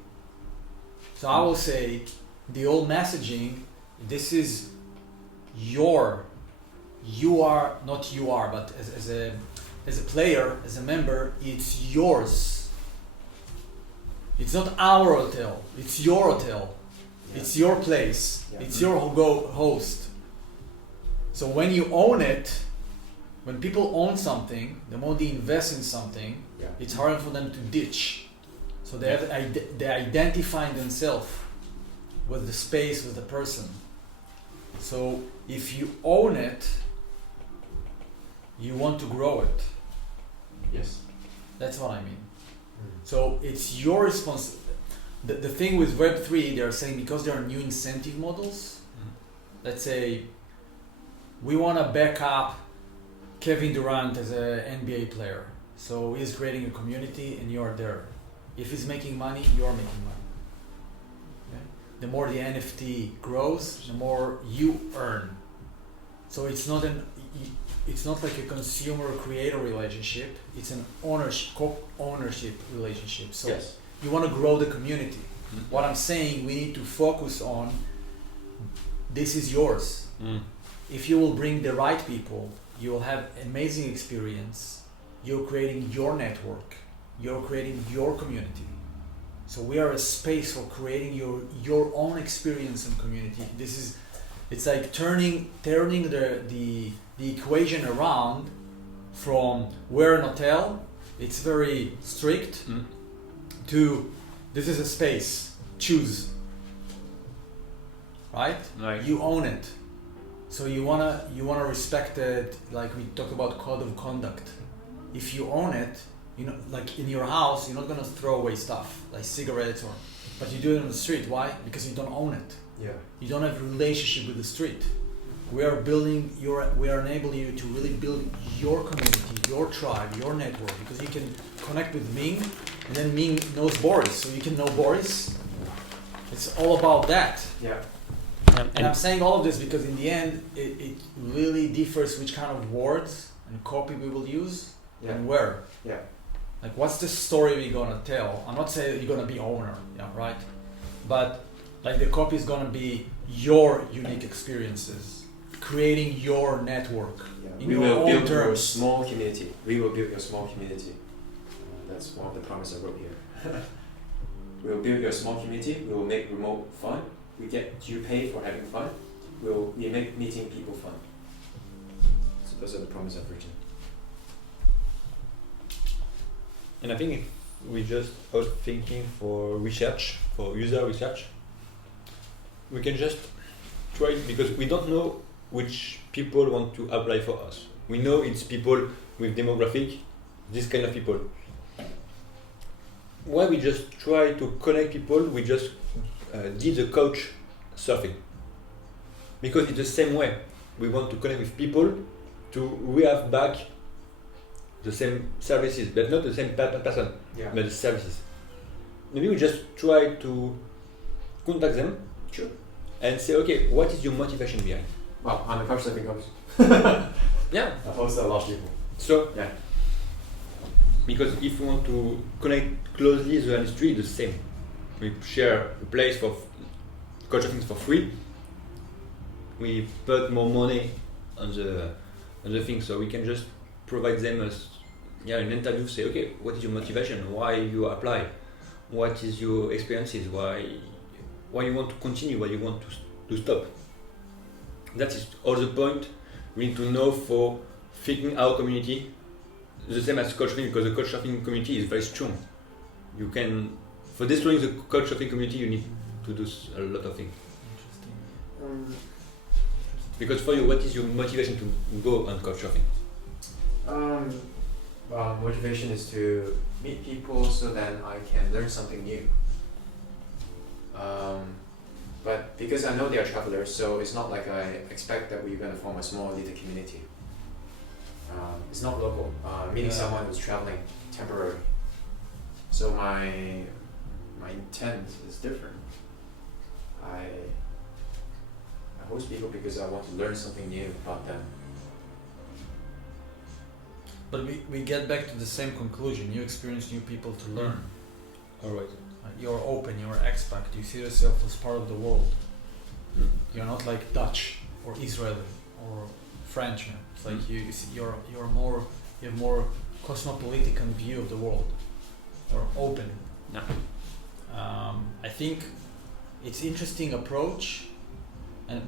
So I will say the old messaging, this is your, but as a player, as a member, it's yours. It's not our hotel, it's your hotel. Yeah. It's your place. Yeah. It's your host. So when you own it, when people own something, the more they invest in something, Yeah. it's harder for them to ditch. So they're identifying themselves with the space, with the person. So if you own it, you want to grow it. Yes. That's what I mean. So it's your responsibility. The thing with Web3, they're saying because there are new incentive models, let's say we want to back up Kevin Durant as an NBA player. So he's creating a community and you're there. If he's making money, you're making money. Okay? The more the NFT grows, the more you earn. So it's not like a consumer-creator relationship. It's an ownership relationship. So Yes. you want to grow the community. What I'm saying, we need to focus on this is yours. If you will bring the right people, you will have amazing experience. You're creating your network. You're creating your community. So we are a space for creating your own experience and community. It's like turning the equation around from we're an hotel, it's very strict, to this is a space, choose. Right? You own it. So you wanna respect it, like we talked about code of conduct. If you own it, you know, like in your house, you're not gonna throw away stuff like cigarettes but you do it on the street. Why? Because you don't own it. Yeah. You don't have a relationship with the street. We are enabling you to really build your community, your tribe, your network, because you can connect with Ming, and then Ming knows Boris, so you can know Boris. It's all about that. Yeah. And I'm saying all of this because in the end, it really differs which kind of words and copy we will use and where. Yeah. Like, what's the story we're gonna tell? I'm not saying you're gonna be owner, right? But like the copy is gonna be your unique experiences, creating your network. Yeah. In We your will own build your terms. small community. We will build your small community. That's one of the promises I wrote here. We will build your small community. We will make remote fun. We get you paid for having fun. We make meeting people fun. So those are the promises I've written. And I think if we just out thinking for research, for user research, we can just try it because we don't know which people want to apply for us. We know it's people with demographic, this kind of people. Why we just try to connect people, we just did the couch surfing. Because it's the same way. We want to connect with people to have back the same services, but not the same person, Yeah. but the services. Maybe we just try to contact them. Sure. And say, okay, what is your motivation behind? Well, I'm a couch surfing coach. Yeah. I've hosted a lot of people. So, Yeah. because if we want to connect closely the industry, the same. We share a place for couch surfing for free. We put more money on the thing, so we can just provide them an interview. Say, okay, what is your motivation? Why you apply? What is your experiences? Why you want to continue? Why you want to stop? That is all the point. We need to know for fitting our community. The same as couchsurfing, because the couchsurfing community is very strong. You can, for destroying the couchsurfing community, you need to do a lot of things. Because for you, what is your motivation to go on couchsurfing? Well, motivation is to meet people so then I can learn something new. But because I know they are travelers, so it's not like I expect that we're going to form a small little community. It's not local. Meeting someone who's traveling temporarily. So my intent is different. I host people because I want to learn something new about them. But we get back to the same conclusion. You experience new people to learn. Alright. You're open, you're expat, you see yourself as part of the world. You're not like Dutch or Israeli or Frenchman. It's like you see, you have more cosmopolitan view of the world. You're open. Yeah. I think it's interesting approach,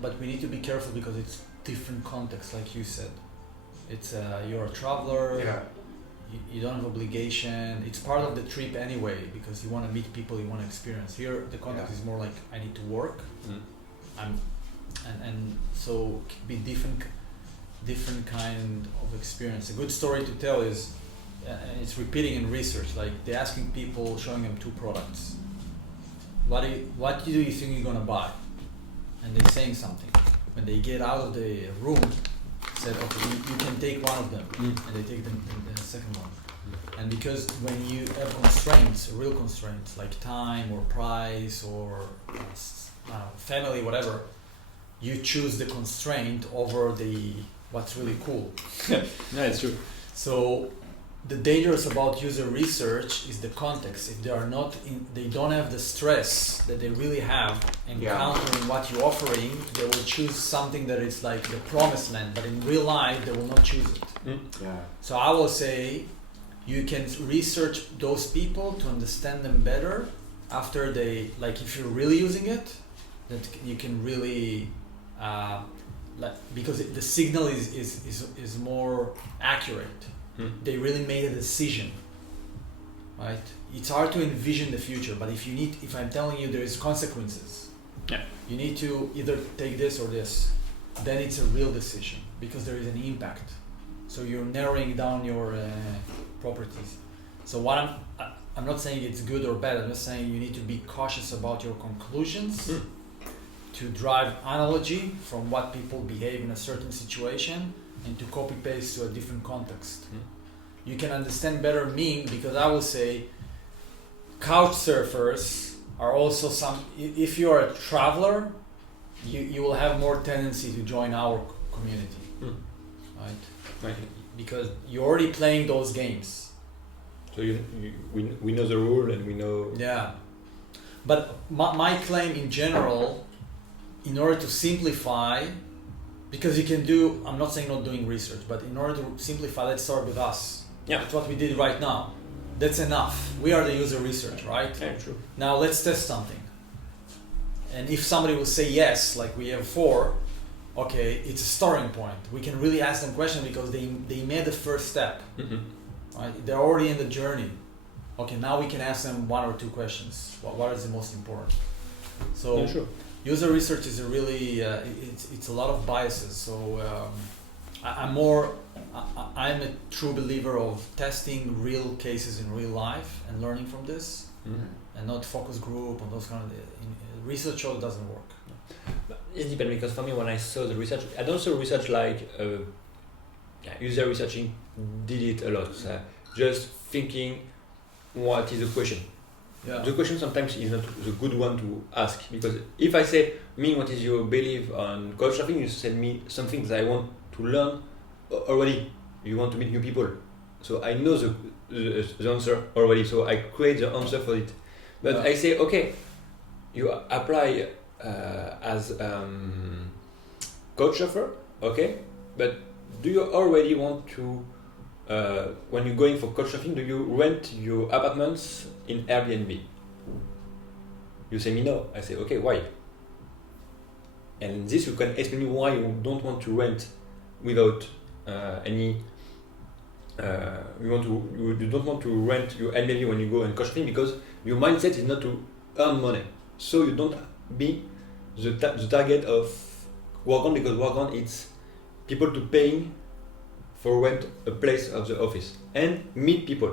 but we need to be careful because it's different context, like you said. It's you're a traveler. Yeah. You don't have obligation. It's part of the trip anyway because you want to meet people, you want to experience. Here the context is more like I need to work. And so it can be different kind of experience. A good story to tell is, and it's repeating in research. Like they're asking people, showing them two products. What do you think you're gonna buy? And they're saying something. When they get out of the room, said, okay, you can take one of them, and they take the second one. And because when you have constraints, real constraints like time or price or family, whatever, you choose the constraint over the what's really cool. No, it's true. So the dangerous about user research is the context. If they are not they don't have the stress that they really have encountering what you're offering, they will choose something that is like the promised land, but in real life they will not choose it. Yeah. So I will say you can research those people to understand them better after they, like if you're really using it, that you can really because the signal is more accurate. They really made a decision, right? It's hard to envision the future, but if I'm telling you there is consequences, you need to either take this or this, then it's a real decision because there is an impact. So you're narrowing down your properties. So what I'm not saying it's good or bad. I'm just saying you need to be cautious about your conclusions to drive analogy from what people behave in a certain situation and to copy paste to a different context. You can understand better me because I will say couch surfers are also if you're a traveler, you will have more tendency to join our community, right? Because you're already playing those games. So we know the rule and we know. Yeah, but my claim in general, in order to simplify, because you can do, I'm not saying not doing research, but in order to simplify, let's start with us. Yeah. That's what we did right now. That's enough. We are the user research, right? Yeah, true. Now let's test something. And if somebody will say yes, like we have 4, okay, it's a starting point. We can really ask them questions because they made the first step. Right? They're already in the journey. Okay, now we can ask them 1 or 2 questions. What is the most important? So Yeah, sure. User research is a really it's a lot of biases. So I'm a true believer of testing real cases in real life and learning from this, and not focus group on those kind of research. Show doesn't work. It depends because for me, when I saw the research, I don't saw research like user researching did it a lot. Just thinking, what is the question? Yeah. The question sometimes is not the good one to ask because if I say, me, what is your belief on couchsurfing? You send me something that I want to learn already. You want to meet new people, so I know the answer already. So I create the answer for it. But I say, okay, you apply as couchsurfer, okay, but do you already want to? When you're going for couchsurfing, do you rent your apartments in Airbnb? You say me no. I say okay, why? And this you can explain me why you don't want to rent without any. You don't want to rent your Airbnb when you go and couchsurfing because your mindset is not to earn money. So you don't be the target of Workground because Workground it's people to paying for rent a place of the office and meet people.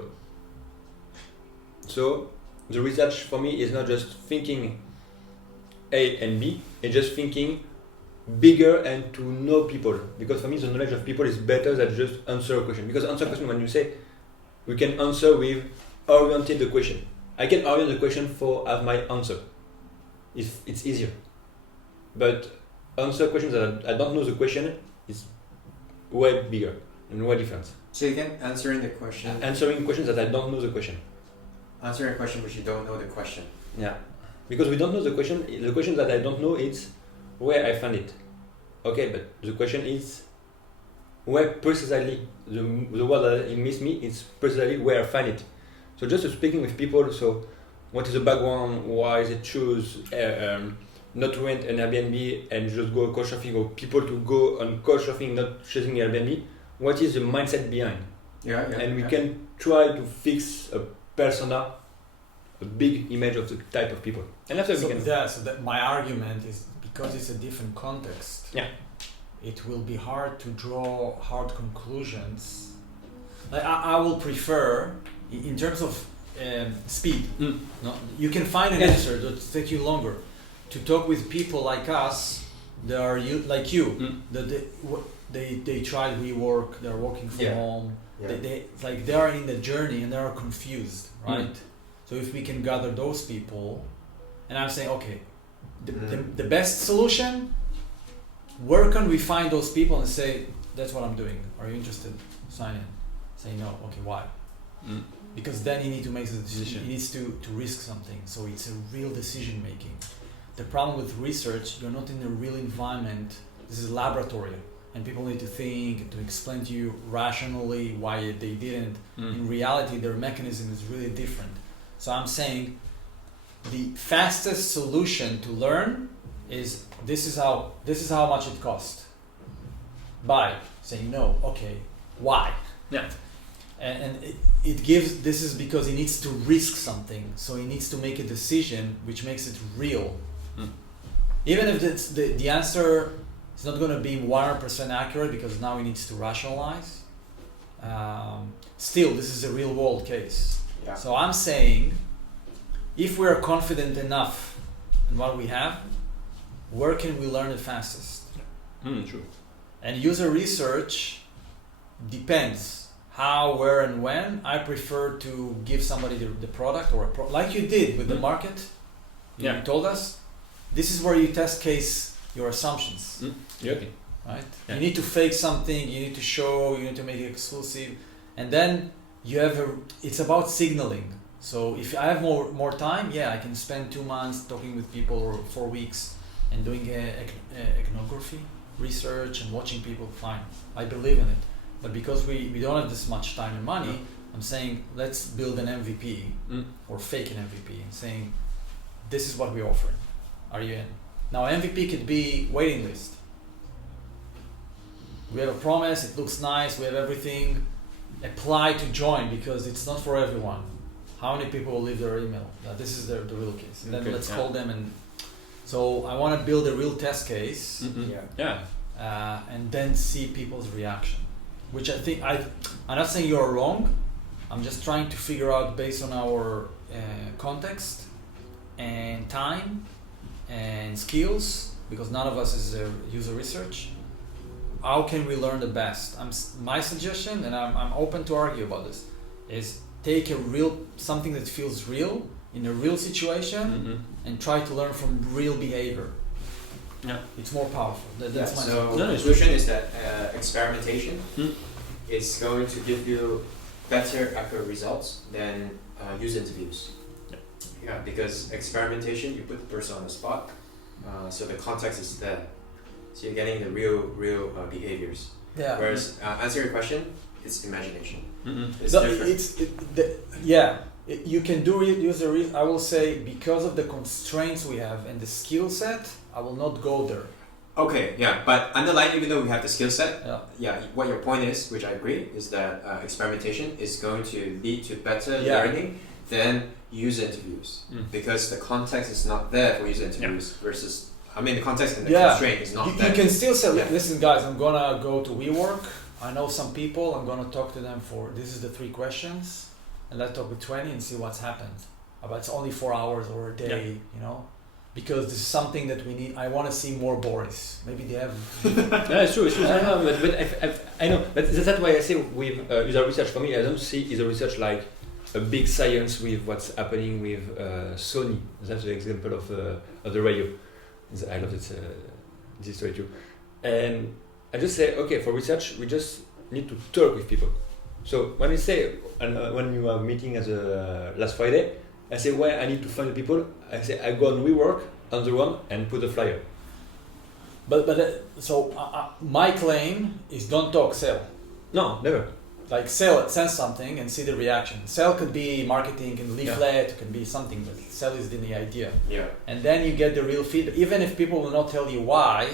So the research for me is not just thinking A and B, it's just thinking bigger and to know people. Because for me the knowledge of people is better than just answer a question. Because answer a question, when you say we can answer with oriented the question. I can orient the question as my answer. If it's easier. But answer questions that I don't know the question is way bigger. And what difference? So again, answering the question. Answering questions that I don't know the question. Answering a question which you don't know the question. Yeah, because we don't know the question. The question that I don't know is where I find it. Okay, but the question is where precisely the word that it makes me is precisely where I find it. So just speaking with people. So what is the background? Why they choose not to rent an Airbnb and just go couchsurfing, or people to go on couchsurfing not choosing Airbnb? What is the mindset behind? And we can try to fix a persona, a big image of the type of people. And after we can. So that my argument is because it's a different context. Yeah. It will be hard to draw hard conclusions. Like I will prefer, in terms of speed. No, you can find an answer that will take you longer. To talk with people like us, that are like you, that they tried WeWork, they're working from home. They are in the journey and they are confused, right? So if we can gather those people, and I'm saying, okay, the best solution, where can we find those people and say, that's what I'm doing. Are you interested? Sign in. Say no. Okay, why? Because then you need to make the decision. He needs to risk something. So it's a real decision making. The problem with research, you're not in a real environment. This is a laboratory. And people need to think, to explain to you rationally why they didn't. In reality, their mechanism is really different. So I'm saying the fastest solution to learn is this is how much it costs. By saying no, okay, why? Yeah. And it gives, this is because he needs to risk something. So he needs to make a decision which makes it real. Even if the answer is not going to be 100% accurate because now he needs to rationalize. Still, this is a real world case. Yeah. So I'm saying, if we are confident enough in what we have, where can we learn it fastest? True. And user research depends how, where, and when. I prefer to give somebody the product or like you did with the market. Yeah. You told us, this is where you test case your assumptions. Okay. Right? Yeah. You need to fake something, you need to show, you need to make it exclusive, and then you have it's about signaling. So if I have more time, I can spend 2 months talking with people or 4 weeks and doing ethnography, research and watching people. Fine, I believe in it. But because we don't have this much time and money, I'm saying let's build an MVP or fake an MVP and saying this is what we're offering. Are you in? Now MVP could be waiting list. We have a promise, it looks nice, we have everything. Apply to join because it's not for everyone. How many people will leave their email? This is the real case. And then let's call them. And so I want to build a real test case and then see people's reaction. Which I think, I'm not saying you're wrong. I'm just trying to figure out based on our context and time and skills, because none of us is user research. How can we learn the best? My suggestion, and I'm open to argue about this, is take something that feels real in a real situation and try to learn from real behavior. Yeah, it's more powerful. That's my so the conclusion is that experimentation is going to give you better accurate results than user interviews. Yeah, because experimentation, you put the person on the spot, so the context is there. So you're getting the real behaviors. Yeah. Whereas answer your question, it's imagination. It's no, different. You can do user. I will say because of the constraints we have and the skill set, I will not go there. Okay, yeah, but underlying, even though we have the skill set, what your point is, which I agree, is that experimentation is going to lead to better learning than user interviews, because the context is not there for user interviews versus. I mean, the context and the constraint is not there. You can still say, listen guys, I'm gonna go to WeWork, I know some people, I'm gonna talk to them this is the 3 questions, and let's talk with 20 and see what's happened. But it's only 4 hours or a day, because this is something that we need. I want to see more Boris. Maybe they have... It's true. I know, but that's why I say with user research, for me, I don't see user research like a big science with what's happening with Sony. That's the example of the radio. I love this story too. And I just say, okay, for research, we just need to talk with people. So when I say, when you are meeting as a last Friday, I say where I need to find the people. I say I go on WeWork on the one and put a flyer. So my claim is don't talk, sell. No, never. Like sell, send something and see the reaction. Sell could be marketing and leaflet, can be something, but sell is the idea. Yeah. And then you get the real feedback. Even if people will not tell you why,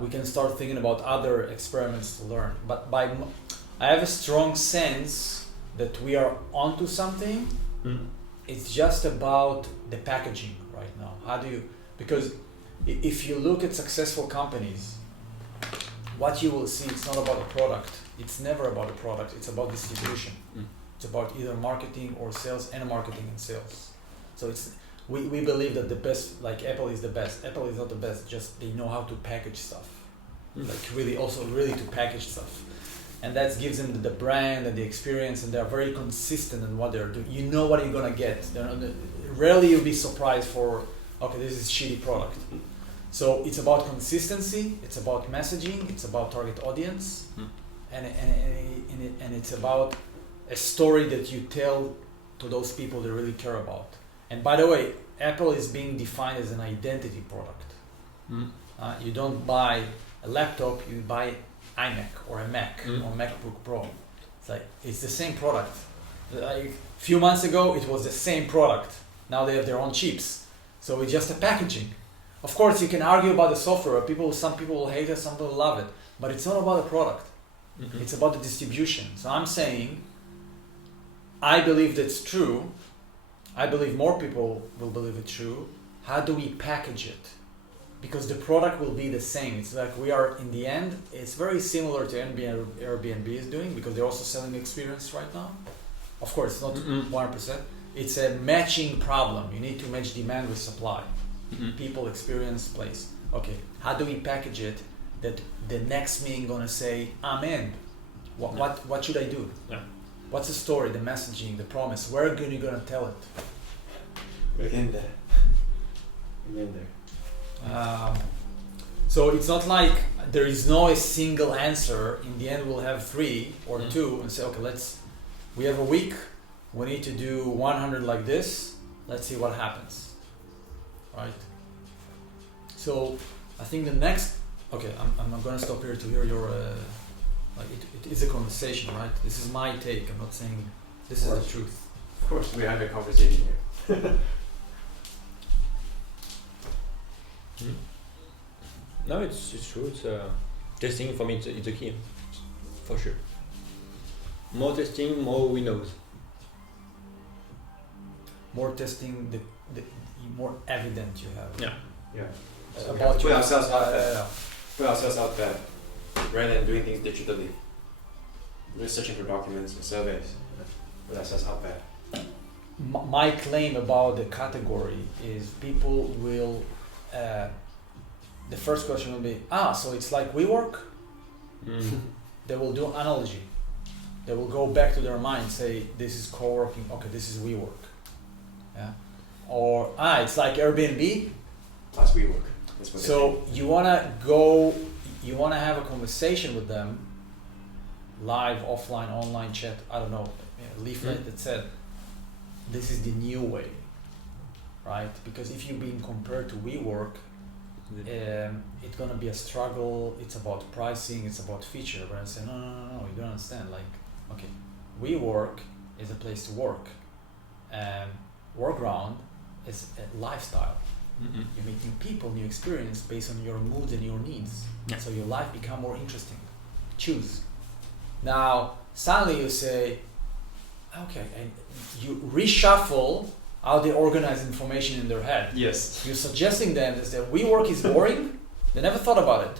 we can start thinking about other experiments to learn. But I have a strong sense that we are onto something. It's just about the packaging right now. Because if you look at successful companies, what you will see, it's not about a product. It's never about a product. It's about distribution. It's about either marketing or sales, and marketing and sales. So we believe that the best, like Apple is the best. Apple is not the best, just they know how to package stuff. Like really to package stuff. And that gives them the brand and the experience, and they're very consistent in what they're doing. You know what you're gonna get. Rarely you'll be surprised for, okay, this is shitty product. So it's about consistency, it's about messaging, it's about target audience, and it's about a story that you tell to those people that really care about. And by the way, Apple is being defined as an identity product. You don't buy a laptop, you buy iMac or a Mac or MacBook Pro. It's the same product. Like a few months ago, it was the same product. Now they have their own chips. So it's just a packaging. Of course, you can argue about the software. Some people will hate it, some people love it. But it's not about the product. It's about the distribution. So I'm saying, I believe that's true. I believe more people will believe it's true. How do we package it? Because the product will be the same. It's like we are, in the end, it's very similar to Airbnb is doing, because they're also selling experience right now. Of course, it's not 100%. It's a matching problem. You need to match demand with supply. People, experience, place. Okay, how do we package it that the next meeting gonna say, I'm in. What should I do? What's the story, the messaging, the promise? Where are you gonna tell it? We're in there. So it's not like there is no a single answer. In the end, we'll have 3 or 2 and say, okay, we have a week. We need to do 100 like this. Let's see what happens. Right? So I think the next, I'm going to stop here to hear your, it is a conversation, right? This is my take. I'm not saying this is the truth. Of course, we have a conversation here. No, it's true. It's testing for me. It's a key, for sure. More testing, more windows. More testing, the more evident you have. Yeah. So About put ourselves out there, rather than doing things digitally. We're searching for documents and surveys. Put ourselves out there. My claim about the category is people will. The first question will be, so it's like WeWork? They will do analogy. They will go back to their mind, say, this is co-working, okay, this is WeWork. Yeah. Or, it's like Airbnb? That's WeWork. That's what So you want to have a conversation with them, live, offline, online chat, I don't know, leaflet that said, this is the new way, right? Because if you're being compared to WeWork, it's gonna be a struggle. It's about pricing. It's about feature. But I say no. You don't understand. Like, okay, WeWork is a place to work, and Workground is a lifestyle. You're meeting people, new experience based on your moods and your needs. So your life become more interesting. Choose. Now suddenly you say, okay, and you reshuffle how they organize information in their head. Yes. You're suggesting them that WeWork is boring. They never thought about it.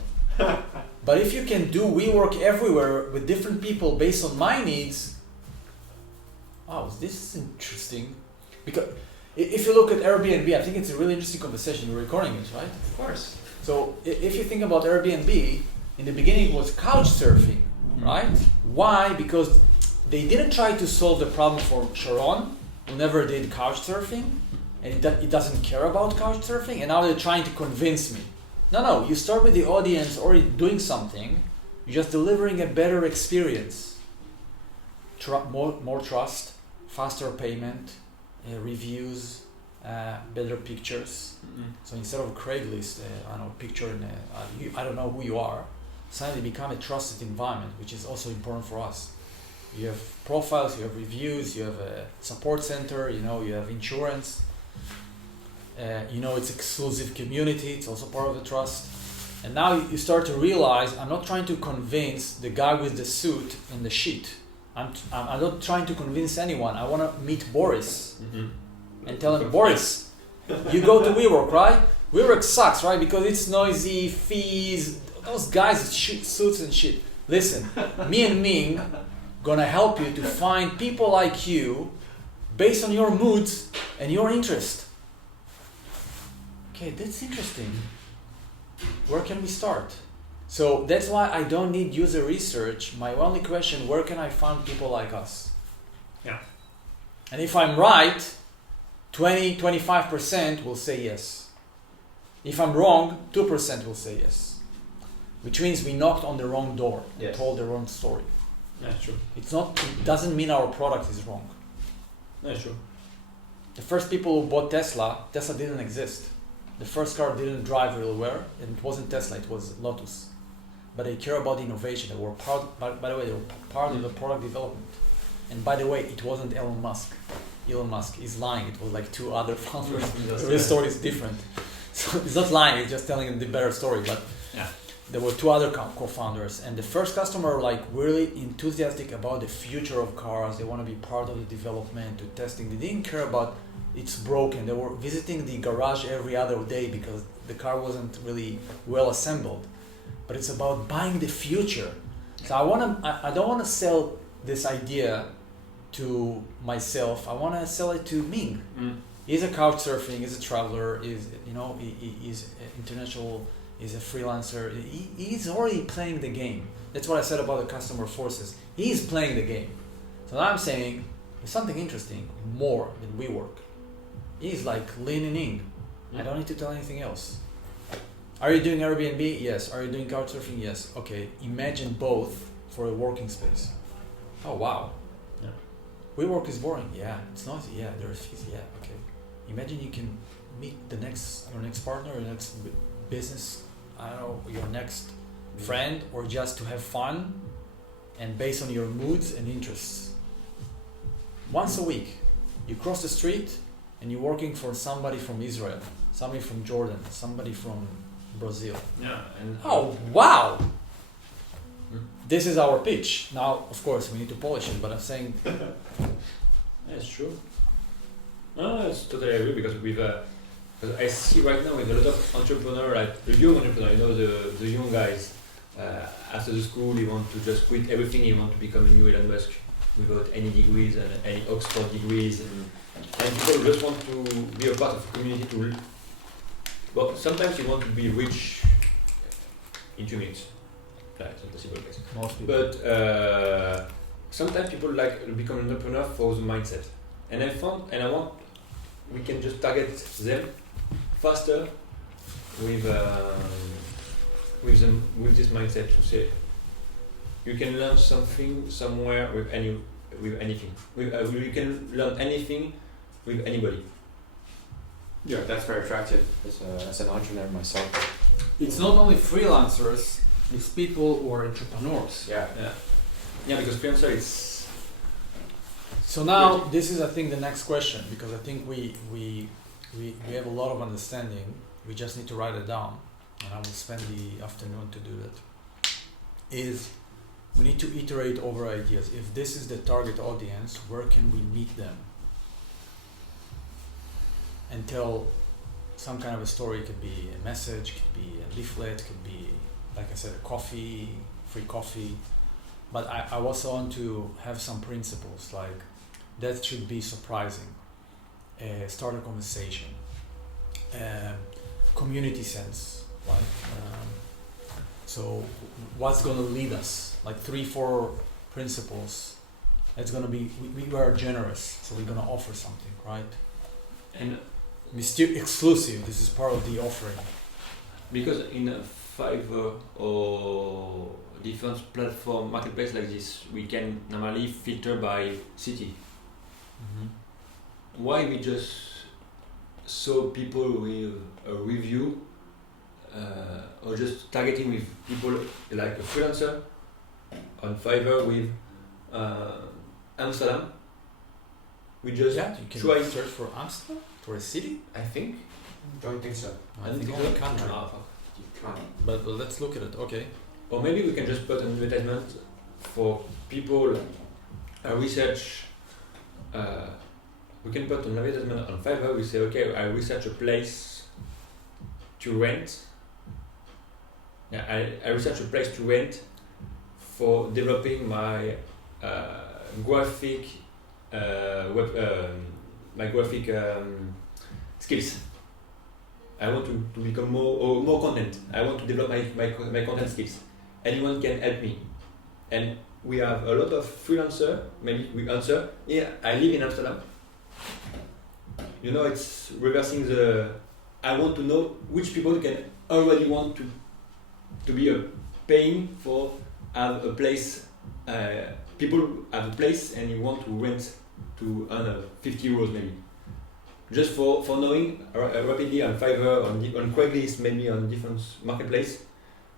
But if you can do WeWork everywhere with different people based on my needs, this is interesting. Because if you look at Airbnb, I think it's a really interesting conversation. You're recording it, right? Of course. So if you think about Airbnb, in the beginning it was couch surfing, right? Why? Because they didn't try to solve the problem for Sharon, who never did couch surfing, and it doesn't care about couch surfing, and now they're trying to convince me. No, you start with the audience already doing something, You're just delivering a better experience. More trust, faster payment, reviews, better pictures. So instead of Craigslist, I don't know, picture in I don't know who you are, suddenly become a trusted environment, which is also important for us. You have profiles, you have reviews, you have a support center, you have insurance. It's exclusive community, it's also part of the trust. And now you start to realize, I'm not trying to convince the guy with the suit and the sheet. I'm not trying to convince anyone. I want to meet Boris and tell him, Boris, you go to WeWork, right? WeWork sucks, right? Because it's noisy, fees, those guys with suits and shit. Listen, me and Ming gonna help you to find people like you based on your moods and your interest. Okay, that's interesting. Where can we start? So that's why I don't need user research. My only question, where can I find people like us? Yeah. And if I'm right, 20-25% will say yes. If I'm wrong, 2% will say yes. Which means we knocked on the wrong door and told the wrong story. That's true. It doesn't mean our product is wrong. That's true. The first people who bought Tesla didn't exist. The first car didn't drive real well, and it wasn't Tesla, it was Lotus. But they care about innovation. They were by the way, they were part of the product development. And by the way, it wasn't Elon Musk. Elon Musk is lying. It was like two other founders. The real story is different. So it's not lying, it's just telling the better story. But there were two other co-founders. And the first customer were like really enthusiastic about the future of cars. They want to be part of the development, to testing. They didn't care about it's broken. They were visiting the garage every other day because the car wasn't really well assembled. But it's about buying the future. So I don't want to sell this idea to myself. I want to sell it to Ming. He's a couch surfing, he's a traveler, he's international, he's a freelancer. He's already playing the game. That's what I said about the customer forces. He's playing the game. So now I'm saying there's something interesting more than WeWork. He's like leaning in. I don't need to tell anything else. Are you doing Airbnb? Yes. Are you doing couchsurfing? Yes. Okay. Imagine both for a working space. Oh wow. Yeah. WeWork is boring. Yeah. It's noisy. Yeah. There's fees. Yeah. Okay. Imagine you can meet your next partner, your next business. I don't know, your next friend, or just to have fun, and based on your moods and interests. Once a week, you cross the street and you're working for somebody from Israel, somebody from Jordan, somebody from Brazil. Yeah. And oh wow! This is our pitch. Now, of course, we need to polish it, but I'm saying that's true. No, that's totally agree because because I see right now with a lot of entrepreneurs, like the young entrepreneurs, the young guys, after the school, he want to just quit everything. He want to become a new Elon Musk without any degrees and any Oxford degrees, and people just want to be a part of a community. But sometimes you want to be rich in 2 minutes. That's not possible, guys. Most people. But sometimes people like to become an entrepreneur for the mindset, and I want we can just target them faster with this mindset to say you can learn something somewhere with anything. You can learn anything with anybody. Yeah, that's very attractive as an entrepreneur myself. It's not only freelancers, it's people who are entrepreneurs. Yeah, because freelancer is. So now this is, I think, the next question, because I think we have a lot of understanding. We just need to write it down, and I will spend the afternoon to do that. Is we need to iterate over ideas. If this is the target audience, where can we meet them? And tell some kind of a story. It could be a message, could be a leaflet, could be, like I said, a coffee, free coffee. But I also want to have some principles, like that should be surprising. Start a conversation. Community sense, like so what's going to lead us, like 3-4 principles. It's going to be we are generous, so we're going to offer something, right? And exclusive, this is part of the offering. Because in Fiverr or different platform marketplace like this, we can normally filter by city. Why we just saw people with a review or just targeting with people like a freelancer on Fiverr with Amsterdam? We just Yeah, you can try. search for Amsterdam, for a city. I think. Don't think so. I think only country. Ah, fuck. You can't. But let's look at it. Okay. Or maybe we can just put an advertisement for people research. We can put an advertisement on Fiverr. We say, okay, I research a place to rent. Yeah, I research a place to rent for developing my graphic skills. I want to become more content. I want to develop my content skills. Anyone can help me. And we have a lot of freelancers. Maybe we answer, yeah, I live in Amsterdam. You know, it's reversing the. I want to know which people can already want to be paying for have a place. People have a place and you want to rent to 50 euros maybe. Just for knowing rapidly on Fiverr, on Craigslist, maybe on different marketplace,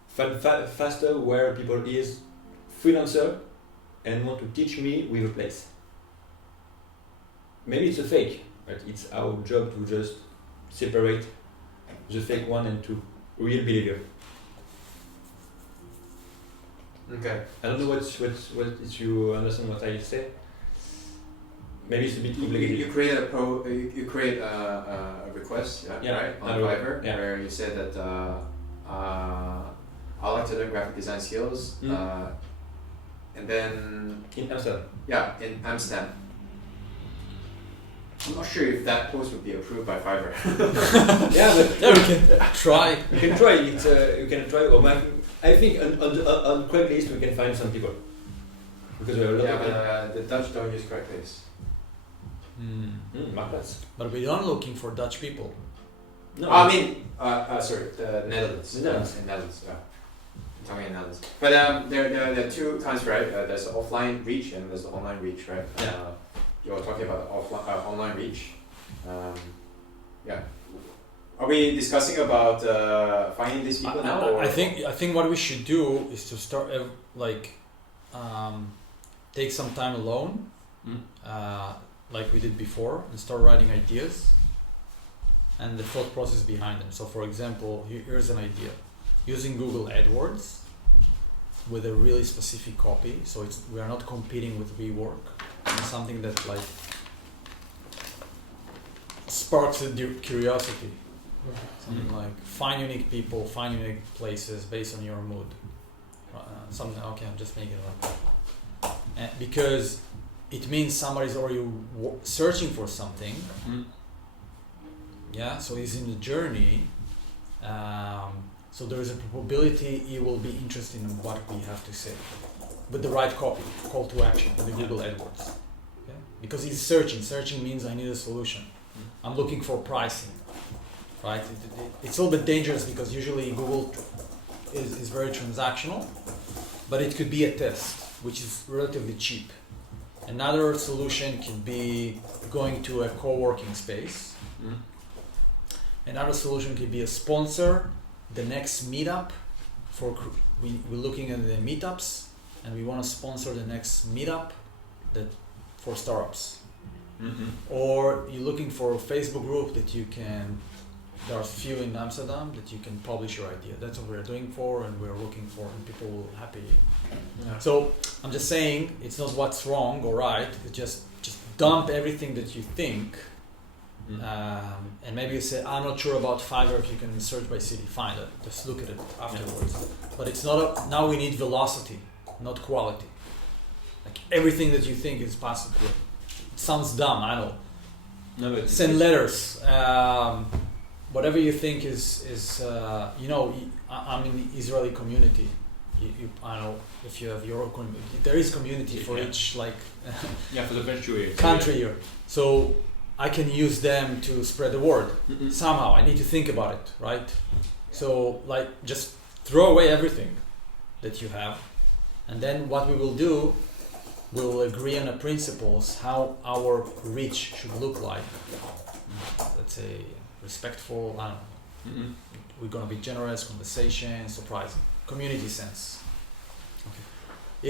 faster where people is freelancer and want to teach me with a place. Maybe it's a fake, but it's our job to just separate the fake one and to real behavior. Okay. I don't know what if you understand what I say. Maybe it's a bit complicated. You create a request, right, on Fiverr, where you said that I like to learn graphic design skills, and then in Amsterdam. Yeah, in Amsterdam. I'm not sure if that post would be approved by Fiverr. Yeah, but we can try. You can try it. You can try. Or I think on Craigslist we can find some people because there are a lot of but the Dutch don't use Craigslist. markets. But we're not looking for Dutch people. No, I mean, sorry, the Netherlands. Netherlands. In Netherlands. Yeah. I'm talking in Netherlands. But there are two kinds, right? There's the offline reach and there's the online reach, right? Yeah. You're talking about the online reach. Yeah. Are we discussing about finding these people now? Or? I think what we should do is to start take some time alone, like we did before, and start writing ideas and the thought process behind them. So, for example, here's an idea: using Google AdWords with a really specific copy. So we are not competing with rework. It's something that like sparks a curiosity. Something like find unique people, find unique places based on your mood. Something. Okay, I'm just making it up. Because it means somebody's already searching for something. Yeah, so he's in the journey. So there is a probability he will be interested in what we have to say, with the right copy, call to action in the Google AdWords. Okay? Because he's searching. Searching means I need a solution. I'm looking for pricing. Right? It's a little bit dangerous because usually Google is very transactional, but it could be a test, which is relatively cheap. Another solution could be going to a co-working space. Another solution could be a sponsor the next meetup. We're looking at the meetups, and we want to sponsor the next meetup for startups. Or you're looking for a Facebook group that you can. There are few in Amsterdam that you can publish your idea. That's what we're doing for, and we're looking for, and people will happy. Yeah. So I'm just saying, it's not what's wrong or right. It's just dump everything that you think, and maybe you say, I'm not sure about Fiverr. If you can search by city, find it. Just look at it afterwards. But it's not. Now we need velocity, not quality. Like everything that you think is possible. It sounds dumb, I know. No, but send letters. Whatever you think is I'm in the Israeli community. I know if you have your own community, there is community for each for the French country here. So I can use them to spread the word. Somehow I need to think about it, right? So just throw away everything that you have, and then what we will do, we'll agree on the principles how our reach should look like. Let's say respectful, I don't know. Mm-hmm. We're gonna be generous, conversation, surprising, community sense. Okay.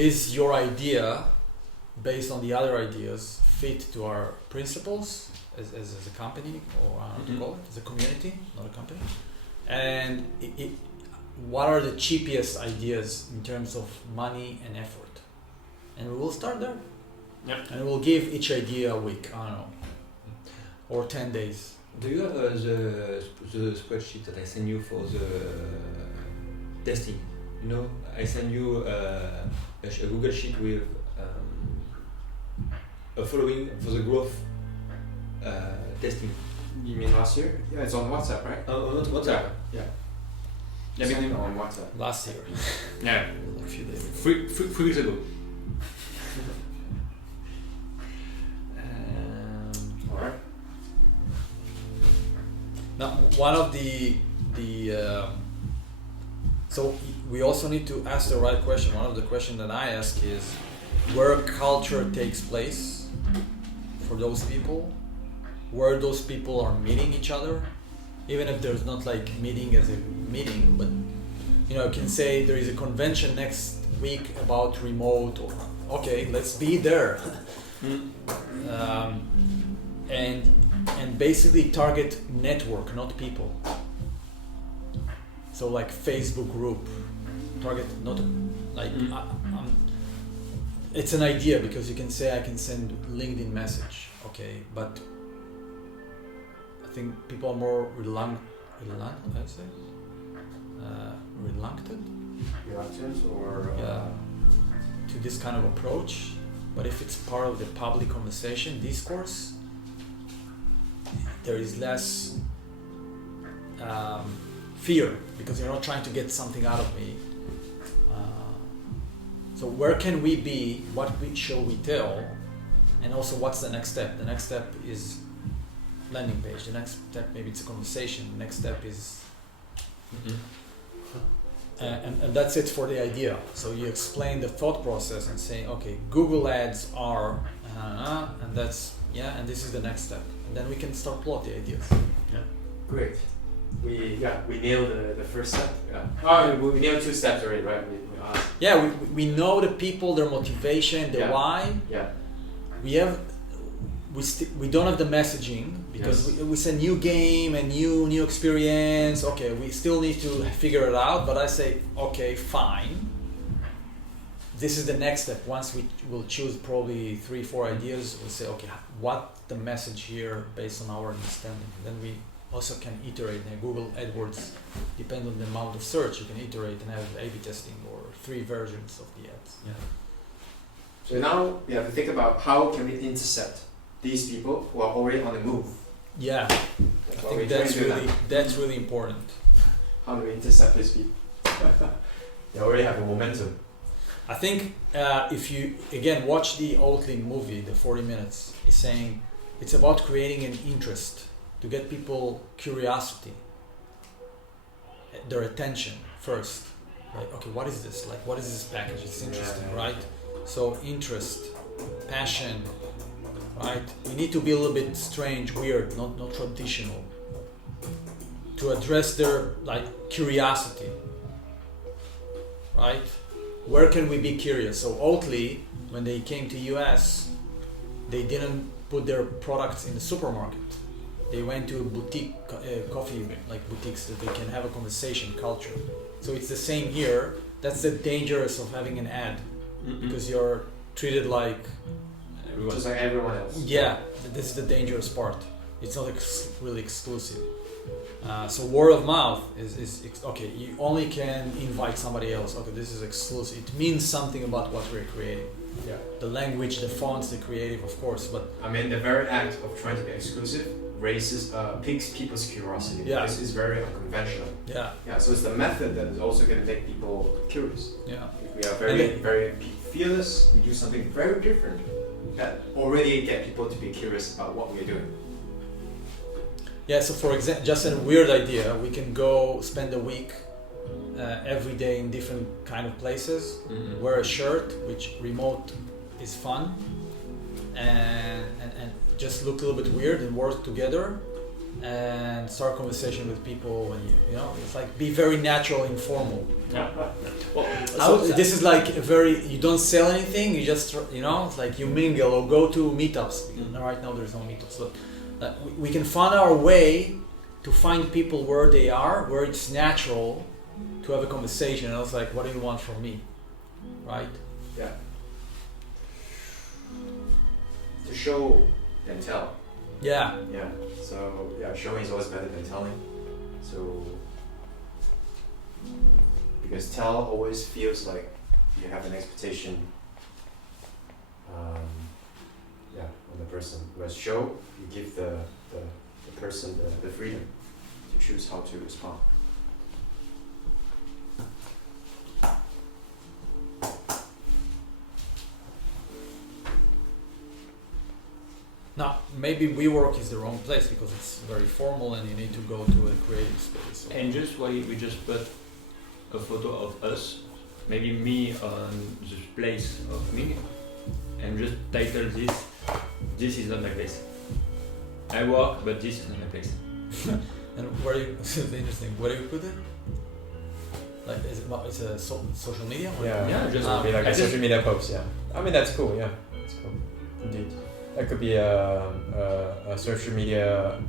Is your idea based on the other ideas fit to our principles as a company, or I don't know what to call it, as a community, not a company? And what are the cheapest ideas in terms of money and effort? And we will start there. Yep. And we'll give each idea a week, I don't know, or 10 days. Do you have the spreadsheet that I send you for the testing? You know, I send you a Google sheet with a following for the growth testing. You mean last year? Yeah, it's on WhatsApp, right? Not WhatsApp. Yeah. Yeah, Sent on WhatsApp. Last year, Yeah, a few days ago. 3 weeks ago. Alright. Now, one of so we also need to ask the right question. One of the questions that I ask is where culture takes place for those people, where those people are meeting each other, even if there's not like meeting as a meeting, but you know, you can say there is a convention next week about remote, or okay, let's be there. And basically target network, not people. So like Facebook group, target not like it's an idea, because you can say I can send LinkedIn message, okay, but I think people are more reluctant or to this kind of approach. But if it's part of the public conversation, discourse, there is less fear, because you're not trying to get something out of me. So where can we be? What shall we tell? And also, what's the next step? The next step is landing page. The next step, maybe it's a conversation. The next step is and that's it for the idea. So you explain the thought process and say, okay, Google ads are and that's and this is the next step, and then we can start plot the ideas. Great. We nailed the first step. Yeah. We nailed 2 steps already, right? We know the people, their motivation, the why. Yeah. We don't have the messaging, because we say new game and new experience. Okay, we still need to figure it out. But I say, okay, fine. This is the next step. Once we will choose probably 3-4 ideas, we'll say, okay, what the message here based on our understanding. Then we also can iterate. Now, Google AdWords, depend on the amount of search, you can iterate and have A/B testing or 3 versions of the ads. Yeah. So now we have to think about how can we intercept these people who are already on the move. Yeah, I think that's really important. How do we intercept these people? They already have a momentum. I think if you again watch the Oatly movie, the 40 minutes, is saying it's about creating an interest, to get people curiosity, their attention first. Like, okay, what is this? Like, what is this package? It's interesting, right? So interest, passion, right? You need to be a little bit strange, weird, not traditional, to address their like curiosity, right? Where can we be curious? So Oatly, when they came to US, they didn't put their products in the supermarket. They went to a boutique, coffee like boutiques, that they can have a conversation culture. So it's the same here. That's the dangers of having an ad, because you're treated like just like everyone else. Yeah, this is the dangerous part. It's not really exclusive. So word of mouth is okay. You only can invite somebody else. Okay, this is exclusive. It means something about what we're creating. Yeah. The language, the fonts, the creative, of course. But I mean, the very act of trying to be exclusive piques people's curiosity. Yeah. This is very unconventional. yeah, Yeah. So it's the method that is also going to make people curious. yeah. If we are very fearless, we do something very different that already get people to be curious about what we're doing. Yeah, so for example, just a weird idea, we can go spend a week every day in different kind of places. Mhm. Wear a shirt, which remote is fun, and just look a little bit weird and work together and start conversation with people. And you know, it's like be very natural, informal. Yeah. Well, So this is like a very, you don't sell anything, you just, you know, it's like you mingle or go to meetups. Right now there's no meetups, but we can find our way to find people where they are, where it's natural to have a conversation. And I was like, what do you want from me? Right? Yeah. To show and tell. Yeah. Yeah. So yeah, showing is always better than telling. So because tell always feels like you have an expectation. On the person. Whereas show, you give the person the freedom to choose how to respond. Now, maybe WeWork is the wrong place because it's very formal and you need to go to a creative space. And just why we just put a photo of us, maybe me on the place of me, and just title this is not my place. I work, but this is not my place. And where you, this is interesting, where do you put it? Like, is it, it's a social media? Or Yeah, just Be like I a just- social media post, yeah. I mean, that's cool, yeah. That's cool. Indeed. That could be a social media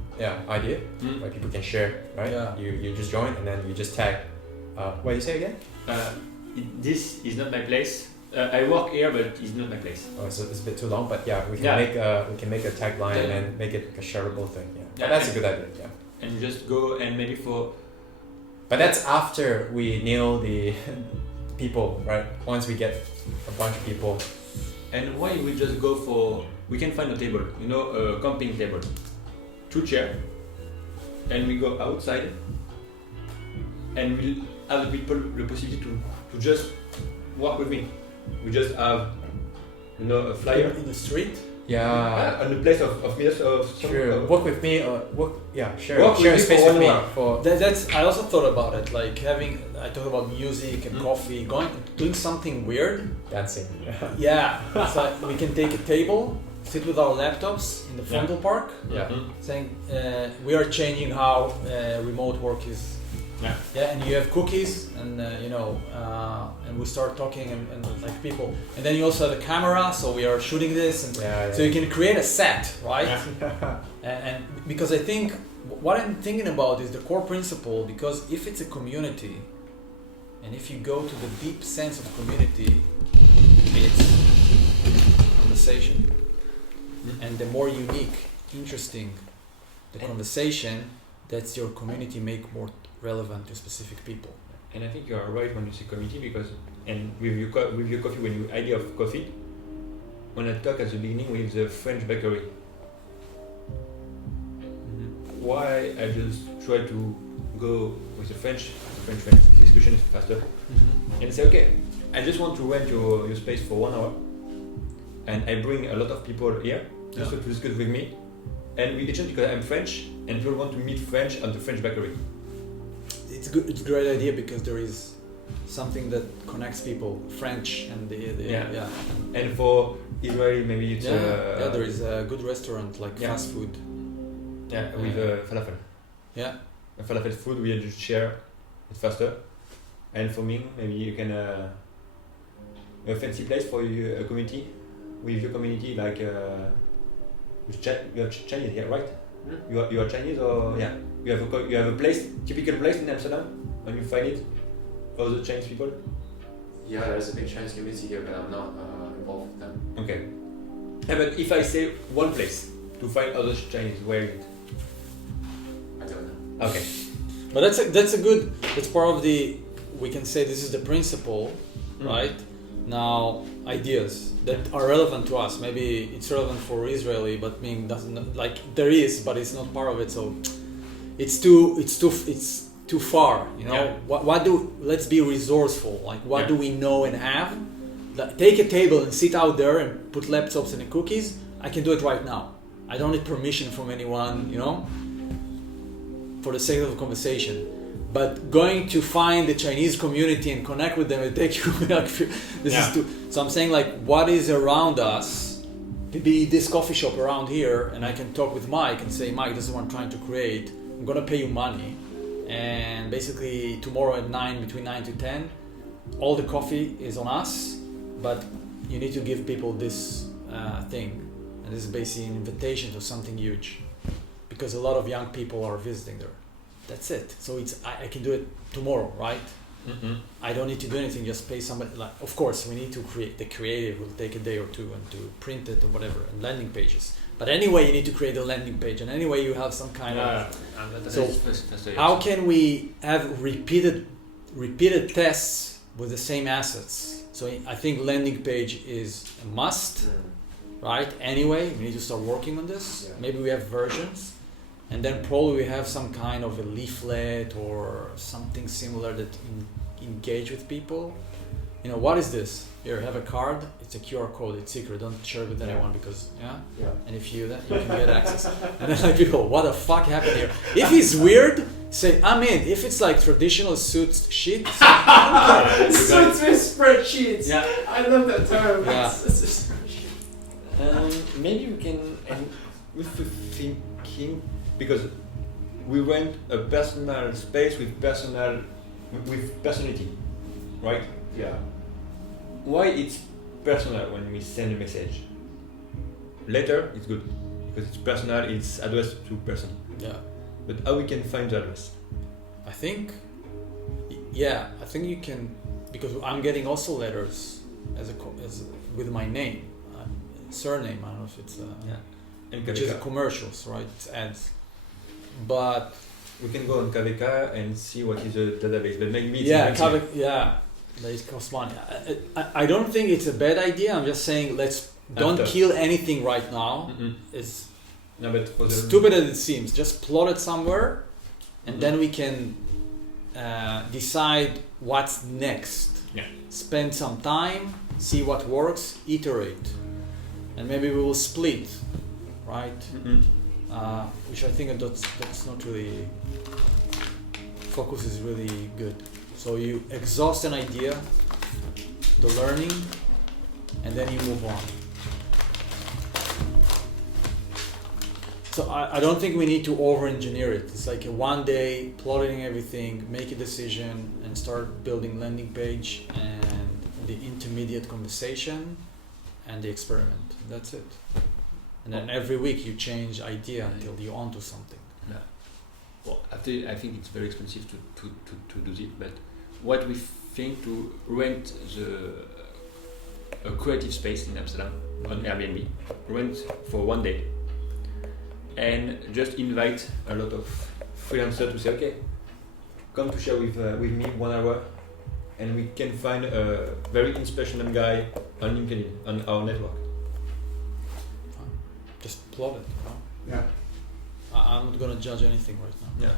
idea Mm. where people can share, right? Yeah. You just join and then you just tag. What do you say again? This is not my place. I work here, but it's not my place. Oh, so it's a bit too long, but yeah, we can Yeah. make a tagline Yeah. and make it like a shareable thing. Yeah, Yeah, that's a and- good idea. Yeah, And just go and maybe for but that's after we nail the people, right? Once we get a bunch of people. and why we just go for we can find a table, you know, a camping table, 2 chairs, and we go outside, and we have the people the possibility to just walk with me. We just have, you know, a flyer In the street? Yeah. on the place of meters of Sure. Work with me or work. Yeah. Share. Work share with me space for with me 1 hour. for. That's. I also thought about it, like having. I talk about music and Mm. coffee, doing something weird. Dancing. Yeah, so we can take a table, sit with our laptops in the frontal park, Yeah. saying we are changing how remote work is. Yeah. Yeah, and you have cookies, and and we start talking and like people, and then you also have a camera, so we are shooting this, and Yeah. so you can create a set, right? Yeah. And because I think what I'm thinking about is the core principle, because if it's a community, and if you go to the deep sense of community, it's conversation. And the more unique, interesting the conversation, that's your community make more relevant to specific people. And I think you are right when you say committee because, and with your coffee, when you idea of coffee, when I talk at the beginning with the French bakery, why I just try to go with the French discussion is faster, and say, okay, I just want to rent your space for 1 hour, and I bring a lot of people here just to discuss with me, and we exchange because I'm French, and people want to meet French at the French bakery. It's good. It's a great idea because there is something that connects people, French and the Yeah. And for Israeli, maybe it's there is a good restaurant like Yeah. fast food. with falafel. Yeah. A falafel food we just share it faster. And for me, maybe you can a fancy place for your community with your community like you are Chinese here, right? You are Chinese or yeah? You have a place, typical place in Amsterdam when you find it for the Chinese people. Yeah, there's a big Chinese community here, but I'm not involved with them. Okay. Yeah, but if I say one place to find other Chinese, where is it? I don't know. Okay. But that's a good. That's part of the. We can say this is the principle, right? Now ideas that are relevant to us. Maybe it's relevant for Israeli, but doesn't like there is, but it's not part of it. So it's too far. You know. Yeah. Let's be resourceful. Like what Yeah. do we know and have? Like, take a table and sit out there and put laptops and the cookies. I can do it right now. I don't need permission from anyone. You know. For the sake of the conversation. But going to find the Chinese community and connect with them, it takes you like so I'm saying like what is around us, maybe this coffee shop around here, and I can talk with Mike and say, Mike, this is what I'm trying to create. I'm gonna pay you money, and basically tomorrow at 9, between 9 to 10, all the coffee is on us, but you need to give people this thing, and this is basically an invitation to something huge, because a lot of young people are visiting there. That's it. So I can do it tomorrow, right? Mm-hmm. I don't need to do anything. Just pay somebody. Like, of course, we need to create. The creative will take a day or two, and to print it or whatever, and landing pages. But anyway, you need to create a landing page, and anyway, you have some kind of. So how can we have repeated tests with the same assets? So I think landing page is a must, right? Anyway, we need to start working on this. Yeah. Maybe we have versions. And then probably we have some kind of a leaflet or something similar that engage with people. You know, what is this? Here, have a card. It's a QR code. It's secret. Don't share it with anyone because, And if you can get access. And then like people, what the fuck happened here? If it's weird, say, I'm in. If it's like traditional suits shit. Suits with spreadsheets. Yeah. I love that term. Yeah. It's a spreadsheet. Maybe we can, and if we're thinking, because we rent a personal space with personality, right? Yeah. Why it's personal when we send a message? Letter, it's good because it's personal, it's addressed to person. Yeah. But how we can find the address? I think you can, because I'm getting also letters as with my name, surname. I don't know if it's which is commercials, right? It's ads. But we can go on KVK and see what is the database, but maybe it's that is cost money. I don't think it's a bad idea. I'm just saying don't kill anything right now. It's stupid as it seems. Just plot it somewhere, and then we can decide what's next. Yeah. Spend some time, see what works, iterate, and maybe we will split, right? Which I think that's not really, focus is really good. So you exhaust an idea, the learning, and then you move on. So I don't think we need to over-engineer it. It's like a one day, plotting everything, make a decision, and start building landing page and the intermediate conversation and the experiment. That's it. And then every week you change idea until you're onto something. Yeah. Well, I think it's very expensive to do this, but what we think to rent a creative space in Amsterdam on Airbnb, rent for one day, and just invite a lot of freelancers to say, okay, come to share with me 1 hour, and we can find a very inspirational guy on LinkedIn, on our network. Just plot it. Yeah. I'm not gonna judge anything right now. Yeah.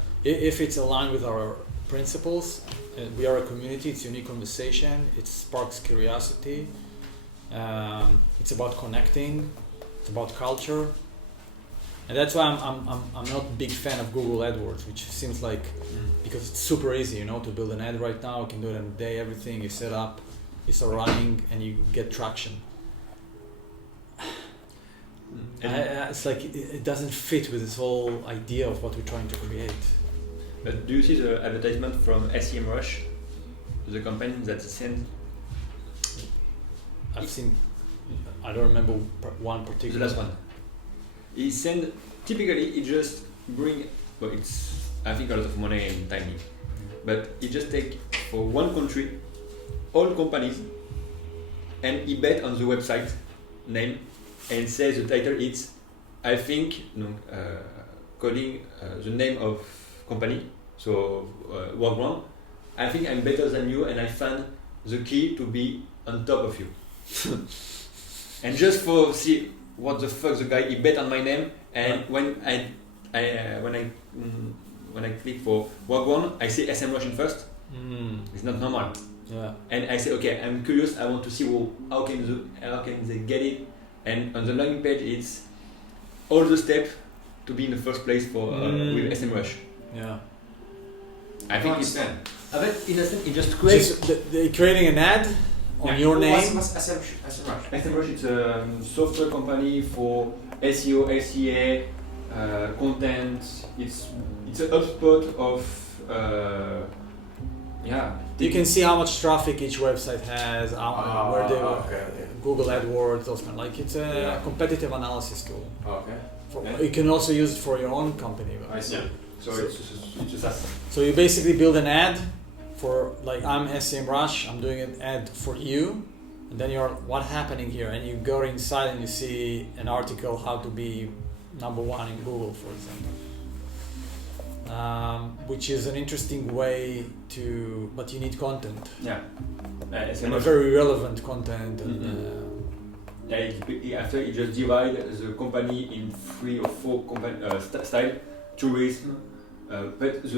If it's aligned with our principles, we are a community. It's unique conversation. It sparks curiosity. It's about connecting. It's about culture. And that's why I'm not a big fan of Google AdWords, which seems like because it's super easy, to build an ad right now. You can do it in a day. Everything you set up, you start running, and you get traction. It's like it doesn't fit with this whole idea of what we're trying to create. But do you see the advertisement from SEMrush, the company that sends? I've seen. I don't remember one particular. The last one. He send typically he just bring. Well, it's I think a lot of money and time, but he just take for one country, all companies, and he bet on the website name. And says the title it's, I think, calling the name of company, so Workground. I think I'm better than you, and I found the key to be on top of you. And just for see what the fuck the guy he bet on my name, and when I click for Workground, I see SEMrush first. It's not normal. Yeah. And I say, okay, I'm curious. I want to see how can they get it. And on the landing page, it's all the steps to be in the first place for with SEMrush. Yeah. I think it's understand. in a sense it just creates. They're creating an ad on your name. What's SMrush? SMrush is a software company for SEO, SEA, content. It's a HubSpot of You can see how much traffic each website has, where they okay. Google AdWords, those kind. Like it's a Yeah. competitive analysis tool. Okay. You can also use it for your own company. I see. So it's just us. So you basically build an ad for, like, I'm SEMrush, I'm doing an ad for you, and then you're, what happening here? And you go inside and you see an article how to be number one in Google, for example. Which is an interesting way to, but you need content. Yeah. And a very relevant content. And, After it just divide the company in 3 or 4 style: tourism, but it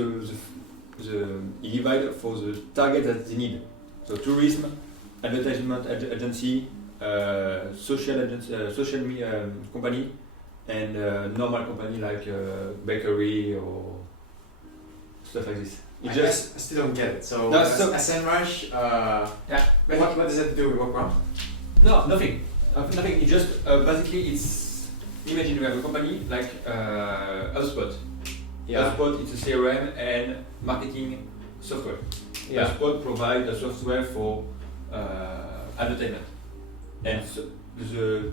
divide for the target that they need. So tourism, advertisement agency, social media company, and normal company like bakery or stuff like this. I still don't get it. So, No, so- SMrush, Yeah. what does that do with Workground? No, nothing. Nothing. It just basically it's. Imagine you have a company like HubSpot. HubSpot is a CRM and marketing software. HubSpot provides a software for advertisement, and so the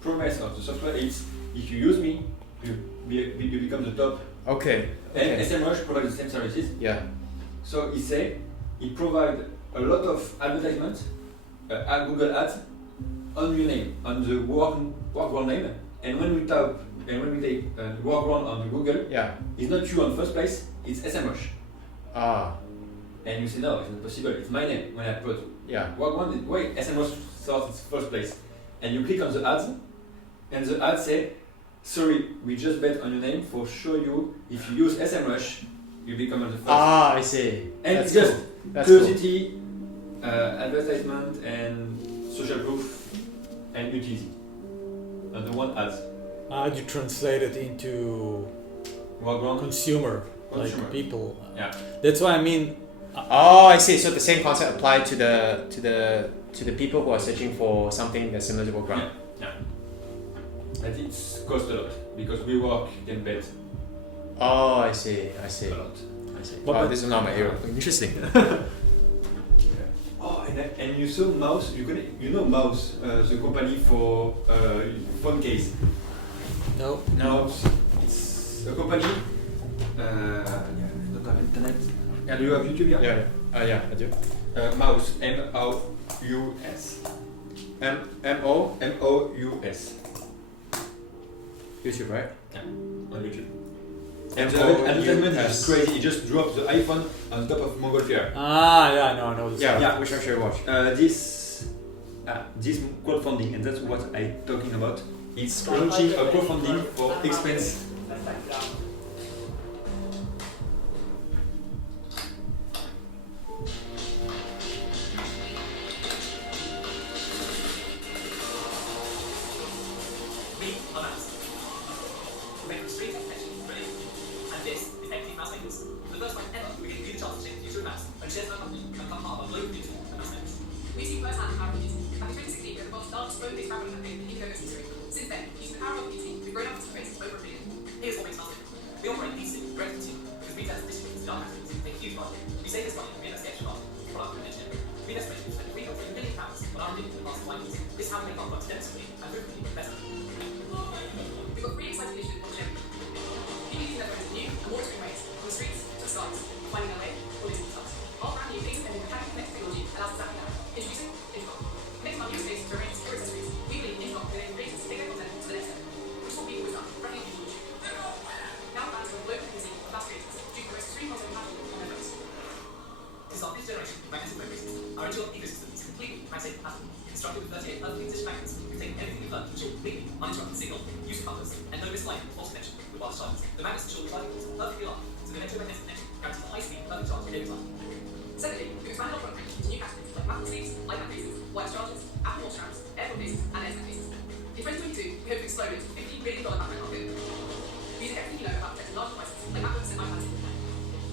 promise of the software is if you use me, you become the top. Okay. And SMrush provides the same services. Yeah. So it provides a lot of advertisements, Google Ads, on your name, on the Workground name, and when we take Workground on Google, it's not you on first place, it's SMrush. And you say no, it's not possible. It's my name when I put Workground. Wait, SMrush starts its first place, and you click on the ads, and the ads say, sorry, we just bet on your name for show you if you use SMrush, you become on the first. I see. And That's it's just cool. That's curiosity, advertisement, and social proof, and utility. And the one ads. how do you translate it into Workground. consumer, Consumer. like people? Yeah. That's why I mean. I see. So the same concept applied to the people who are searching for something that's similar to Workground. Yeah. And it's cost a lot because we work can bet I see. a lot. I see. But- This is not my hero. Interesting. Oh, and you saw Mouse. You know Mouse, the company for phone case. No. Mouse. It's a company. Don't have internet. Yeah, do you have YouTube here? Yeah, I do. Mouse. M-O-U-S. M-O-U-S. YouTube, right? Yeah, on YouTube. And the advertisement is crazy. It just drops the iPhone on top of Montgolfier. I know this. Yeah. Which one should I watch? This crowdfunding, and that's what I'm talking about. It's launching a crowdfunding for expense.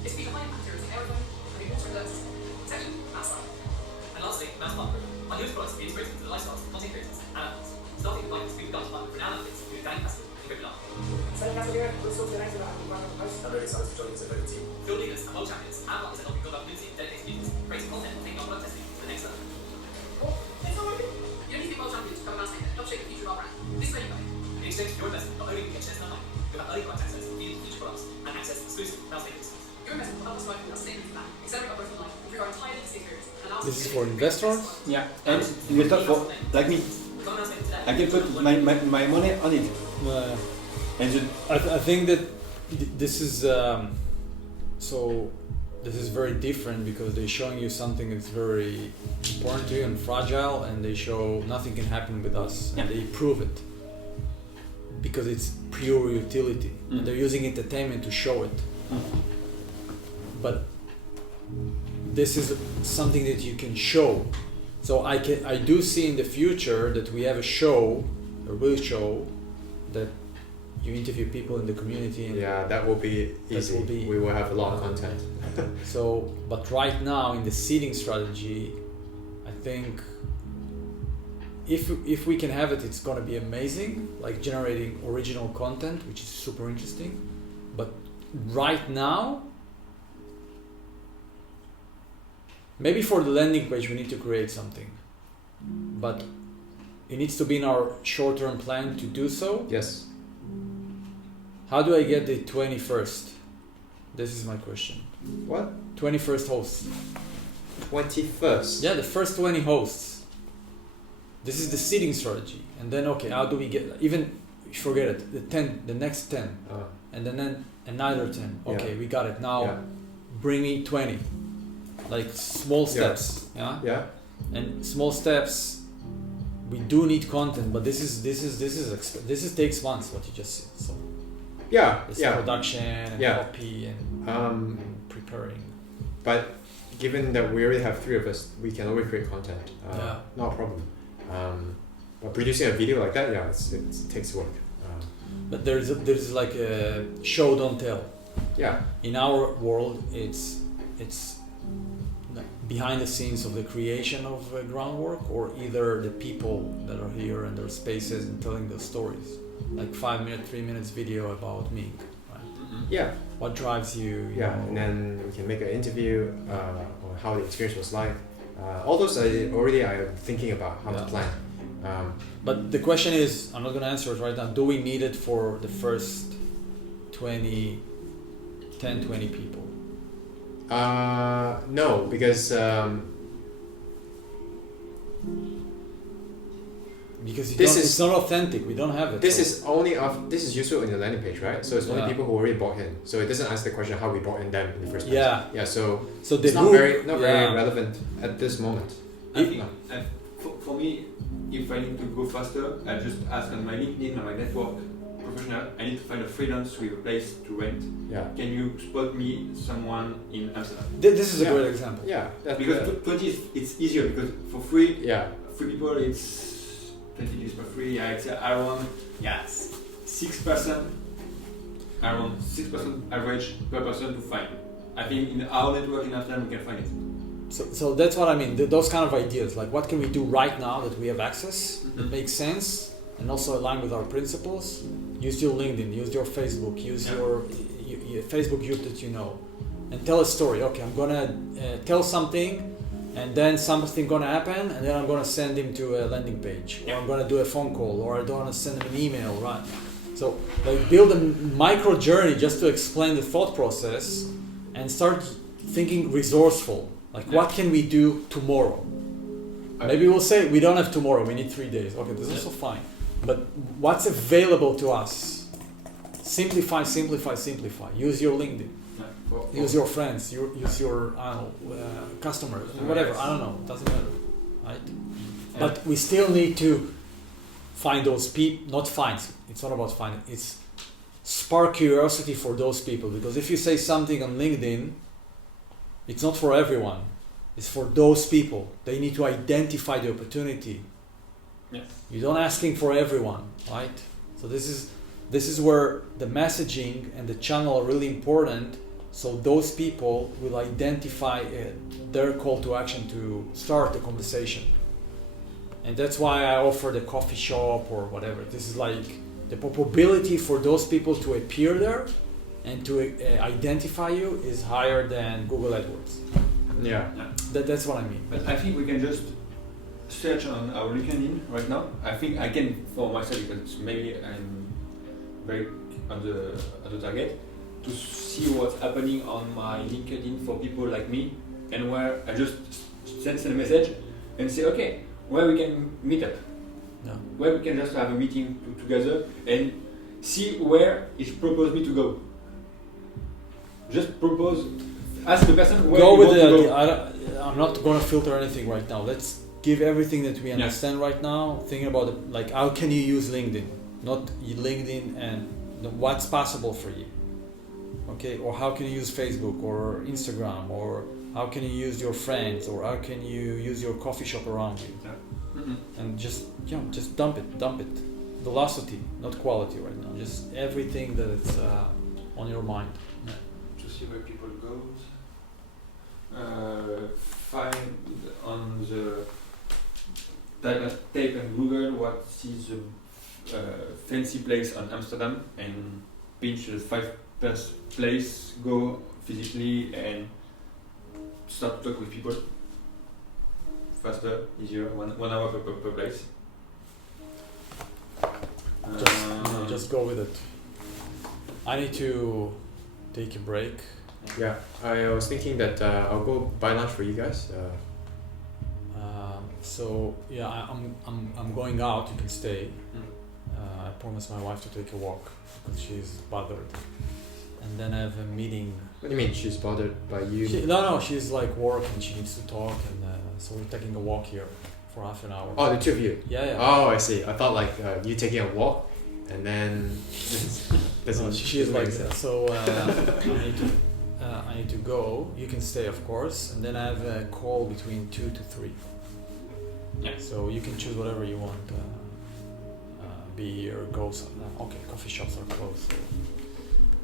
It's to be the high materials of aerophone, having water alerts, protection, outside. And lastly, mouse button. Our newest products will be integrated into the lifestyles of content creators and athletes. Starting with like we've begun to partner with renowned athletes, including Danny Pascal and Greg Lamb. I'm really excited to join the Zippo team. Field leaders and world champions and partners are helping build our community of dedicated users, creating content and taking our product testing to the next level. You don't need to be world champion to become a mouse maker. Help shape the future of our brand. This is where you go. In exchange for your investment, not only will you get shares in our company, you'll have early product access, future products, and access to exclusive mouse makers. Your investment will help us work with our sustainability plan, accelerate our growth in life, improve our entire business experience, and allow us This is for investors. Yeah, and investor for like me. I can put my money on it. And I think that this is so. This is very different because they're showing you something that's very important to you and fragile, and they show nothing can happen with us, and they prove it because it's pure utility. And they're using entertainment to show it. But this is something that you can show. So I do see in the future that we have a real show that you interview people in the community. And Yeah, that will be easy. We will have a lot of content. So, but right now in the seeding strategy, I think if we can have it, it's gonna be amazing, like generating original content, which is super interesting. But right now, maybe for the landing page we need to create something, but it needs to be in our short-term plan to do so. Yes. How do I get the 21st? This is my question. What? 21st hosts. 21st? Yeah, the first 20 hosts. This is the seeding strategy. And then, okay, how do we get, even, forget it, the next 10. And then another 10. Okay, we got it. Now, bring me 20. Like small steps. Yeah. And small steps, we do need content, but this takes months, what you just said. So it's production and copy and preparing. But given that we already have 3 of us, we can already create content. Not a problem. But producing a video like that, it takes work. But there's like a show don't tell. Yeah. In our world, it's behind the scenes of the creation of groundwork, or either the people that are here and their spaces and telling those stories, like 3 minutes video about me, right? Yeah. What drives you? You know? And then we can make an interview on how the experience was like. All those I am thinking about how to plan. But the question is, I'm not going to answer it right now. Do we need it for the first 10, 20 people? No, because it's not authentic. We don't have it. This is useful in the landing page, right? So it's only people who already bought in. So it doesn't answer the question how we bought in them in the first place. Yeah. So it's not very relevant at this moment. I think, for me, if I need to go faster, I just ask on my LinkedIn, on my network professional, I need to find a freelance with a place to rent. Yeah. Can you spot me someone in Amsterdam? This is a great example. Yeah. Because 20, it's easier because for free, free people, it's 20 days for free. It's around 6%, around 6% average per person to find. I think in our network in Amsterdam we can find it. So that's what I mean. Those kind of ideas, like what can we do right now that we have access, that makes sense, and also align with our principles. Use your LinkedIn, use your Facebook, use your Facebook group that you know, and tell a story. Okay, I'm gonna tell something, and then something gonna happen, and then I'm gonna send him to a landing page, or I'm gonna do a phone call, or I'm gonna send him an email, right? So like build a micro journey just to explain the thought process, and start thinking resourceful. Like what can we do tomorrow? Maybe we'll say we don't have tomorrow, we need 3 days. Okay, this is also fine. But what's available to us? Simplify. Use your LinkedIn. Use your friends. Use your customers. Whatever. I don't know. Doesn't matter, right? But we still need to find those people. Not find. It's not about finding. It's spark curiosity for those people. Because if you say something on LinkedIn, it's not for everyone. It's for those people. They need to identify the opportunity. Yes. You don't asking for everyone, right? So this is where the messaging and the channel are really important, So those people will identify their call to action to start the conversation. And that's why I offer the coffee shop or whatever. This is like the probability for those people to appear there and to identify you is higher than Google AdWords. Yeah. That's what I mean. But I think we can just search on our LinkedIn right now. I think I can for myself because maybe I'm very on the target to see what's happening on my LinkedIn for people like me, and where I just send a message and say, okay, where we can meet up, where we can just have a meeting together and see where it proposed me to go. Just propose, ask the person where go you with want to go. I'm not going to filter anything right now. Let's give everything that we understand right now. Thinking about it, like how can you use LinkedIn, not LinkedIn, and what's possible for you. Okay, or how can you use Facebook or Instagram, or how can you use your friends, or how can you use your coffee shop around you, and just dump it. Velocity, not quality right now. Just everything that is on your mind. To see where people go. Find on the tape and Google what is the fancy place on Amsterdam and pinch the 5 best place, go physically and start to talk with people. Faster, easier, 1 hour per place. Just go with it. I need to take a break. Yeah, I was thinking that I'll go buy lunch for you guys. So yeah, I'm going out. You can stay. I promised my wife to take a walk because she's bothered. And then I have a meeting. What do you mean she's bothered by you? No, she's like work and she needs to talk, and so we're taking a walk here for half an hour. Oh, the two of you? Yeah. Oh, I see. I thought like you taking a walk and then she is like that. So I need to go. You can stay, of course, and then I have a call between 2 to 3. Yeah. So you can choose whatever you want. Be here, go. Okay, coffee shops are closed. So.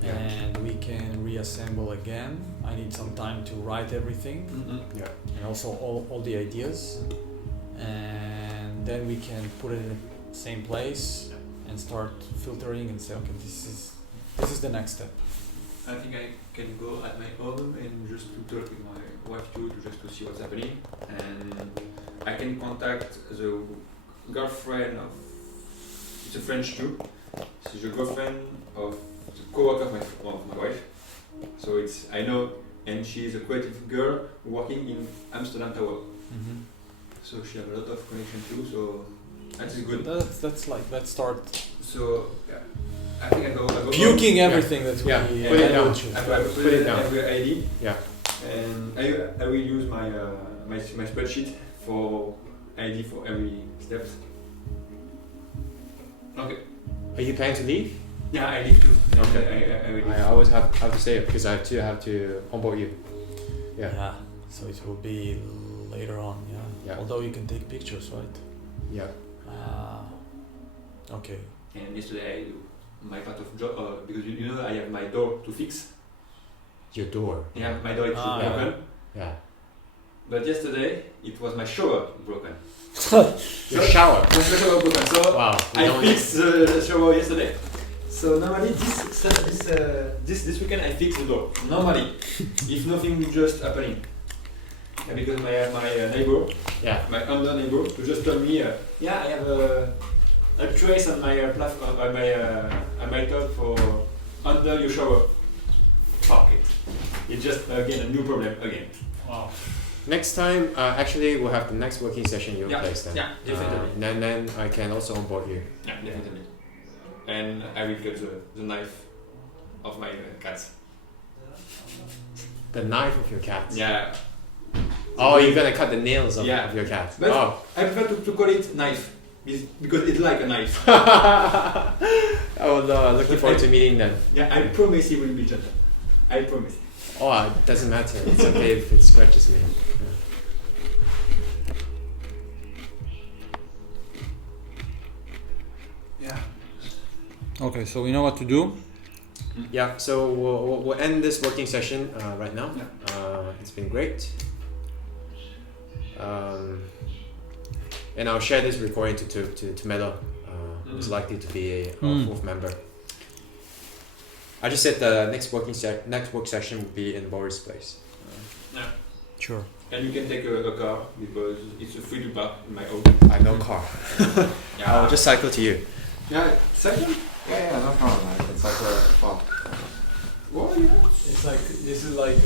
Yeah. And we can reassemble again. I need some time to write everything. Yeah. And also all the ideas, and then we can put it in the same place and start filtering and say, okay, this is the next step. I think I can go at my home and just to talk with my wife too, just to see what's happening, and I can contact the girlfriend of, it's a French too, she's the girlfriend of the co-worker of my wife, so it's, I know, and she's a creative girl working in Amsterdam Tower, so she has a lot of connection too, so that is good. That's like, let's start. So yeah, I think I go puking everything that we put it down. I put it down. Every ID. Yeah. And I will use my my spreadsheet for ID for every step. Okay. Are you planning to leave? Yeah, I leave too. Okay. I will leave. I always have to stay because I have to onboard you. Yeah. So it will be later on. Yeah. Although you can take pictures, right? Yeah. Okay. And yesterday I do my part of job because you know I have my door to fix. Your door? Yeah, my door is broken. Yeah. But yesterday it was my shower broken. Your shower? My shower broken. So wow. I fixed the shower yesterday. So normally this weekend I fix the door. Normally, if nothing just happening. Because my neighbor, my under neighbor, to just tell me, I have a trace on my platform, on my top for under your shower. Fuck it. It's just again a new problem again. Wow. Next time, actually, we'll have the next working session in your place then. Yeah, definitely. Then I can also onboard you. Yeah, definitely. And I will cut the knife of my cat. The knife of your cat? Yeah. Oh, you're gonna cut the nails of your cat. But I prefer to call it knife because it's like a knife. Oh no, looking forward to meeting them. Yeah, I promise it will be gentle. I promise. Oh, it doesn't matter. It's okay if it scratches me. Yeah. Okay, so we know what to do. Yeah, so we'll end this working session right now. It's been great. And I'll share this recording to Melo, who's likely to be a fourth member. I just said the next work session will be in Boris' place. Sure. And you can take a car because it's free to park in my own. I have no car. I'll just cycle to you. Yeah, cycle? Yeah, no problem. I can cycle far. Well, yeah. It's like this is like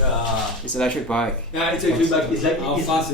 It's an electric bike. Yeah, it's a good bike. It's like how fast is